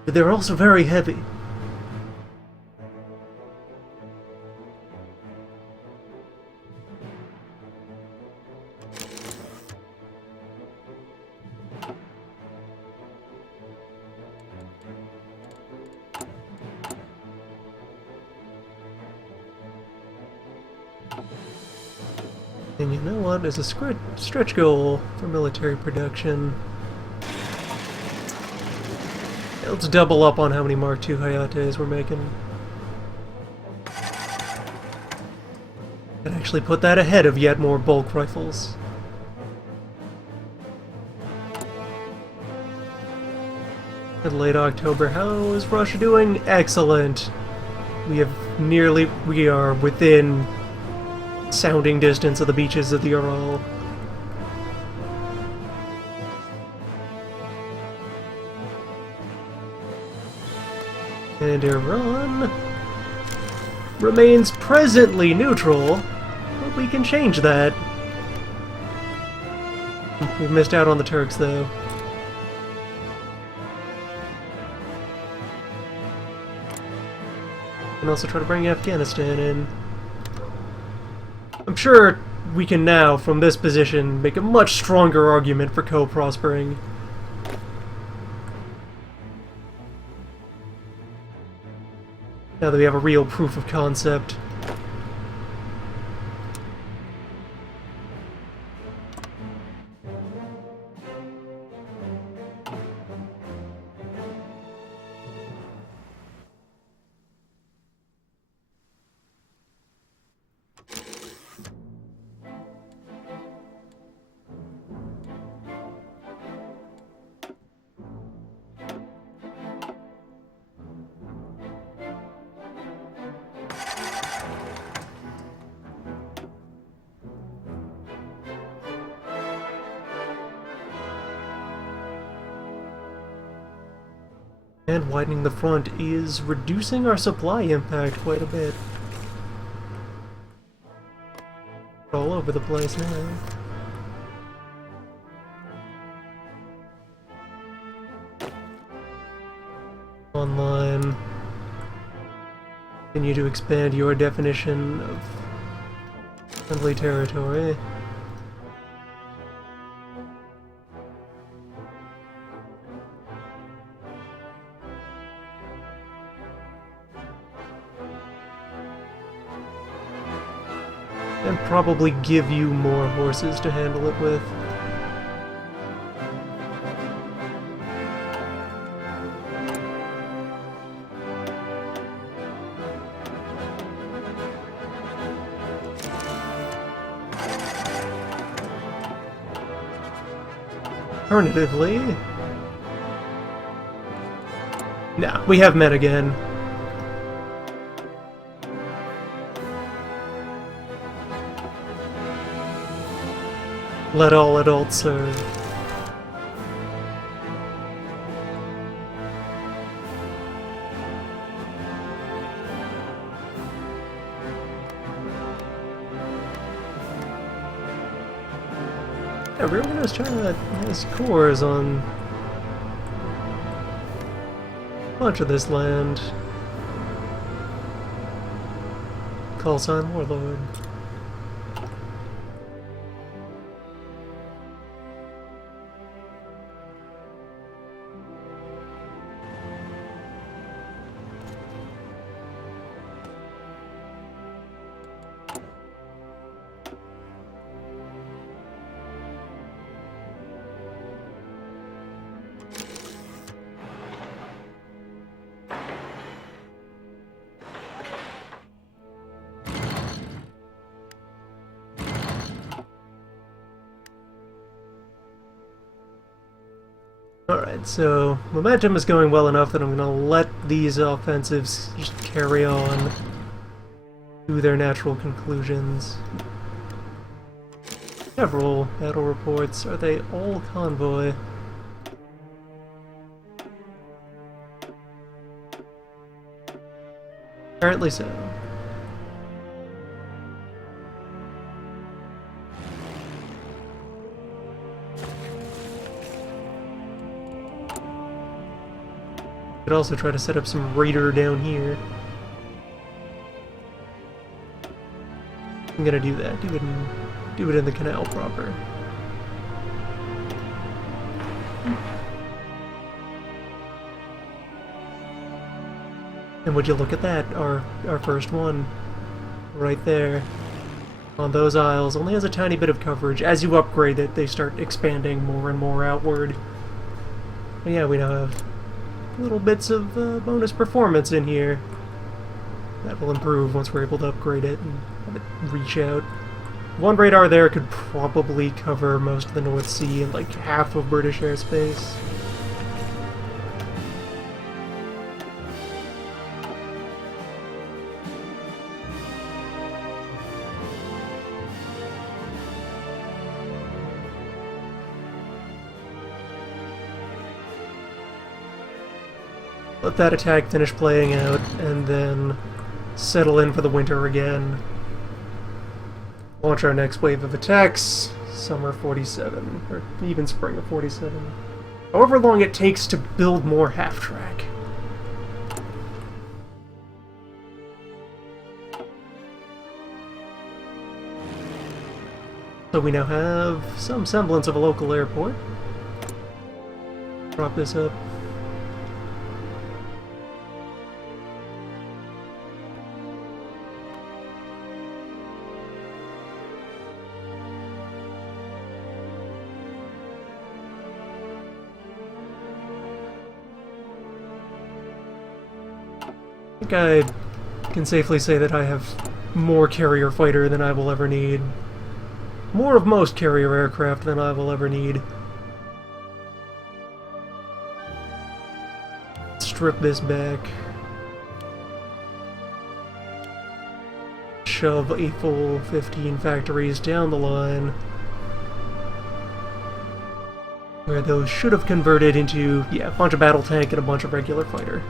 but they're also very heavy. And you know what? As a stretch goal for military production, let's double up on how many Mark II Hayates we're making. And actually put that ahead of yet more bulk rifles. In late October, how is Russia doing? Excellent. We are within sounding distance of the beaches of the Ural. And Iran remains presently neutral, but we can change that. We've missed out on the Turks, though. And also try to bring Afghanistan in. I'm sure we can now, from this position, make a much stronger argument for co-prospering. Now that we have a real proof of concept. And widening the front is reducing our supply impact quite a bit. All over the place now. Online. Continue to expand your definition of friendly territory. And probably give you more horses to handle it with. Alternatively... Nah, we have men again. Let all adults serve. Yeah, reorganize China has cores on much of this land. Call sign Warlord. Alright, so momentum is going well enough that I'm going to let these offensives just carry on to their natural conclusions. Several battle reports. Are they all convoy? Apparently so. Could also try to set up some raider down here. I'm gonna do that. Do it in the canal proper. And would you look at that? Our first one, right there, on those isles, only has a tiny bit of coverage. As you upgrade it, they start expanding more and more outward. But yeah, we now have little bits of bonus performance in here. That will improve once we're able to upgrade it and have it reach out. One radar there could probably cover most of the North Sea and like half of British airspace. Let that attack finish playing out, and then settle in for the winter again. Launch our next wave of attacks, summer 47, or even spring of 47. However long it takes to build more half-track. So we now have some semblance of a local airport. Drop this up. I think I can safely say that I have more carrier fighter than I will ever need. More of most carrier aircraft than I will ever need. Strip this back. Shove a full 15 factories down the line, where those should have converted into, yeah, a bunch of battle tank and a bunch of regular fighter.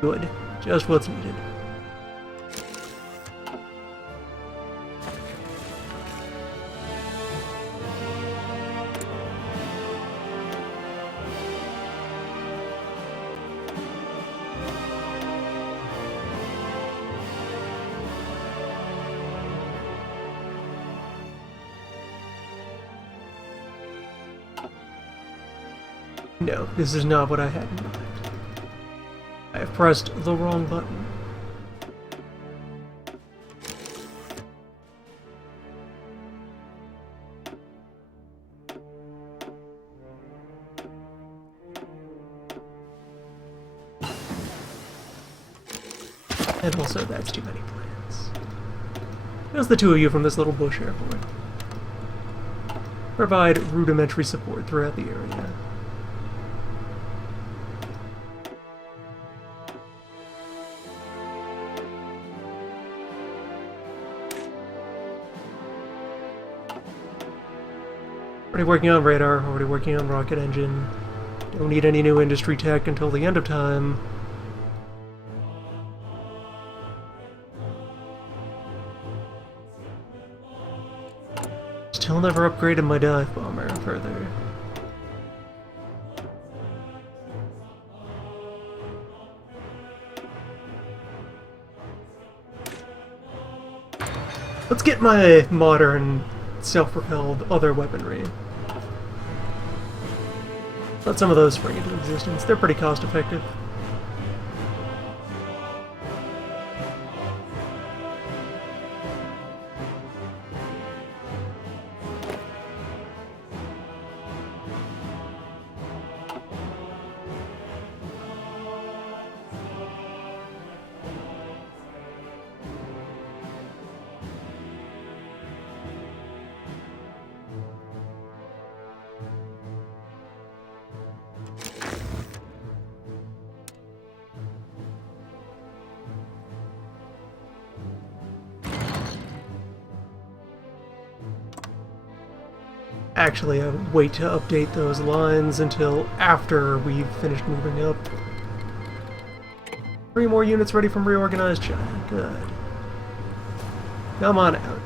Good. Just what's needed. No, this is not what I had in mind. I have pressed the wrong button. And also, that's too many plans. Just the two of you from this little bush airport. Provide rudimentary support throughout the area. Already working on radar, already working on rocket engine. Don't need any new industry tech until the end of time. Still never upgraded my dive bomber further. Let's get my modern self-propelled other weaponry. Let some of those spring into existence. They're pretty cost-effective. Actually, I would wait to update those lines until after we've finished moving up. 3 more units ready from reorganized China. Good. Come on out.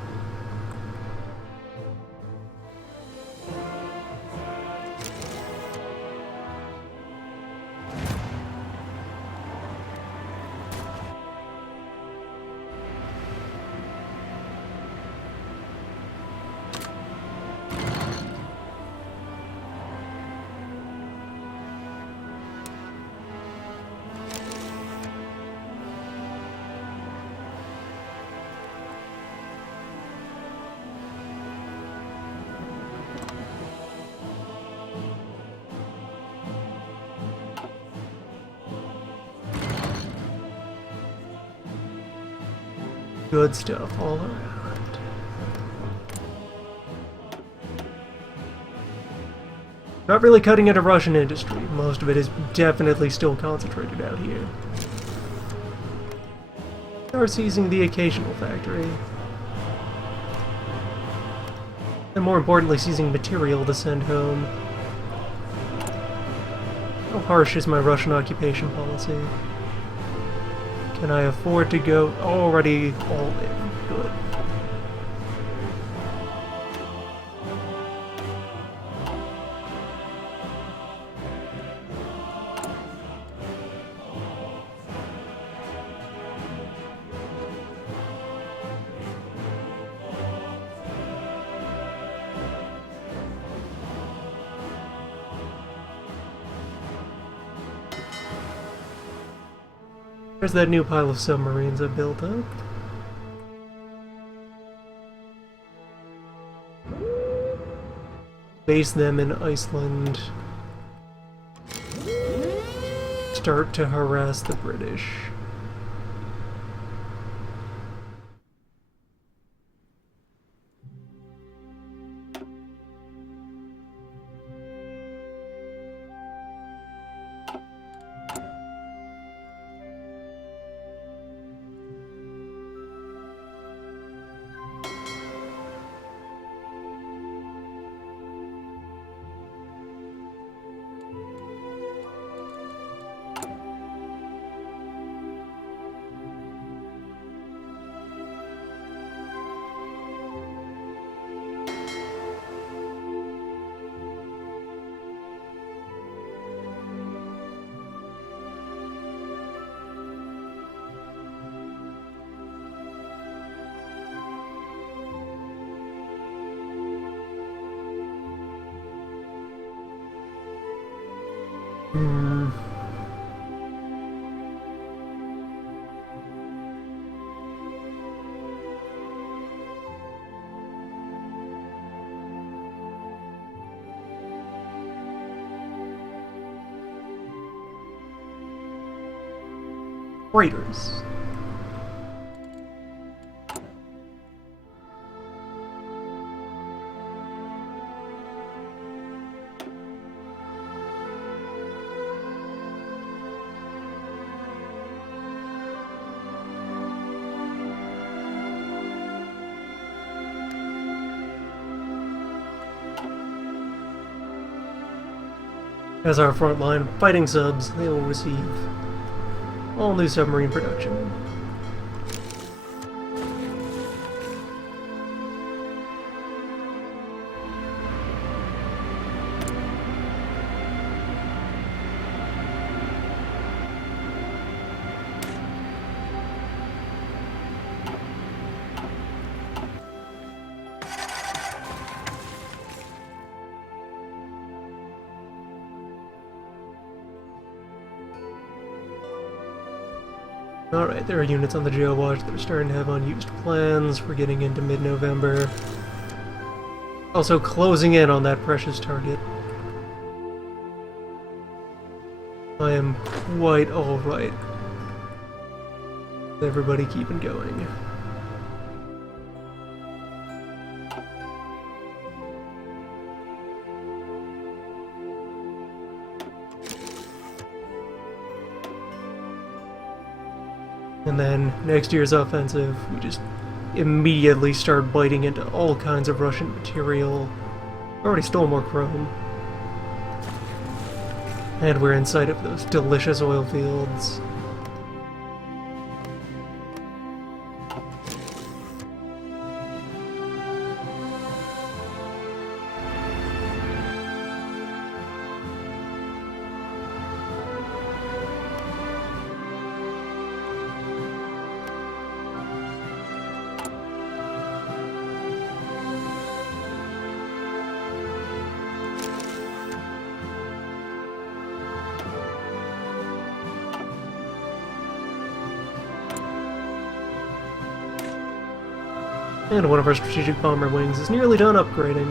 Good stuff all around. Not really cutting into Russian industry. Most of it is definitely still concentrated out here. Are seizing the occasional factory. And more importantly, seizing material to send home. How harsh is my Russian occupation policy? Can I afford to go already all in? Good. There's that new pile of submarines I built up. Base them in Iceland. Start to harass the British. Raiders. As our frontline fighting subs, they will receive all new submarine production. Alright, there are units on the Geowatch that are starting to have unused plans. We're getting into mid-November. Also closing in on that precious target. I am quite alright. Everybody keeping going. And then next year's offensive, we just immediately start biting into all kinds of Russian material. Already stole more chrome. And we're in sight of those delicious oil fields. And one of our strategic bomber wings is nearly done upgrading.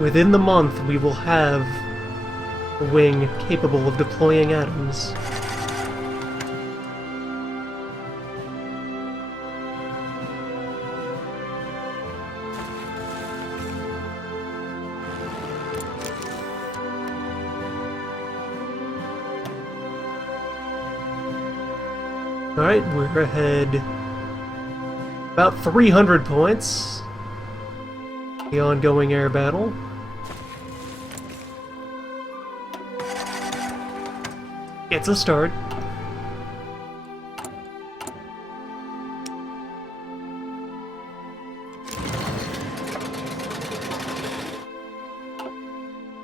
Within the month, we will have a wing capable of deploying atoms. Alright, we're ahead about 300 points. The ongoing air battle. It's a start.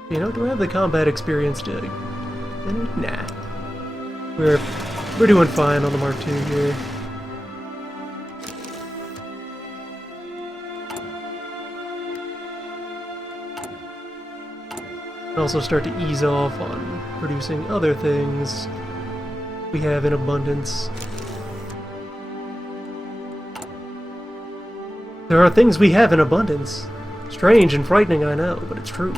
You know, do I have the combat experience to... Nah. We're doing fine on the Mark II here. Also start to ease off on producing other things we have in abundance. There are things we have in abundance. Strange and frightening, I know, but it's true.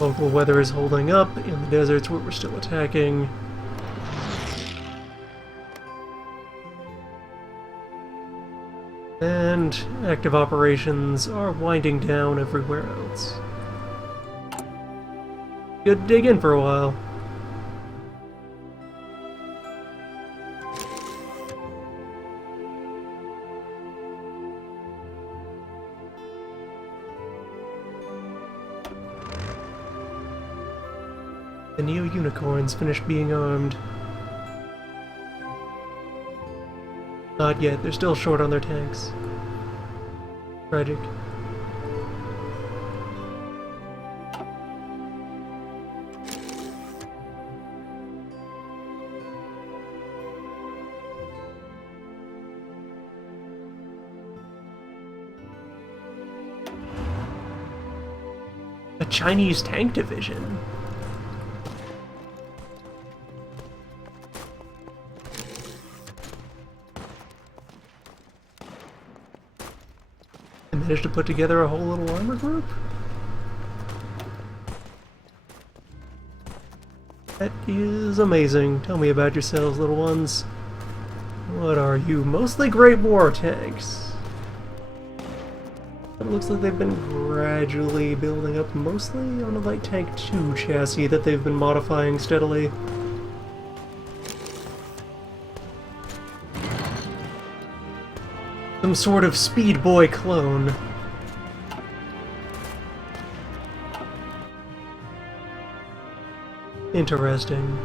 Local weather is holding up in the deserts where we're still attacking. And active operations are winding down everywhere else. Good dig in for a while. The Neo-Unicorns finished being armed. Not yet, they're still short on their tanks. Tragic. A Chinese tank division? Managed to put together a whole little armor group? That is amazing. Tell me about yourselves, little ones. What are you? Mostly Great War tanks. It looks like they've been gradually building up mostly on a Light Tank 2 chassis that they've been modifying steadily. Some sort of Speed Boy clone. Interesting.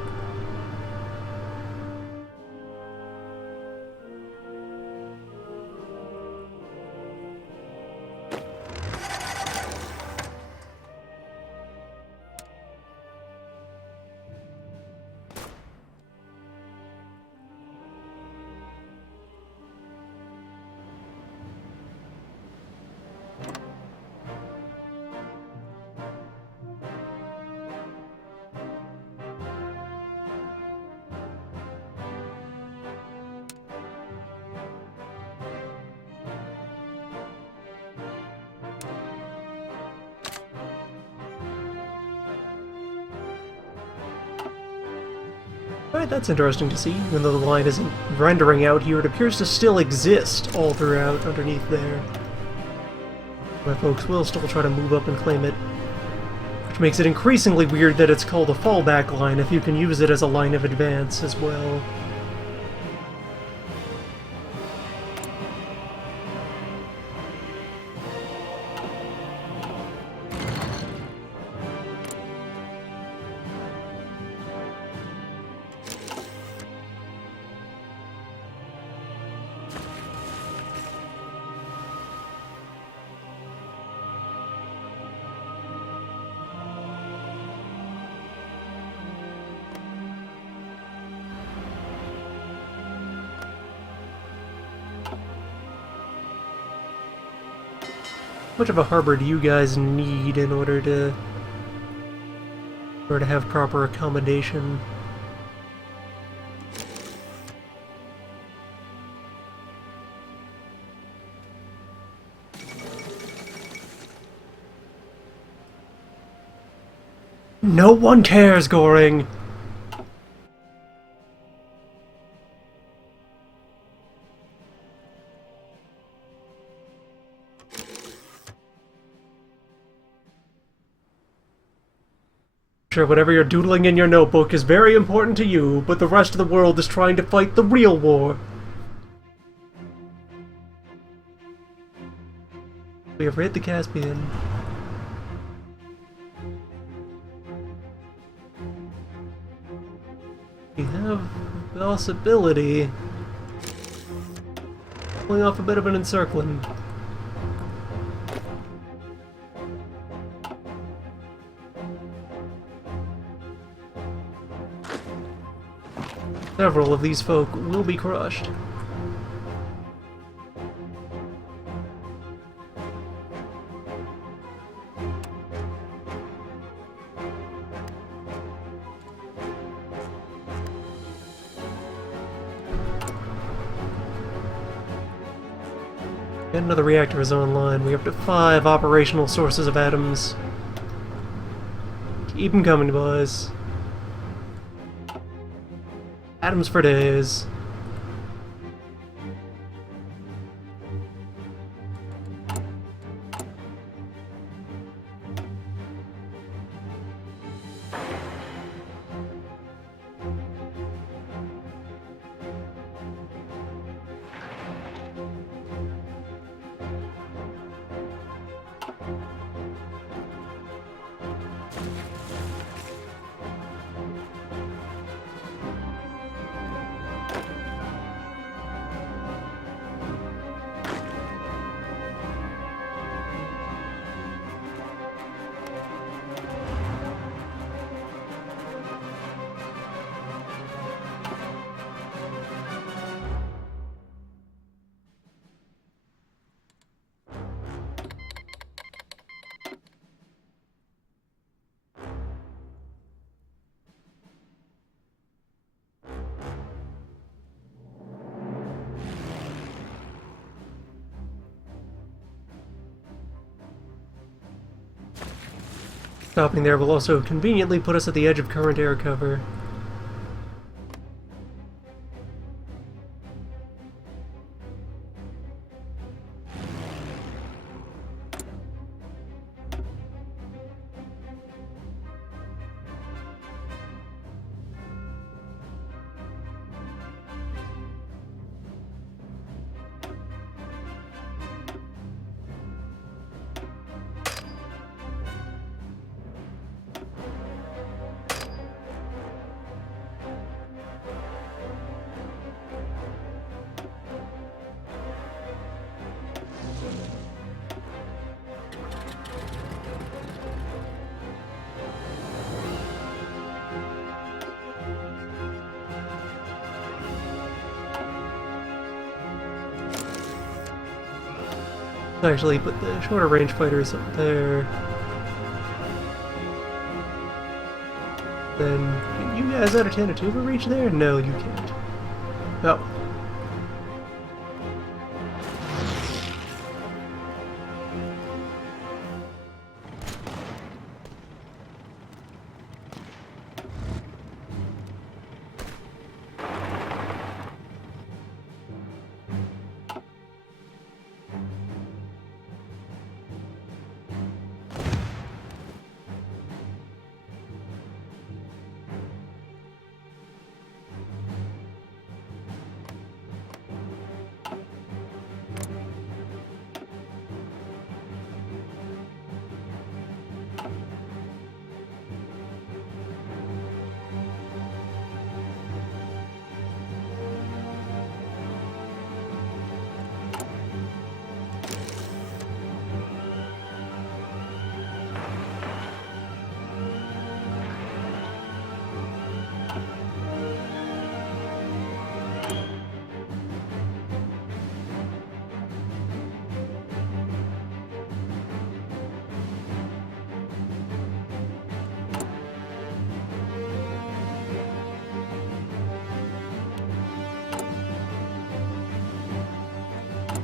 Alright, that's interesting to see. Even though the line isn't rendering out here, it appears to still exist all throughout underneath there. My folks will still try to move up and claim it. Which makes it increasingly weird that it's called a fallback line if you can use it as a line of advance as well. much of a harbor do you guys need in order to have proper accommodation? No one cares, Goring! Sure, whatever you're doodling in your notebook is very important to you, but the rest of the world is trying to fight the real war. We have raided the Caspian. We have the possibility pulling off a bit of an encircling. Several of these folk will be crushed. And another reactor is online. We have up to 5 operational sources of atoms. Keep them coming, boys. Atoms for days. Stopping there will also conveniently put us at the edge of current air cover. Actually, put the shorter range fighters up there. Then, can you guys out of Tanatuba reach there? No, you can't. Oh.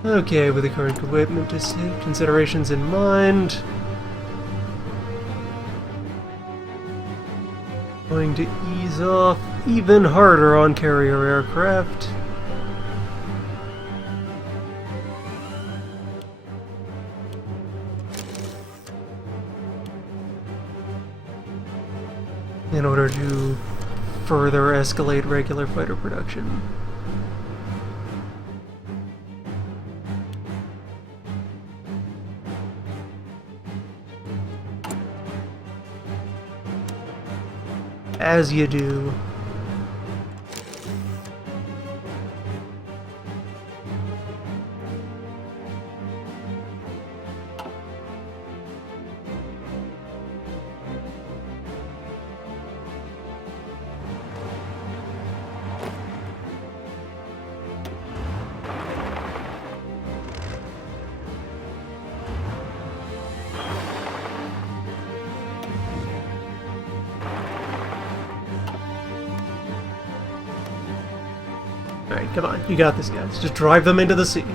Okay, with the current equipment considerations in mind, going to ease off even harder on carrier aircraft. In order to further escalate regular fighter production. As you do. Alright, come on. You got this, guys. Just drive them into the sea.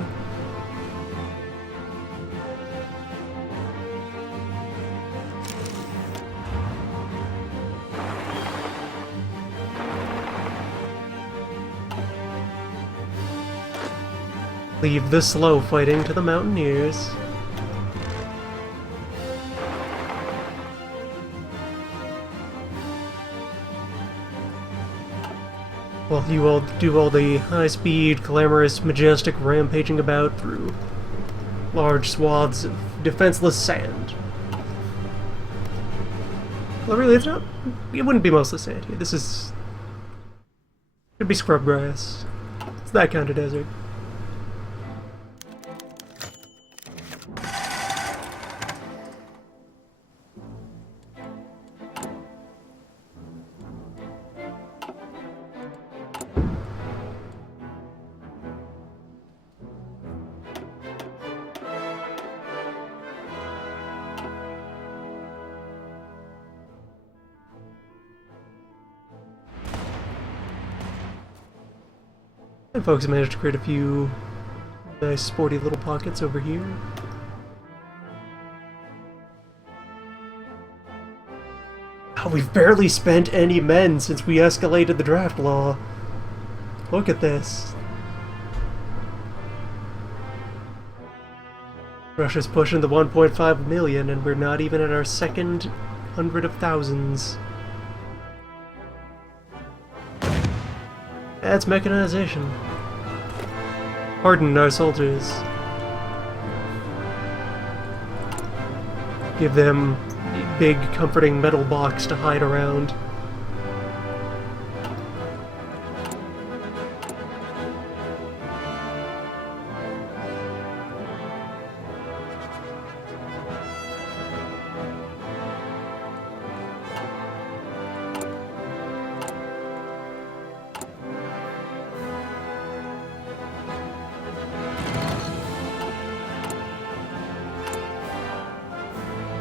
Leave the slow fighting to the mountaineers. While you all do all the high-speed, glamorous, majestic rampaging about through large swaths of defenseless sand. Well, really, it's not... It wouldn't be mostly sand here. This is... It'd be scrub grass. It's that kind of desert. And folks managed to create a few nice sporty little pockets over here. Oh, we've barely spent any men since we escalated the draft law. Look at this. Russia's pushing the 1.5 million and we're not even at our second hundred of thousands. That's mechanization. Harden our soldiers. Give them a big, comforting metal box to hide around.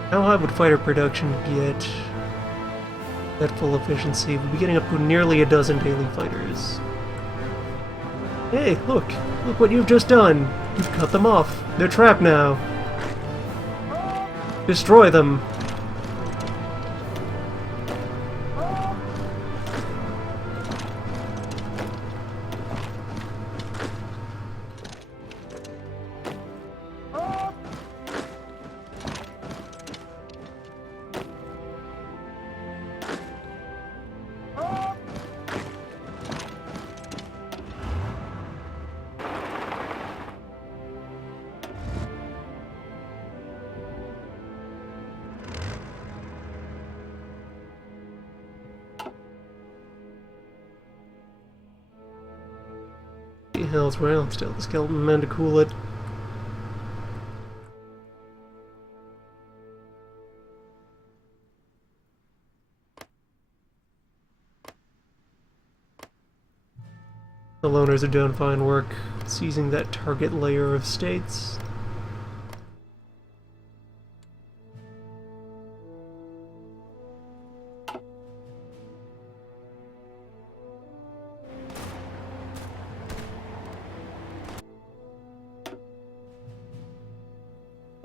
How high would fighter production get at full efficiency? We'd be getting up to nearly a dozen daily fighters. Hey, look! Look what you've just done! You've cut them off! They're trapped now! Destroy them! Hell's well, still the skeleton man to cool it. The loners are doing fine work seizing that target layer of states.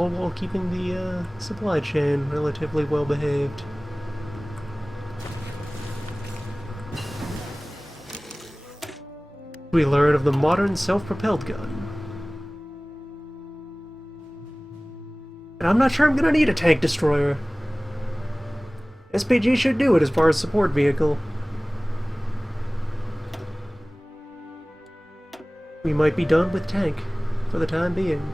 all while keeping the supply chain relatively well behaved. We learn of the modern self-propelled gun. And I'm not sure I'm gonna need a tank destroyer. SPG should do it as far as support vehicle. We might be done with tank for the time being.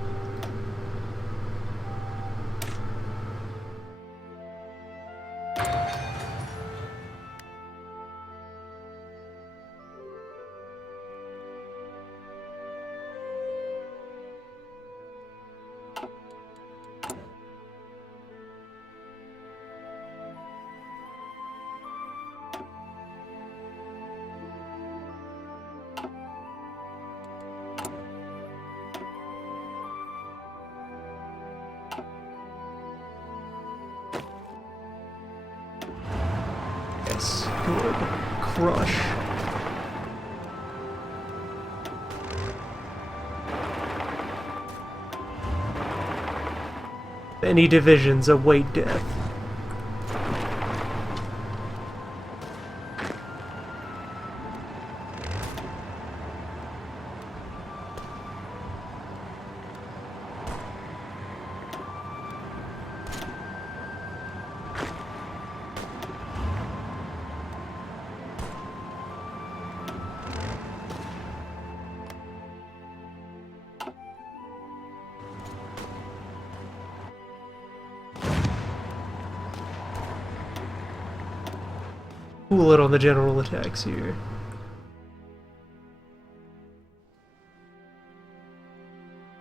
Yes, good. Crush. Many divisions await death. Cool it on the general attacks here.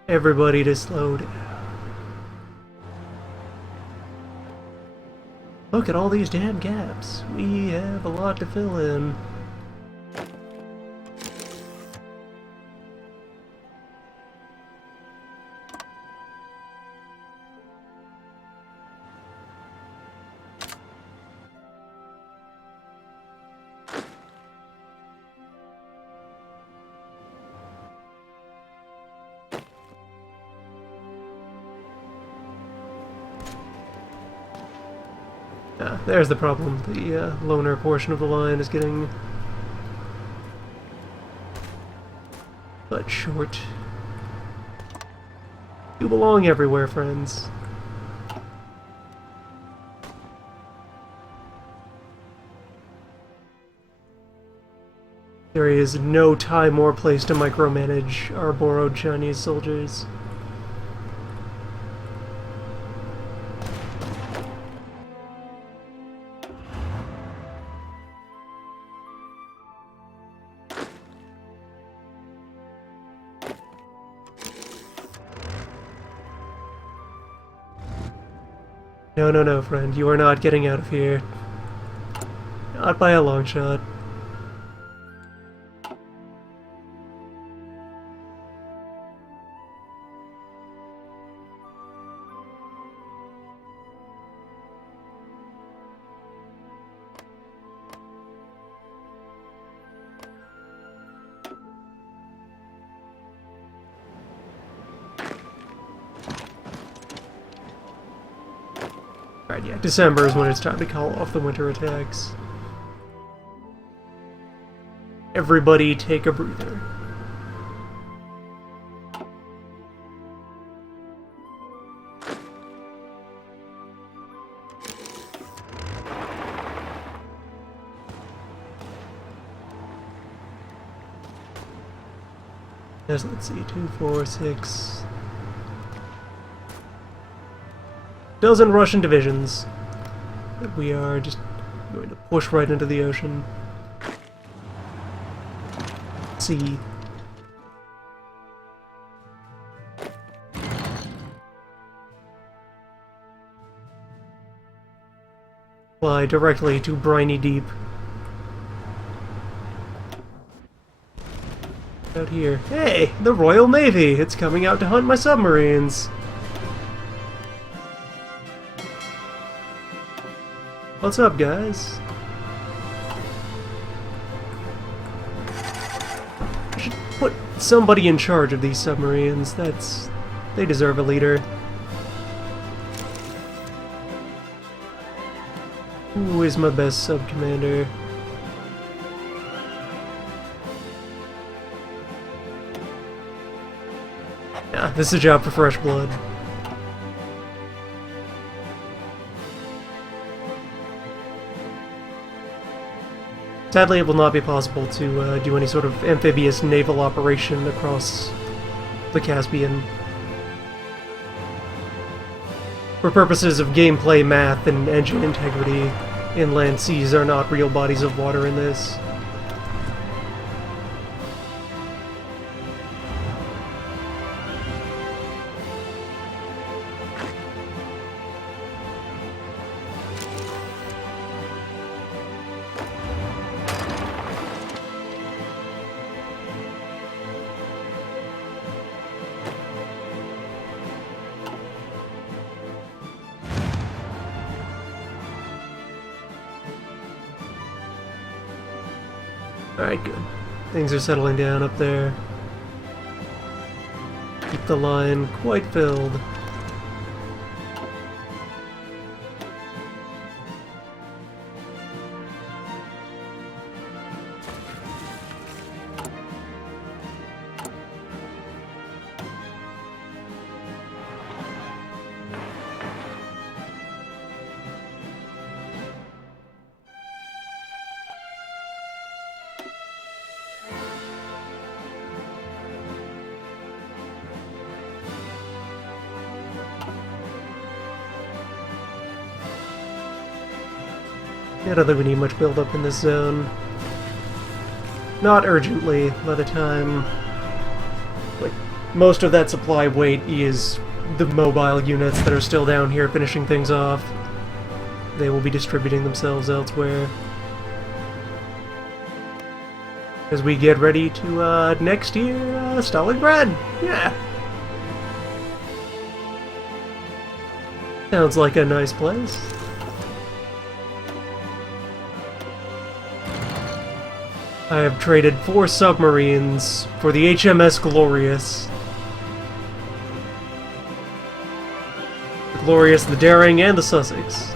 Everybody to slow down. Look at all these damn gaps. We have a lot to fill in. There's the problem. The loner portion of the line is getting cut short. You belong everywhere, friends. There is no time or place to micromanage our borrowed Chinese soldiers. No, no, no, friend. You are not getting out of here. Not by a long shot. Alright, yeah, December is when it's time to call off the winter attacks. Everybody take a breather. Yes, let's see, 2, 4, 6... dozen Russian divisions that we are just going to push right into the ocean. Sea. Fly directly to briny deep. Out here. Hey! The Royal Navy! It's coming out to hunt my submarines! What's up, guys? I should put somebody in charge of these submarines. They deserve a leader. Who is my best sub-commander? Yeah, this is a job for fresh blood. Sadly, it will not be possible to do any sort of amphibious naval operation across the Caspian. For purposes of gameplay, math, and engine integrity, inland seas are not real bodies of water in this. Alright, good. Things are settling down up there. Keep the line quite filled. I don't think we need much build-up in this zone. Not urgently, by the time... Like, most of that supply weight is the mobile units that are still down here finishing things off. They will be distributing themselves elsewhere. As we get ready to, next year, Stalingrad! Yeah! Sounds like a nice place. I have traded 4 submarines for the HMS Glorious. The Glorious, the Daring, and the Sussex.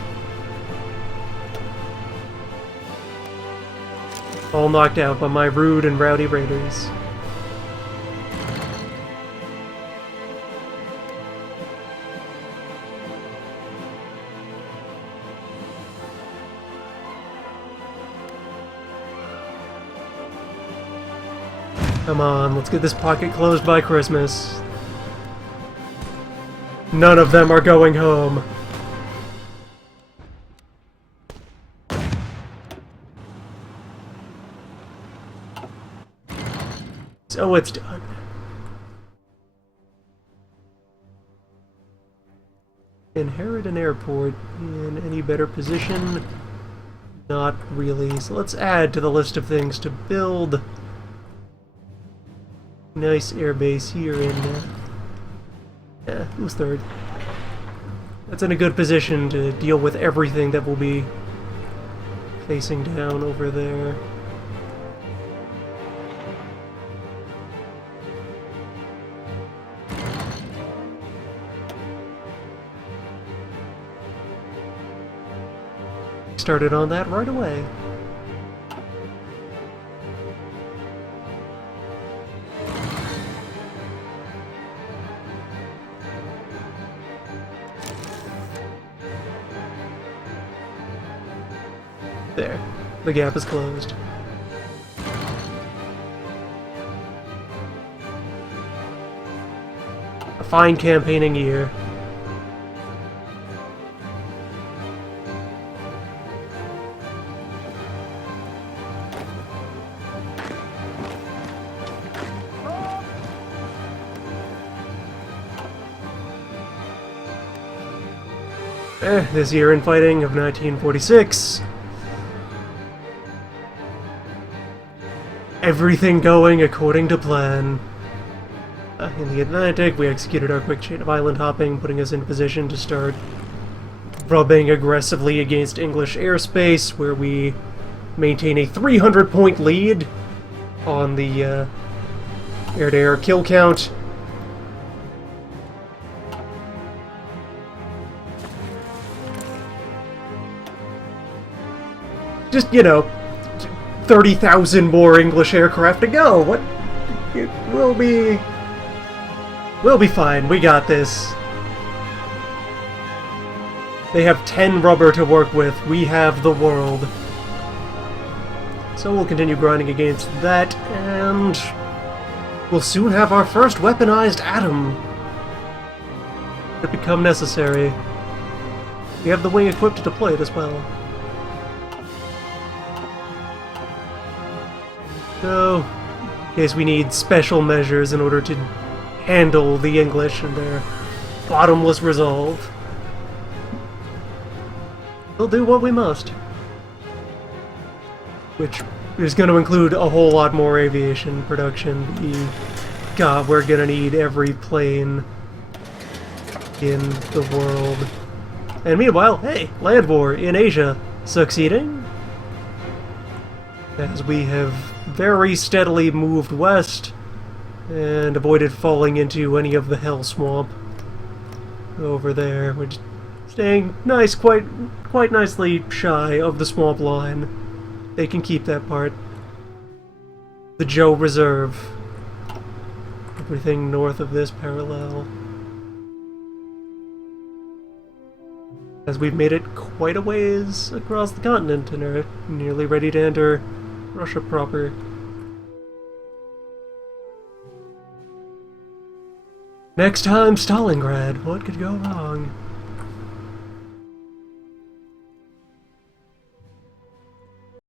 All knocked out by my rude and rowdy raiders. Come on, let's get this pocket closed by Christmas. None of them are going home. So it's done. Inherit an airport in any better position? Not really. So let's add to the list of things to build. Nice airbase here in, yeah, who's third? That's in a good position to deal with everything that will be facing down over there. Started on that right away. There. The gap is closed. A fine campaigning year. This year in fighting of 1946. Everything going according to plan. In the Atlantic, we executed our quick chain of island hopping, putting us in position to start rubbing aggressively against English airspace, where we maintain a 300-point lead on the air-to-air kill count. Just, 30,000 more English aircraft to go. What? We'll be fine. We got this. They have 10 rubber to work with. We have the world. So we'll continue grinding against that, and we'll soon have our first weaponized atom. It become necessary. We have the wing equipped to deploy it as well. So, in case we need special measures in order to handle the English and their bottomless resolve, we'll do what we must. Which is going to include a whole lot more aviation production. God, we're going to need every plane in the world. And meanwhile, hey, land war in Asia succeeding. As we have very steadily moved west and avoided falling into any of the hell swamp over there. We're just staying nice, quite nicely shy of the swamp line. They can keep that part. The Joe Reserve. Everything north of this parallel. As we've made it quite a ways across the continent and are nearly ready to enter Russia proper. Next time, Stalingrad. What could go wrong?